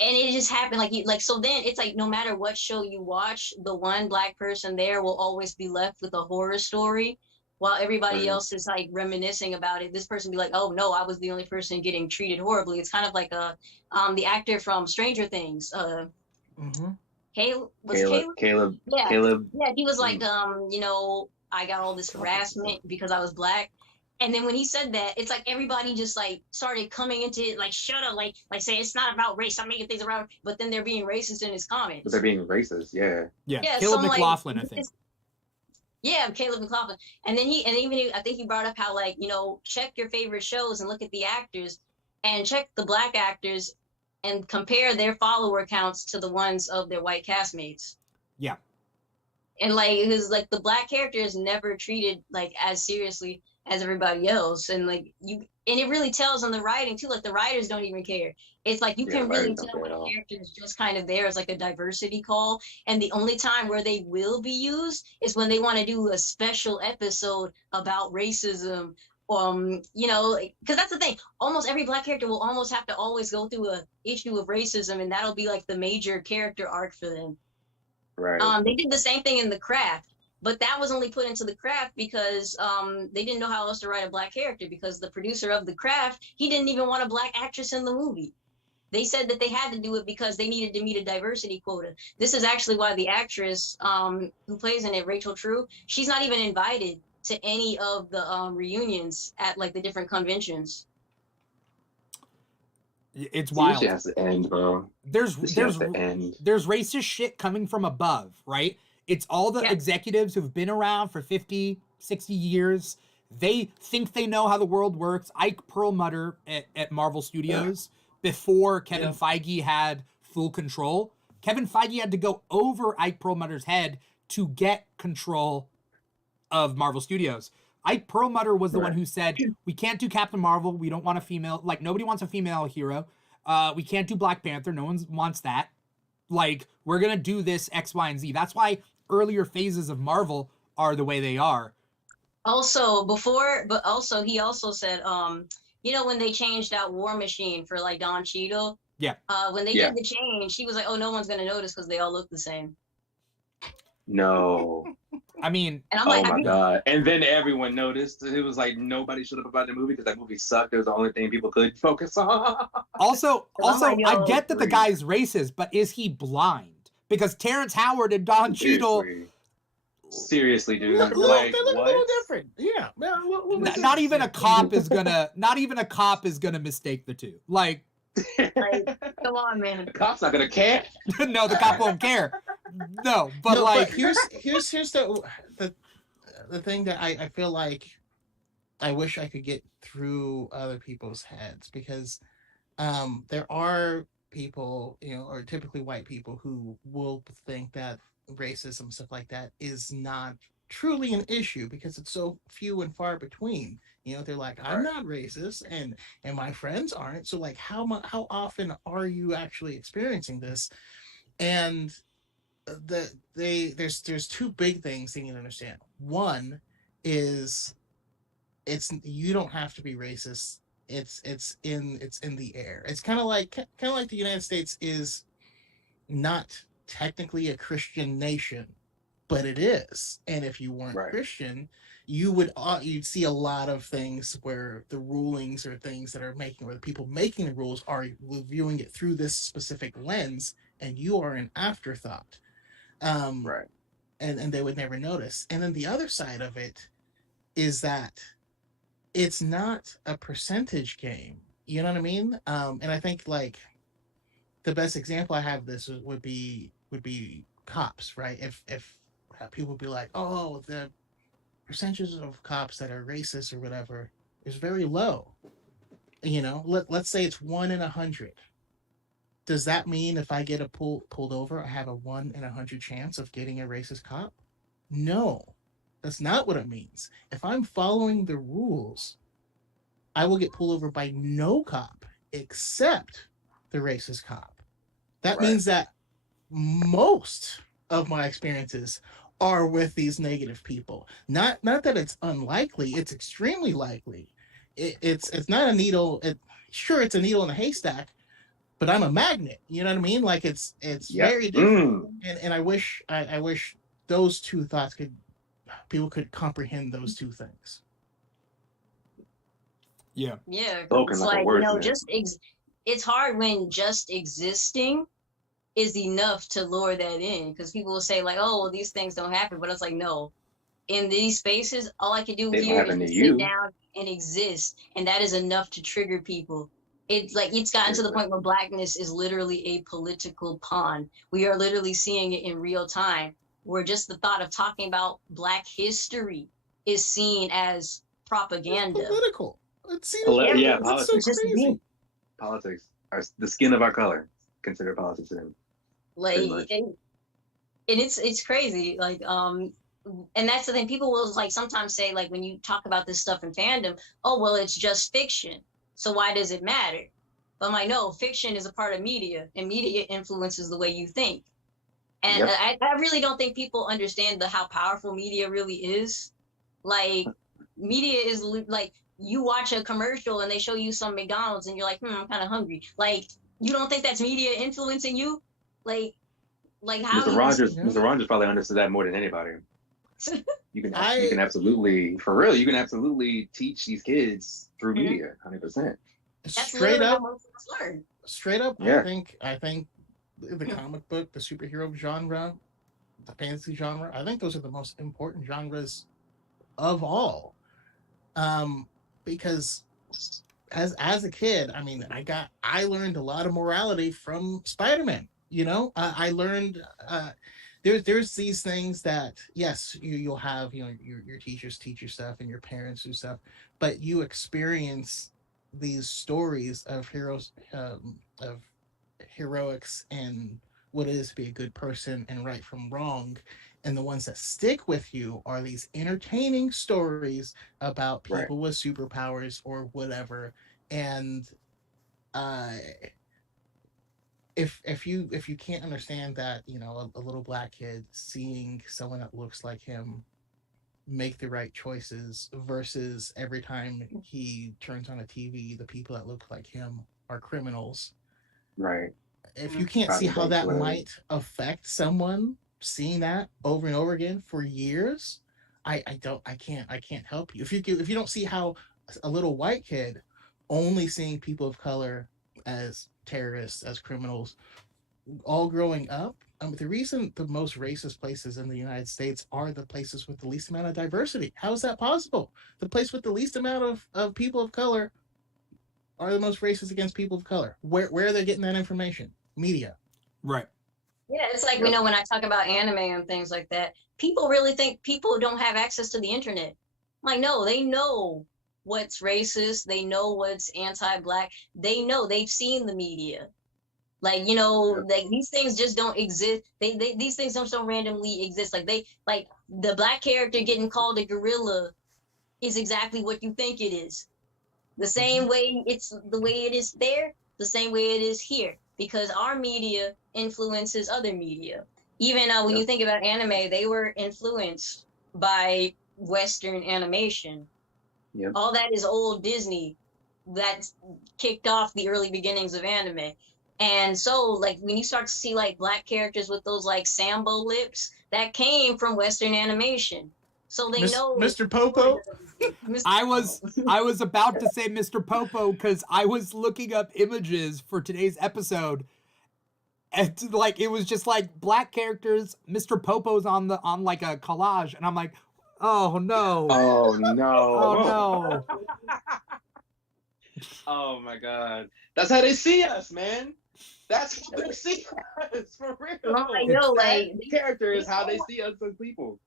and it just happened so then it's like, no matter what show you watch, the one Black person there will always be left with a horror story while everybody else is like reminiscing about it. This person be like, oh no, I was the only person getting treated horribly. It's kind of like the actor from Stranger Things, Caleb. Yeah, he was like, you know, I got all this harassment because I was Black. And then when he said that, it's like everybody just like started coming into it, like, shut up, like say it's not about race. I'm making things around, but then they're being racist in his comments. But they're being racist, yeah. Caleb McLaughlin, like, I think. Yeah, Caleb McLaughlin. And then I think he brought up how, like, you know, check your favorite shows and look at the actors and check the Black actors and compare their follower counts to the ones of their white castmates. Yeah. And like, because like the Black character is never treated like as seriously as everybody else, and like and it really tells on the writing too. Like the writers don't even care. It's like you can really tell when a character is just kind of there as like a diversity call, and the only time where they will be used is when they want to do a special episode about racism. You know, because that's the thing. Almost every Black character will almost have to always go through a issue of racism, and that'll be like the major character arc for them. Right. They did the same thing in The Craft. But that was only put into The Craft because they didn't know how else to write a Black character, because the producer of The Craft, he didn't even want a Black actress in the movie. They said that they had to do it because they needed to meet a diversity quota. This is actually why the actress who plays in it, Rachel True, she's not even invited to any of the reunions at like the different conventions. It's wild. It has to end, bro. There's racist shit coming from above, right? It's all the executives who've been around for 50, 60 years. They think they know how the world works. Ike Perlmutter at Marvel Studios, before Kevin Feige had full control. Kevin Feige had to go over Ike Perlmutter's head to get control of Marvel Studios. Ike Perlmutter was the one who said, we can't do Captain Marvel. We don't want a female. Like, nobody wants a female hero. We can't do Black Panther. No one wants that. Like, we're going to do this X, Y, and Z. That's why earlier phases of Marvel are the way they are. Also, he also said, you know, when they changed out War Machine for like Don Cheadle, when they did the change, he was like, oh, no one's going to notice because they all look the same. No. I mean, and I'm like, my God. And then everyone noticed. It was like nobody shut up about the movie because that movie sucked. It was the only thing people could focus on. Also, I get that the guy's racist, but is he blind? Because Terrence Howard and Don Cheadle. Seriously, dude. They look what? a little different. Yeah. Not even a cop is gonna mistake the two. Like, come on, man. The cop's not gonna care. No, the cop won't care. No, but here's the thing that I feel like I wish I could get through other people's heads, because there are people, you know, or typically white people, who will think that racism, stuff like that, is not truly an issue because it's so few and far between. You know, they're like, I'm not racist, and my friends aren't. So like, how often are you actually experiencing this? And there's two big things you need to understand. One is you don't have to be racist. It's in the air. It's kind of like the United States is not technically a Christian nation, but it is. And if you weren't Christian, you'd see a lot of things where the rulings or things that are making, or the people making the rules are viewing it through this specific lens, and you are an afterthought. And they would never notice. And then the other side of it is that it's not a percentage game. You know what I mean? And I think like the best example I have of this would be cops, right? If people would be like, oh, the percentages of cops that are racist or whatever is very low. You know, let's say it's 1 in 100. Does that mean if I get pulled over, I have a 1 in 100 chance of getting a racist cop? No, that's not what it means. If I'm following the rules, I will get pulled over by no cop except the racist cop. That means that most of my experiences are with these negative people. Not that it's unlikely, it's extremely likely. It's not a needle. Sure, it's a needle in a haystack, but I'm a magnet. You know what I mean? Like it's very different. And I wish those two thoughts people could comprehend those two things. Yeah. Yeah, Spoken it's like a like, you know, wordsmith. it's hard when just existing is enough to lure that in, because people will say like, oh, well, these things don't happen, but it's like, no, in these spaces, all I can do They don't here is happen to just you. sit down and exist, and that is enough to trigger people. It's like it's gotten to the point where blackness is literally a political pawn. We are literally seeing it in real time, where just the thought of talking about Black history is seen as propaganda. It's political. It's Politics. so crazy. Politics are the skin of our color. Consider politics to them. Like, and it's crazy. Like, and that's the thing. People will like sometimes say, like, when you talk about this stuff in fandom, oh, well, it's just fiction, so why does it matter? But I'm like, no, fiction is a part of media, and media influences the way you think. And I really don't think people understand how powerful media really is. Like, media is like, you watch a commercial and they show you some McDonald's and you're like, I'm kind of hungry. Like, you don't think that's media influencing you? Like how Mr. Rogers probably understood that more than anybody. You can absolutely, for real, you can absolutely teach these kids through media, 100%. Straight up, Yeah. I think the comic book, the superhero genre, the fantasy genre, I think those are the most important genres of all. Because as a kid, I mean, I learned a lot of morality from Spider-Man. You know, I learned there's these things that, yes, you'll have, you know, your teachers teach you stuff and your parents do stuff, but you experience these stories of heroes, of heroics and what it is to be a good person and right from wrong. And the ones that stick with you are these entertaining stories about people with superpowers or whatever. And if you can't understand that, you know, a little black kid seeing someone that looks like him make the right choices versus every time he turns on a TV, the people that look like him are criminals. Right. If you can't see how that might affect someone seeing that over and over again for years, I can't help you. If you don't see how a little white kid only seeing people of color as terrorists, as criminals, all growing up, the reason the most racist places in the United States are the places with the least amount of diversity. How is that possible? The place with the least amount of people of color are the most racist against people of color. Where are they getting that information? Media. Right. Yeah, it's like, you know, when I talk about anime and things like that, people really think people don't have access to the internet. I'm like, no, they know what's racist. They know what's anti-Black. They know, they've seen the media. Like, you know, like these things just don't exist. These things don't randomly exist. Like the Black character getting called a gorilla is exactly what you think it is. The same way it's the way it is there, the same way it is here, because our media influences other media. Even when you think about anime, they were influenced by Western animation. Yep. All that is old Disney that kicked off the early beginnings of anime. And so, like, when you start to see, like, Black characters with those, like, Sambo lips, that came from Western animation. So they know... Mr. Popo? I was about to say Mr. Popo because I was looking up images for today's episode. And, like, it was just, like, Black characters, Mr. Popo's on like, a collage. And I'm like, oh, no. Oh, no. Oh, no. Oh, my God. That's how they see us, man. That's how they see us, for real. I know, like, character is how they see us as people.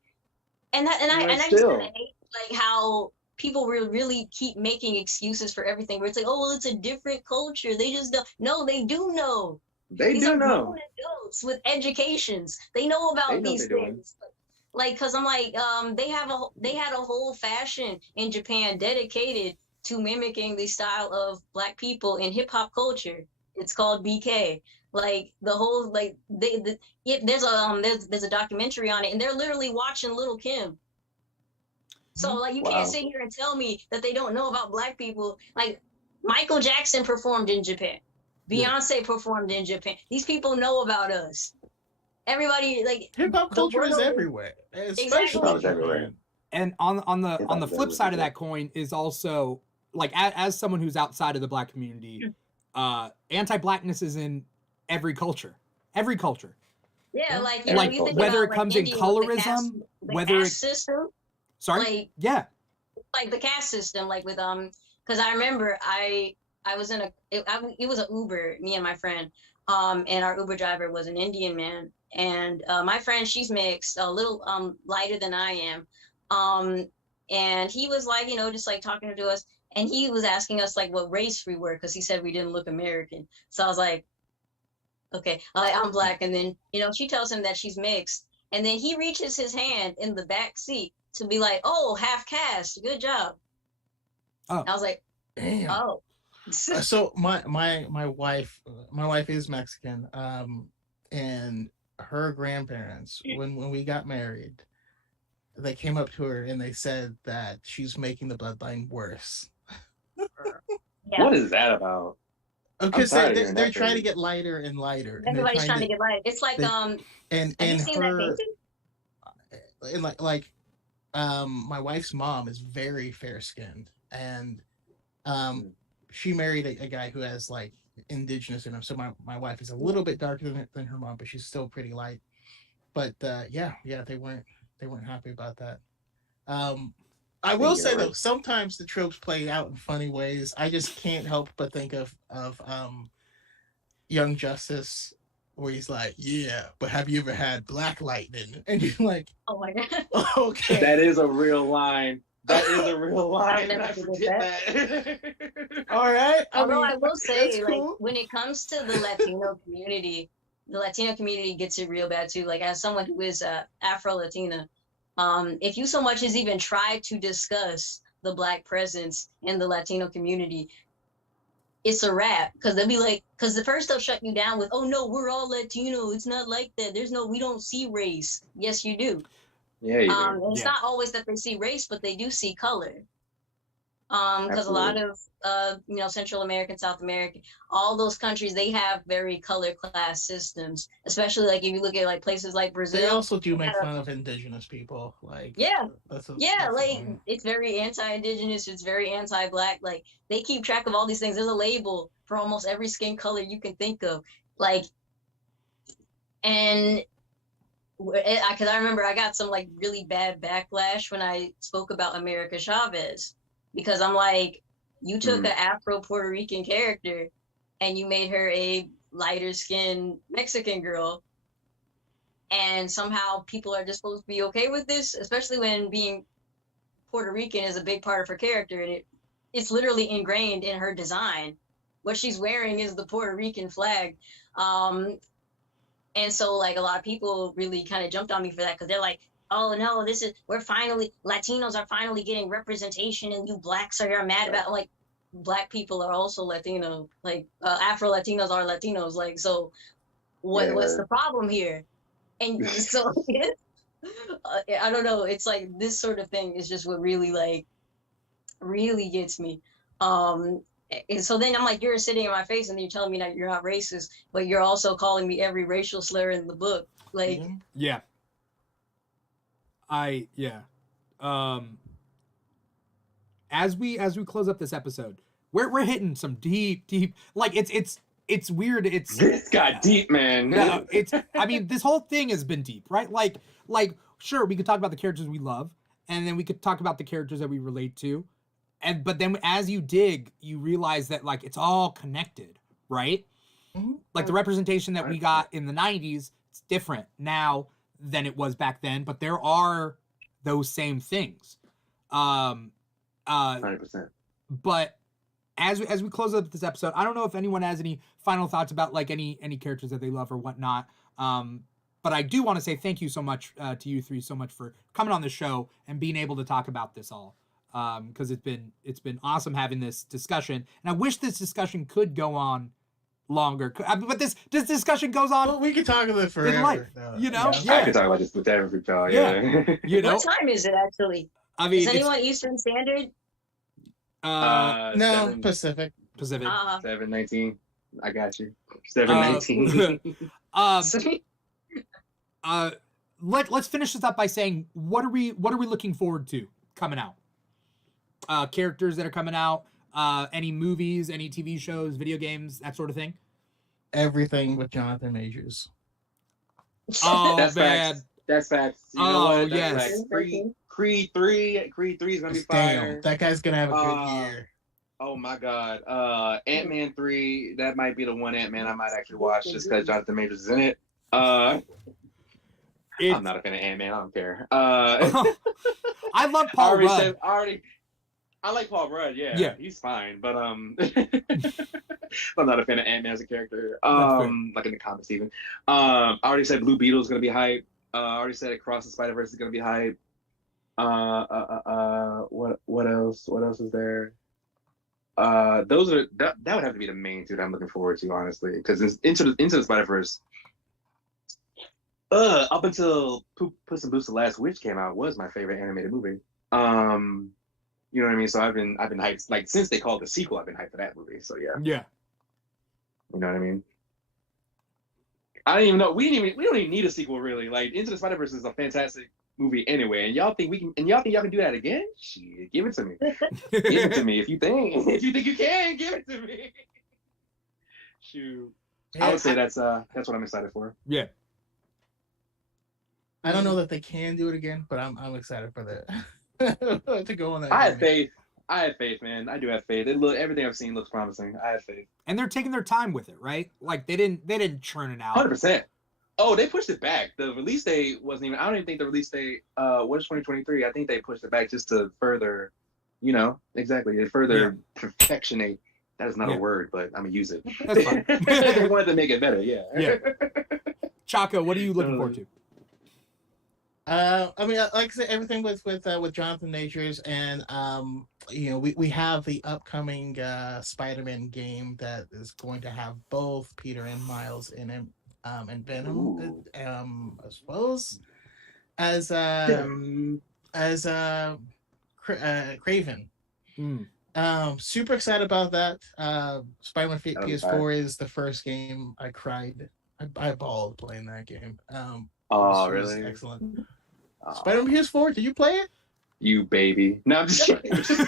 And I just kind of hate, like, how people really keep making excuses for everything. Where it's like, oh, well, it's a different culture. They just don't. No, they do know. They These do are know. grown adults with educations. They know about They know these they're doing. things. Like, cause I'm like, they had a whole fashion in Japan dedicated to mimicking the style of Black people in hip hop culture. It's called BK. Like the whole like there's a documentary on it, and they're literally watching Little Kim. So like you can't Wow. sit here and tell me that they don't know about Black people. Like Michael Jackson performed in Japan. Yeah. Beyonce performed in Japan. These people know about us. Everybody like Hip hop the culture is world- everywhere, especially Exactly. in It's everywhere. Japan. And on the Hip on the hop is flip side of everywhere. that coin is also like as someone who's outside of the Black community, anti-Blackness is in every culture. Every culture. Yeah, Yeah. like you Like, know, you think whether about it comes like in India with the colorism, the whether caste it- system, Sorry? like Yeah. the caste system, like with because I remember I was in it was an Uber, me and my friend, and our Uber driver was an Indian man, and my friend, she's mixed, a little lighter than I am, and he was like, you know, just like talking to us, and he was asking us like what race we were because he said we didn't look American, so I was like, okay, I'm Black, and then you know she tells him that she's mixed, and then he reaches his hand in the back seat to be like, oh, half caste, good job. Oh. I was like, Damn. oh. So my wife is Mexican, and her grandparents, when we got married, they came up to her and they said that she's making the bloodline worse. Yeah. What is that about? Because tired of they're hearing that trying to thing. get lighter and lighter. And they're Everybody's trying to get light. It's like they- have and you seen that her painting? and my wife's mom is very fair skinned, and she married a guy who has like indigenous in him. So my wife is a little bit darker than her mom, but she's still pretty light. But yeah, they weren't happy about that. I will say though, sometimes the tropes play out in funny ways. I just can't help but think of Young Justice, where he's like, "Yeah, but have you ever had black lightning?" And you're like, Oh my god. oh, "Okay." That is a real line. That is a real I've line. never I heard forget that. All right. Although I will say, that's like, cool. when it comes to the Latino community, the Latino community gets it real bad too. Like, as someone who is Afro-Latina, if you so much as even try to discuss the Black presence in the Latino community, it's a wrap. Because they'll be like, because the first they'll shut you down with, oh no, we're all Latino. It's not like that. We don't see race. Yes, you do. Yeah, you do. It's not always that they see race, but they do see color. Because a lot of Central American, South American, all those countries, they have very color class systems. Especially like if you look at like places like Brazil. They also do make fun of indigenous people. Like that's it's very anti-indigenous. It's very anti-Black. Like they keep track of all these things. There's a label for almost every skin color you can think of. Like, and because I remember I got some like really bad backlash when I spoke about America Chavez, because I'm like, you took an Afro Puerto Rican character and you made her a lighter skinned Mexican girl, and somehow people are just supposed to be okay with this, especially when being Puerto Rican is a big part of her character, and it's literally ingrained in her design. What she's wearing is the Puerto Rican flag. And so like a lot of people really kind of jumped on me for that, because they're like, oh no, Latinos are finally getting representation and you Blacks are mad about it. Like, Black people are also Latino, like Afro Latinos are Latinos. Like, so what's the problem here? And so I don't know. It's like this sort of thing is just what really gets me. And so then I'm like, you're sitting in my face and you're telling me that you're not racist, but you're also calling me every racial slur in the book. Like, yeah. As we close up this episode, we're hitting some deep, like it's weird. This got deep, man. No, I mean, this whole thing has been deep, right? Like sure, we could talk about the characters we love, and then we could talk about the characters that we relate to. But then as you dig, you realize that like it's all connected, right? Mm-hmm. Like the representation that we got in the 90s, it's different now than it was back then, but there are those same things. 100%. But as we close up this episode, I don't know if anyone has any final thoughts about like any characters that they love or whatnot. But I do want to say thank you so much to you three so much for coming on the show and being able to talk about this all. Because it's been awesome having this discussion, and I wish this discussion could go on longer. But this discussion goes on. Well, we could talk about it forever. In life, you know? Yeah. I could talk about this with every pal. Yeah. You know, What time is it actually? I mean, Is anyone Eastern Standard? No, Pacific. 7:19. I got you. 7:19. Let's finish this up by saying what are we looking forward to coming out? Characters that are coming out, any movies, any TV shows, video games, that sort of thing. Everything with Jonathan Majors. Oh, That's man. facts. That's facts. You know Oh, what? That's yes. facts. Creed 3 is gonna be fire. Damn, that guy's gonna have a good year. Oh my god. Ant-Man 3, that might be the one Ant-Man I might actually watch just because Jonathan Majors is in it. I'm not a fan of Ant-Man, I don't care. I love Paul Rudd. I like Paul Rudd, Yeah. he's fine, but I'm not a fan of Ant-Man as a character. Like in the comics even. I already said Blue Beetle is gonna be hype. I already said Across the Spider-Verse is gonna be hype. What else? What else is there? That would have to be the main two that I'm looking forward to, honestly, because into the Spider-Verse. Up until Puss in Boots: The Last Witch came out, was my favorite animated movie. You know what I mean? So I've been hyped, like, since they called it a sequel, I've been hyped for that movie. So yeah. Yeah. You know what I mean? I don't even know. We don't even need a sequel, really. Like, Into the Spider-Verse is a fantastic movie anyway, and y'all think y'all can do that again? Shit, give it to me. Give it to me if you think you can, give it to me. Shoot. Yeah, I would say that's what I'm excited for. Yeah. I don't know that they can do it again, but I'm excited for that. To go on that. I have faith. Man. I do have faith. Everything I've seen looks promising. I have faith. And they're taking their time with it, right? Like they didn't churn it out. 100%. Oh, they pushed it back. The release date wasn't even. I don't even think the release date was 2023. I think they pushed it back just to further, exactly, to further perfectionate. That is not a word, but I'm gonna use it. That's fine. They wanted to make it better. Yeah. Yeah. Choco, what are you looking forward to? I mean, like I said, everything with Jonathan Majors, and we have the upcoming Spider-Man game that is going to have both Peter and Miles in it, and Venom, as well as Craven. Super excited about that. Spider-Man PS4 is the first game I cried. I bawled playing that game. Oh, really? Excellent. Spider-Man PS4, did you play it? You baby. No, I'm just kidding. I'm just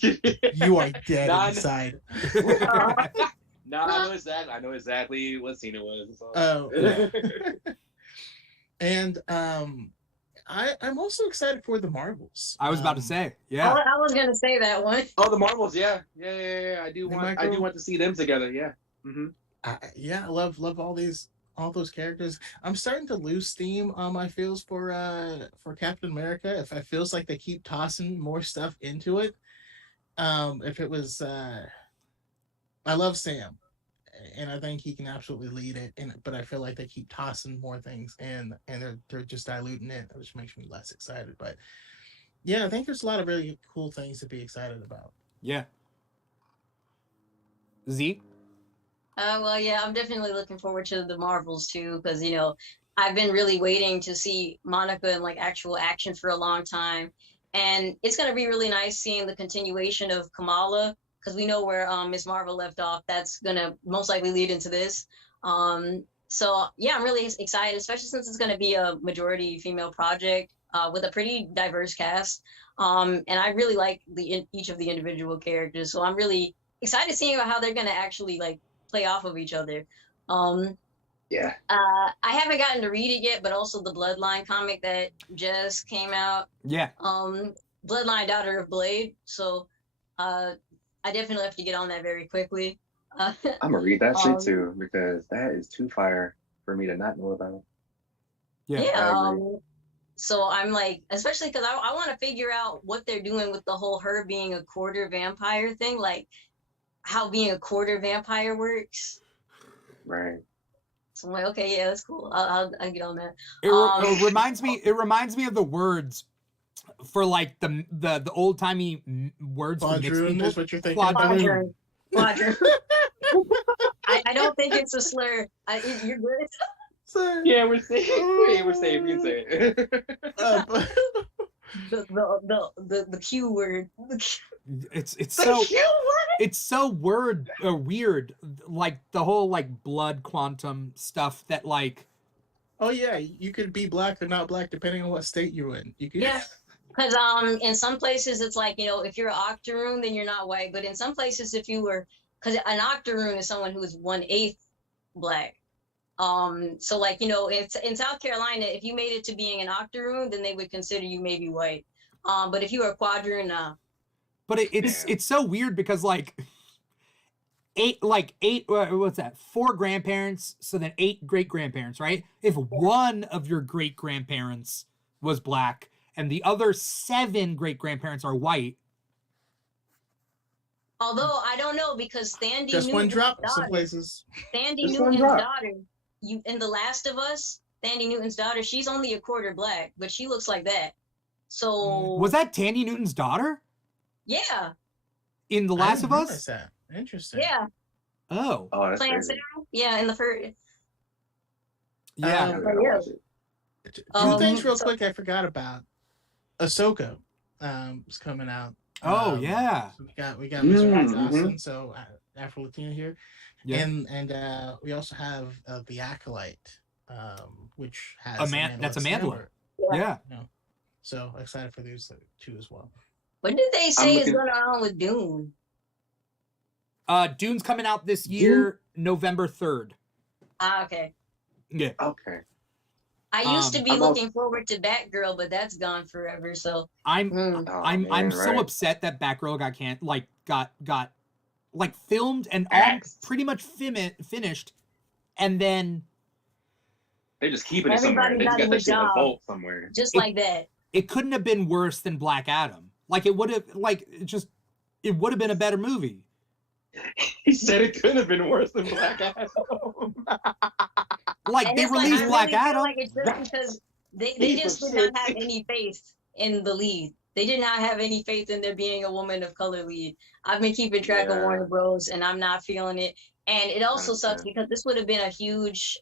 kidding. You are dead inside. No, I know exactly what scene it was. Oh. And I'm also excited for the Marvels. I was about to say, yeah. I was gonna say that one. Oh, the Marvels, yeah. I do want to see them together, yeah. Mm-hmm. I love all those characters. I'm starting to lose steam on my feels for Captain America. If it feels like they keep tossing more stuff into it. If it was I love Sam, and I think he can absolutely lead it, but I feel like they keep tossing more things in, and they're just diluting it, which makes me less excited. But yeah, I think there's a lot of really cool things to be excited about. Yeah. Z? Well, yeah, I'm definitely looking forward to the Marvels too, because I've been really waiting to see Monica in like actual action for a long time, and it's gonna be really nice seeing the continuation of Kamala, because we know where Miss Marvel left off. That's gonna most likely lead into this. So yeah, I'm really excited, especially since it's gonna be a majority female project with a pretty diverse cast. And I really like each of the individual characters, so I'm really excited seeing how they're gonna actually like play off of each other. Yeah. I haven't gotten to read it yet, but also the Bloodline comic that just came out. Yeah. Bloodline Daughter of Blade. So I definitely have to get on that very quickly. I'm gonna read that shit too, because that is too fire for me to not know about. Yeah. So I'm like, especially because I want to figure out what they're doing with the whole her being a quarter vampire thing, like how being a quarter vampire works. Right. So I'm like, okay, yeah, that's cool. I'll get on that. It reminds me. It reminds me of the words for like the old timey words for mixed Quadroon people. is what you're thinking. Quadroon. Quadrant. I don't think it's a slur. You're good. Yeah, we're safe. We're safe. You can say it. The Q word. It's so it's so weird, like the whole like blood quantum stuff that like. Oh yeah, you could be black or not black depending on what state you're in. You could. Yeah. Because in some places it's like, if you're an octoroon, then you're not white. But in some places, if you were, because an octoroon is someone who is 1/8 black. So like, in South Carolina, if you made it to being an octoroon, then they would consider you maybe white. But if you were a quadroon, nah. But it's so weird because like eight what's that? 4 grandparents, so then 8 great grandparents, right? If one of your great grandparents was black and the other 7 great grandparents are white. Although I don't know, because Sandy Just one Newton's drop daughter, some places. Sandy Just one Newton's drop. daughter, in The Last of Us, Sandy Newton's daughter, she's only a quarter black, but she looks like that. So Was that Tandy Newton's daughter yeah, in The I Last didn't of realize Us? that. Interesting. yeah, Oh, Oh, that's playing crazy. Sarah, yeah, in the first. yeah. I gotta watch it. 2 things real So- quick I forgot about. Ahsoka is coming out. Oh, yeah. So we got Mr. Mm, Dawson, so Afro Latina here, Yeah. and we also have the Acolyte, which has That's Amanda Amandla. Sandler. Yeah. So excited for those 2 as well. What did they say is looking- going on with Dune? Dune's coming out this year, November 3rd. Okay. Yeah. Okay. I used to be I'm looking forward to Batgirl, but that's gone forever. So I'm mm. Oh, I'm man, so right. upset that Batgirl got filmed and all Axed. pretty much finished, and then They're just keeping it somewhere. Everybody They just got got a that shit in a job. vault somewhere. just like that. it couldn't have been worse than Black Adam. Like it would have it would have been a better movie. He said it couldn't have been worse than Black Adam. Like And they it's released I Black really feel Adam. like it's just because they He's just did upset. not have any faith in the lead. They did not have any faith in there being a woman of color lead. I've been keeping track of Yeah. Warner Bros. And I'm not feeling it. And it also sucks 100%. because this would have been a huge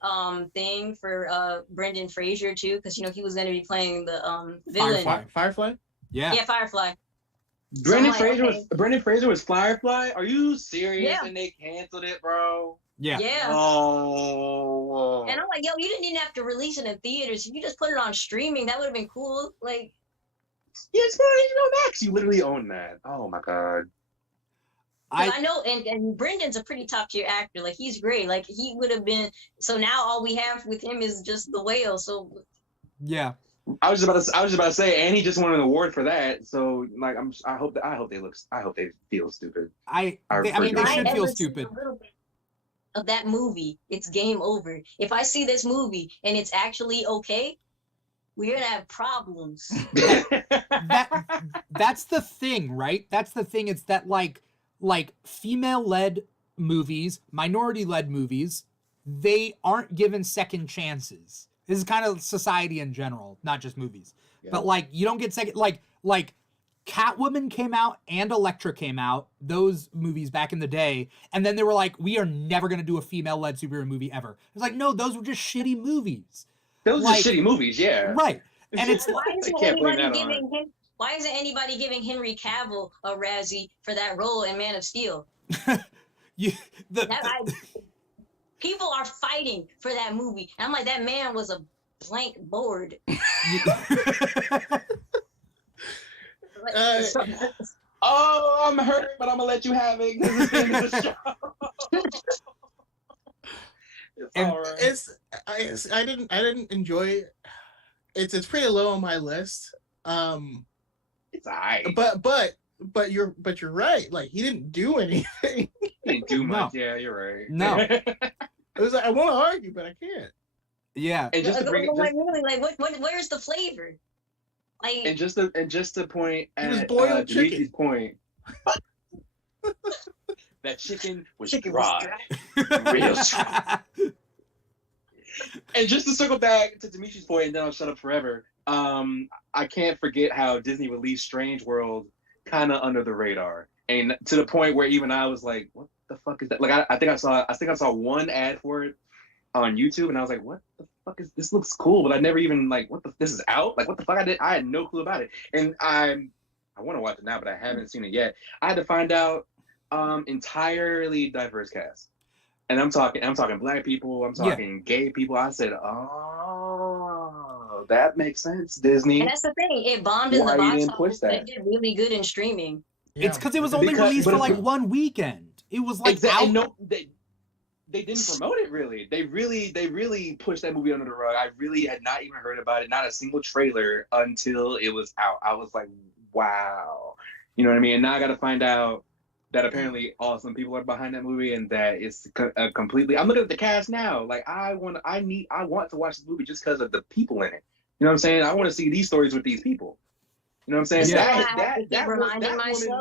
thing for Brendan Fraser too, because he was going to be playing the villain. Firefly. Yeah. Yeah, Firefly. Brendan So I'm like, Fraser was Firefly? Are you serious? Yeah. And they canceled it, bro? Yeah. Yeah. Oh. And I'm like, yo, you didn't even have to release it in theaters. If you just put it on streaming, that would have been cool. Like, Yeah, it's for HBO Max. You literally own that. Oh my god. 'cause I know, and Brendan's a pretty top tier actor. Like, he's great. Like, he would have been. So now all we have with him is just the whale. So Yeah. I was just about to say, and he just won an award for that. So like, I hope they feel stupid. I I mean, they If I should ever feel see stupid. a little bit of that movie, it's game over. If I see this movie and it's actually okay, we're gonna have problems. That's the thing, right? That's the thing. It's that like female-led movies, minority-led movies, they aren't given second chances. This is kind of society in general, not just movies. Yeah. But like you don't get second like Catwoman came out and Elektra came out, those movies back in the day, and then they were like, we are never gonna do a female-led superhero movie ever. It's like, no, those were just shitty movies. Those are Like- just shitty movies, yeah. Right. And it's Why I isn't can't blame anybody that on giving him? Why isn't anybody giving Henry Cavill a Razzie for that role in Man of Steel? People are fighting for that movie. And I'm like, that man was a blank board. Like, Uh, Oh, I'm hurt, but I'm gonna let you have it because it's the end of the show. It's And all right. I didn't enjoy. It's pretty low on my list. It's alright. But you're right. Like he didn't do anything. Didn't do much. No. Yeah, you're right. No. It was like I want to argue, but I can't. Yeah. And just to bring it, like, really, like, where's the flavor? Like, And just to point It was at boiled chicken. Dimitri's point, that chicken was chicken was dry, real dry. And just to circle back to Dimitri's point, and then I'll shut up forever. I can't forget how Disney released Strange World kind of under the radar, and to the point where even I was like, "What the fuck is that?" Like, I think I saw one ad for it on YouTube, and I was like, "What the fuck is this? Looks cool," but I never even like, "What the? This is out? Like, what the fuck?" I had no clue about it, and I want to watch it now, but I haven't seen it yet. I had to find out entirely diverse cast. And I'm talking black people, I'm talking gay people. I said, oh, that makes sense, Disney. And that's the thing. It bombed in the box office, but it did really good in streaming. Yeah. It's because it was only released for like 1 weekend. It was like out. No, they didn't promote it really. They really pushed that movie under the rug. I really had not even heard about it, not a single trailer until it was out. I was like, wow. You know what I mean? And now I got to find out that apparently awesome people are behind that movie, and that it's completely. I'm looking at the cast now. Like I want to watch this movie just because of the people in it. You know what I'm saying? I want to see these stories with these people. You know what I'm saying? Yeah. That woman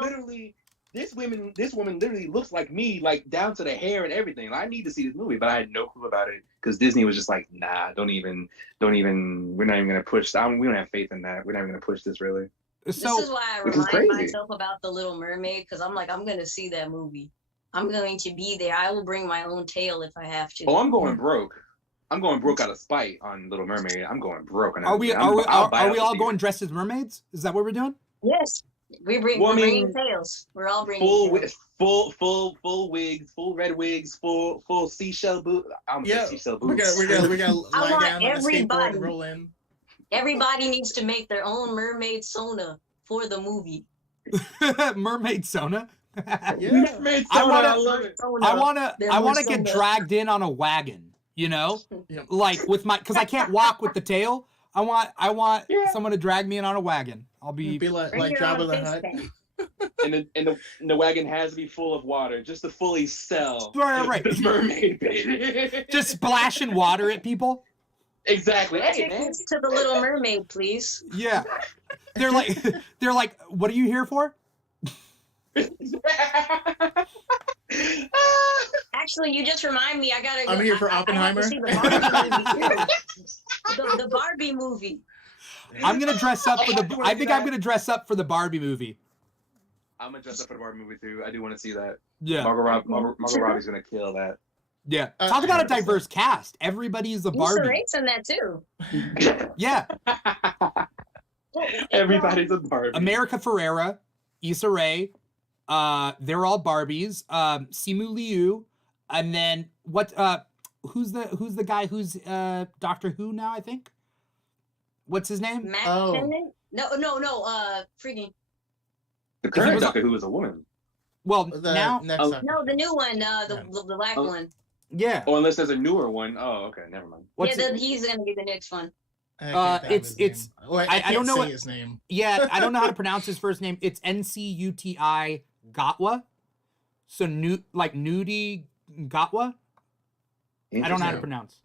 literally. This woman literally looks like me, like down to the hair and everything. I need to see this movie, but I had no clue about it because Disney was just like, nah, don't even. We're not even gonna push. We don't have faith in that. We're not even gonna push this really. This is why I remind myself about The Little Mermaid, because I'm like, I'm going to see that movie. I'm going to be there. I will bring my own tail if I have to. Oh, I'm going broke. I'm going broke out of spite on Little Mermaid. I'm going broke. Are we all going dressed as mermaids? Is that what we're doing? Yes. We're bringing tails. We're all bringing full wigs, full red wigs, full seashell boots. Seashell boots. We gotta lie down on a skateboard and roll in. Everybody needs to make their own mermaid sona for the movie. Mermaid sona. Yeah. I wanna get dragged in on a wagon. You know, like with because I can't walk with the tail. I want someone to drag me in on a wagon. I'll be like Jabba the Hutt. And the wagon has to be full of water just to fully sell. Right. The mermaid, baby. Just splashing water at people. Exactly. Hey, man. To the Little Mermaid, please. Yeah. They're like, what are you here for? Actually, you just remind me. I'm here for Oppenheimer. The Barbie movie. I'm gonna dress up for the. I think I'm gonna dress up for the Barbie movie. I'm gonna dress up for the Barbie movie too. I do want to see that. Yeah. Margot Robbie's gonna kill that. Yeah. Talk about a diverse cast. Everybody's a Barbie. Issa Rae's in that too. Yeah. Everybody's a Barbie. America Ferrera, Issa Rae, they're all Barbies. Simu Liu, and then who's the guy who's Doctor Who now? I think. What's his name? Matt Tennant? No. Freaking. The current Doctor Who is a woman. Well, no, the new one, the black one. Yeah. Oh, unless there's a newer one. Oh, okay, never mind. He's gonna be the next one. It's I don't know his name. Yeah, I don't know how to pronounce his first name. It's Ncuti Gatwa. So Nudie Gatwa. I don't know how to pronounce.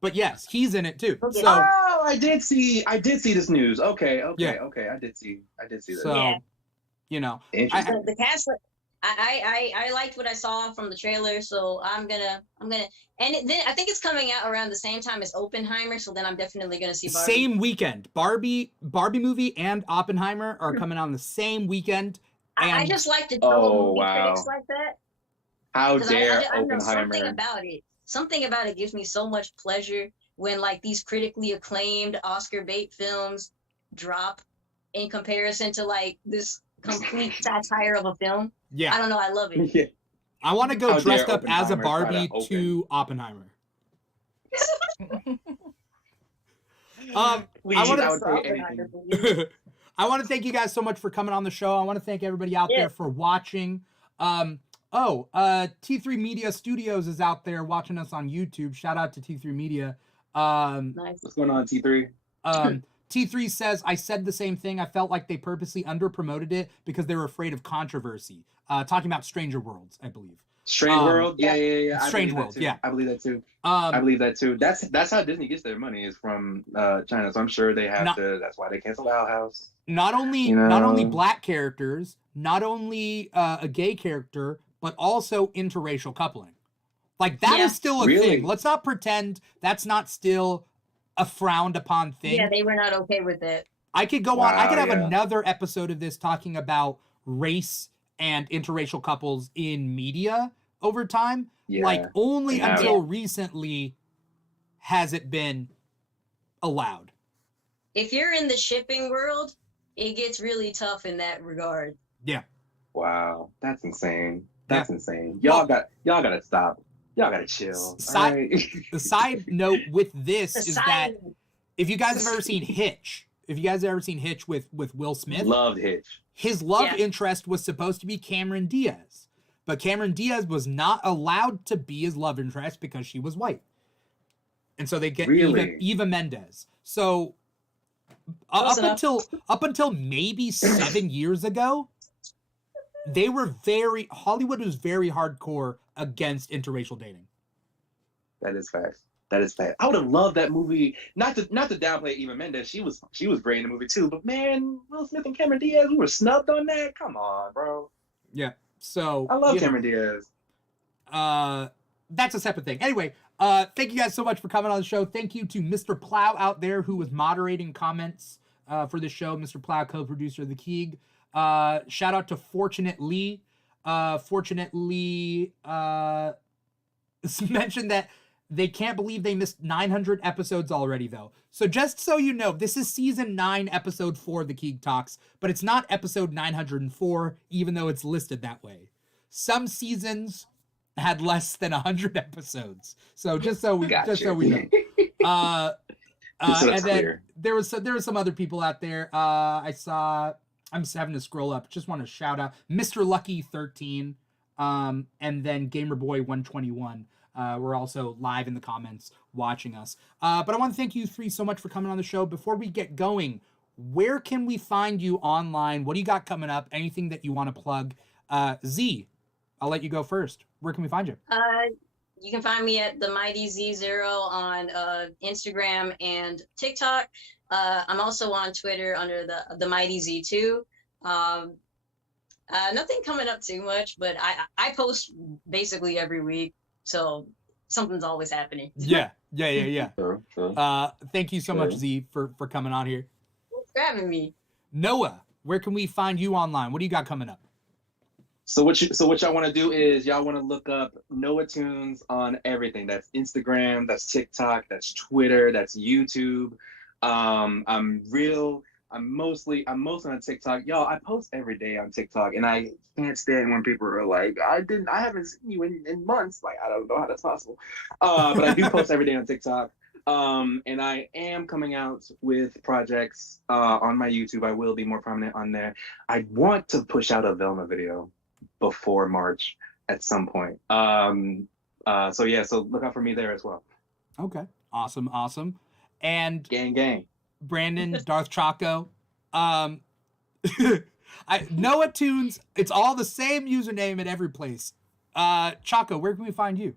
But yes, he's in it too. Okay. So I did see this news. Okay, I did see that. So, yeah. You know, the cast. I liked what I saw from the trailer, so I'm gonna, and then I think it's coming out around the same time as Oppenheimer, so then I'm definitely gonna see Barbie. Same weekend, Barbie movie and Oppenheimer are coming on the same weekend. And I just like to tell movie critics like that. How dare I know Oppenheimer? Something about it gives me so much pleasure when like these critically acclaimed Oscar bait films drop in comparison to like this complete satire of a film. Yeah. I don't know. I love it. Yeah. I want to go dressed up as a Barbie to Oppenheimer. I want to thank you guys so much for coming on the show. I want to thank everybody out there for watching. T3 Media Studios is out there watching us on YouTube. Shout out to T3 Media. Nice. What's going on, T3? T3 says, I said the same thing. I felt like they purposely under-promoted it because they were afraid of controversy. Talking about Stranger Worlds, I believe. Strange World, yeah. Strange World, yeah. I believe that too. I believe that too. That's how Disney gets their money, is from China. So I'm sure they have to. That's why they canceled Owl House. Not only black characters, not only a gay character, but also interracial coupling. Like that is still a thing. Let's not pretend that's not still a frowned upon thing. Yeah, they were not okay with it. I could go on. I could have another episode of this talking about race and interracial couples in media over time. Yeah. Like only until recently has it been allowed. If you're in the shipping world, it gets really tough in that regard. Yeah. Wow, that's insane. That's insane. Y'all gotta stop. Y'all gotta chill. The side note with this is that if you guys have ever seen Hitch, with Will Smith, loved Hitch. His love interest was supposed to be Cameron Diaz, but Cameron Diaz was not allowed to be his love interest because she was white, and so they get Eva Mendes. So up until maybe 7 years ago, Hollywood was very hardcore against interracial dating. That is fact. I would have loved that movie. Not to downplay Eva Mendes. She was great in the movie too. But man, Will Smith and Cameron Diaz, we were snubbed on that. Come on, bro. Yeah. So I love Cameron Diaz. That's a separate thing. Anyway, thank you guys so much for coming on the show. Thank you to Mr. Plow out there who was moderating comments for the show. Mr. Plow, co-producer of the Keeg. Shout out to Fortunate Lee. Mentioned that they can't believe they missed 900 episodes already, though. So just so you know, this is season 9, episode 4 of the Keeg Talks, but it's not episode 904, even though it's listed that way. Some seasons had less than 100 episodes. So just so we know. And then there was some other people out there. I'm just having to scroll up. Just want to shout out Mr. Lucky 13, and then Gamerboy 121. We're also live in the comments watching us. But I want to thank you three so much for coming on the show. Before we get going, where can we find you online? What do you got coming up? Anything that you want to plug? Z, I'll let you go first. Where can we find you? You can find me at the Mighty Z0 on Instagram and TikTok. I'm also on Twitter under the Mighty Z2. Nothing coming up too much, but I post basically every week, so something's always happening. Yeah. Sure. Thank you so much, Z, for coming on here. Thanks for having me. Noah, where can we find you online? What do you got coming up? So what y'all want to do is y'all want to look up Noahtoons on everything. That's Instagram, that's TikTok, that's Twitter, that's YouTube. I'm mostly on TikTok. Y'all, I post every day on TikTok, and I can't stand when people are like, I haven't seen you in months. Like, I don't know how that's possible. But I do post every day on TikTok. And I am coming out with projects on my YouTube. I will be more prominent on there. I want to push out a Velma video before March at some point. So look out for me there as well. Okay. Awesome. And gang. Brandon, DarthChoco. Noahtoons, it's all the same username at every place. Choco, where can we find you?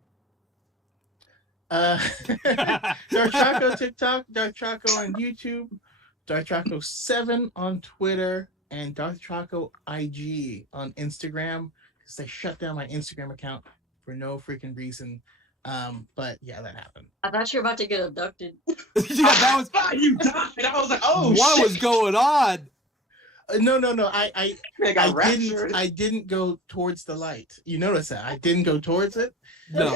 DarthChoco TikTok, DarthChoco on YouTube, DarthChoco7 on Twitter, and DarthChoco IG on Instagram, because they shut down my Instagram account for no freaking reason. But yeah, that happened. I thought you were about to get abducted. Yeah, that was you died. I was like, oh, what shit was going on? No. I didn't go towards the light. You notice that I didn't go towards it. No.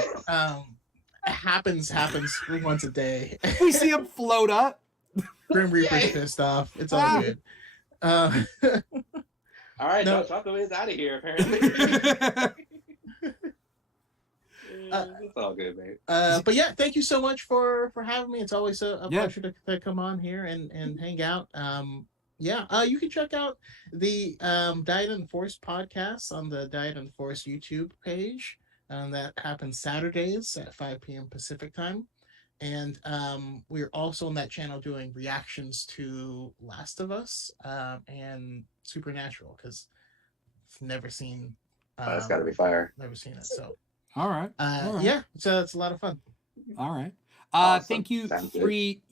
Happens once a day. We see him float up. Grim Reaper's pissed off. It's all good. All right, no. Choco is out of here apparently. It's all good, mate. But yeah, thank you so much for having me. It's always a pleasure to come on here and hang out. You can check out the Diet and Force podcast on the Diet and Force YouTube page. That happens Saturdays at 5 p.m. Pacific time. And we're also on that channel doing reactions to Last of Us and Supernatural, because I've never seen That's got to be fire. Never seen it, so All right. yeah, so it's a lot of fun. All right. Awesome. Thank you, Sounds good. three.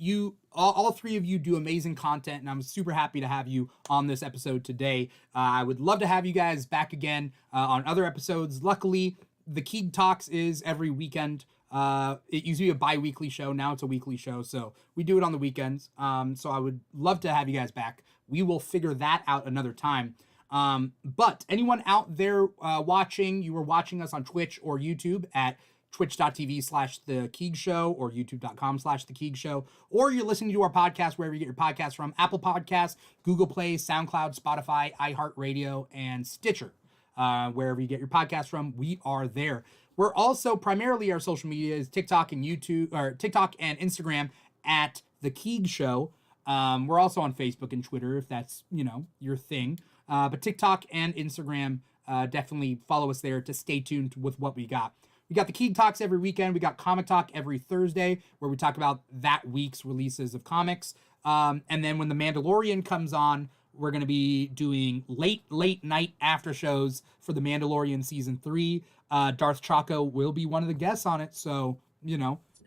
All three of you do amazing content, and I'm super happy to have you on this episode today. I would love to have you guys back again on other episodes. Luckily, the Keeg Talks is every weekend. It used to be a bi-weekly show. Now it's a weekly show, so we do it on the weekends. So I would love to have you guys back. We will figure that out another time. But anyone out there watching, you were watching us on Twitch or YouTube at twitch.tv/The Keeg Show or youtube.com/The Keeg Show, or you're listening to our podcast wherever you get your podcasts from: Apple Podcasts, Google Play, SoundCloud, Spotify, iHeartRadio, and Stitcher. Wherever you get your podcasts from, we are there. We're also primarily, our social media is TikTok and YouTube, or TikTok and Instagram at The Keeg Show. We're also on Facebook and Twitter if that's, your thing. But TikTok and Instagram, definitely follow us there to stay tuned with what we got. We got the Keeg Talks every weekend. We got Comic Talk every Thursday, where we talk about that week's releases of comics. And then when The Mandalorian comes on, we're going to be doing late night after shows for The Mandalorian Season 3. DarthChoco will be one of the guests on it. So,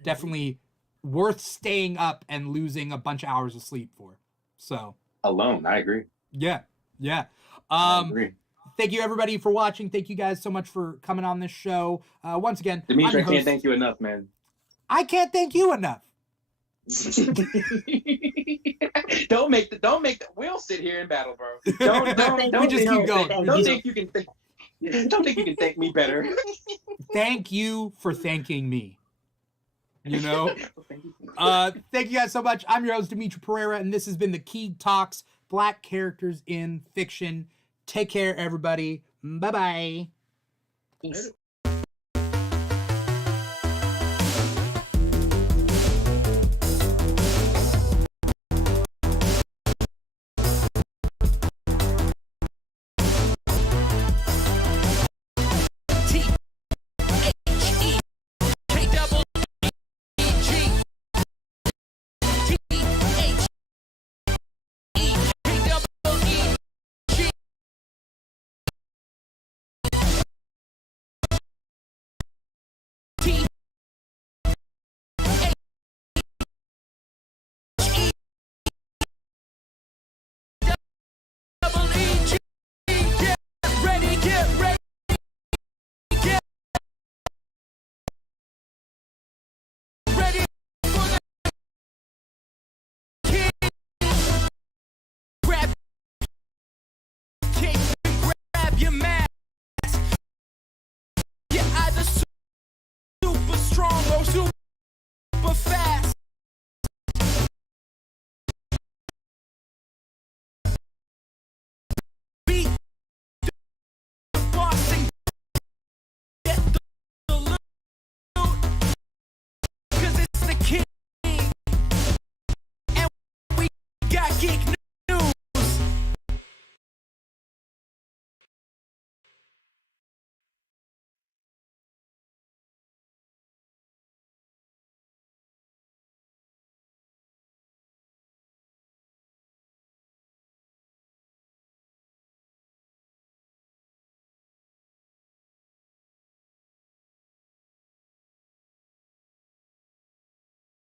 definitely worth staying up and losing a bunch of hours of sleep for. So. Alone, I agree. Yeah. I agree. Thank you, everybody, for watching. Thank you guys so much for coming on this show. Once again, Dimithri, I can't thank you enough, man. I can't thank you enough. Don't make the. We'll sit here and battle, bro. We just keep going. Don't think you can thank me better. Thank you for thanking me. Thank you guys so much. I'm your host, Dimithri Perera, and this has been the Keeg Talks, Black Characters in Fiction. Take care, everybody. Bye-bye. Peace.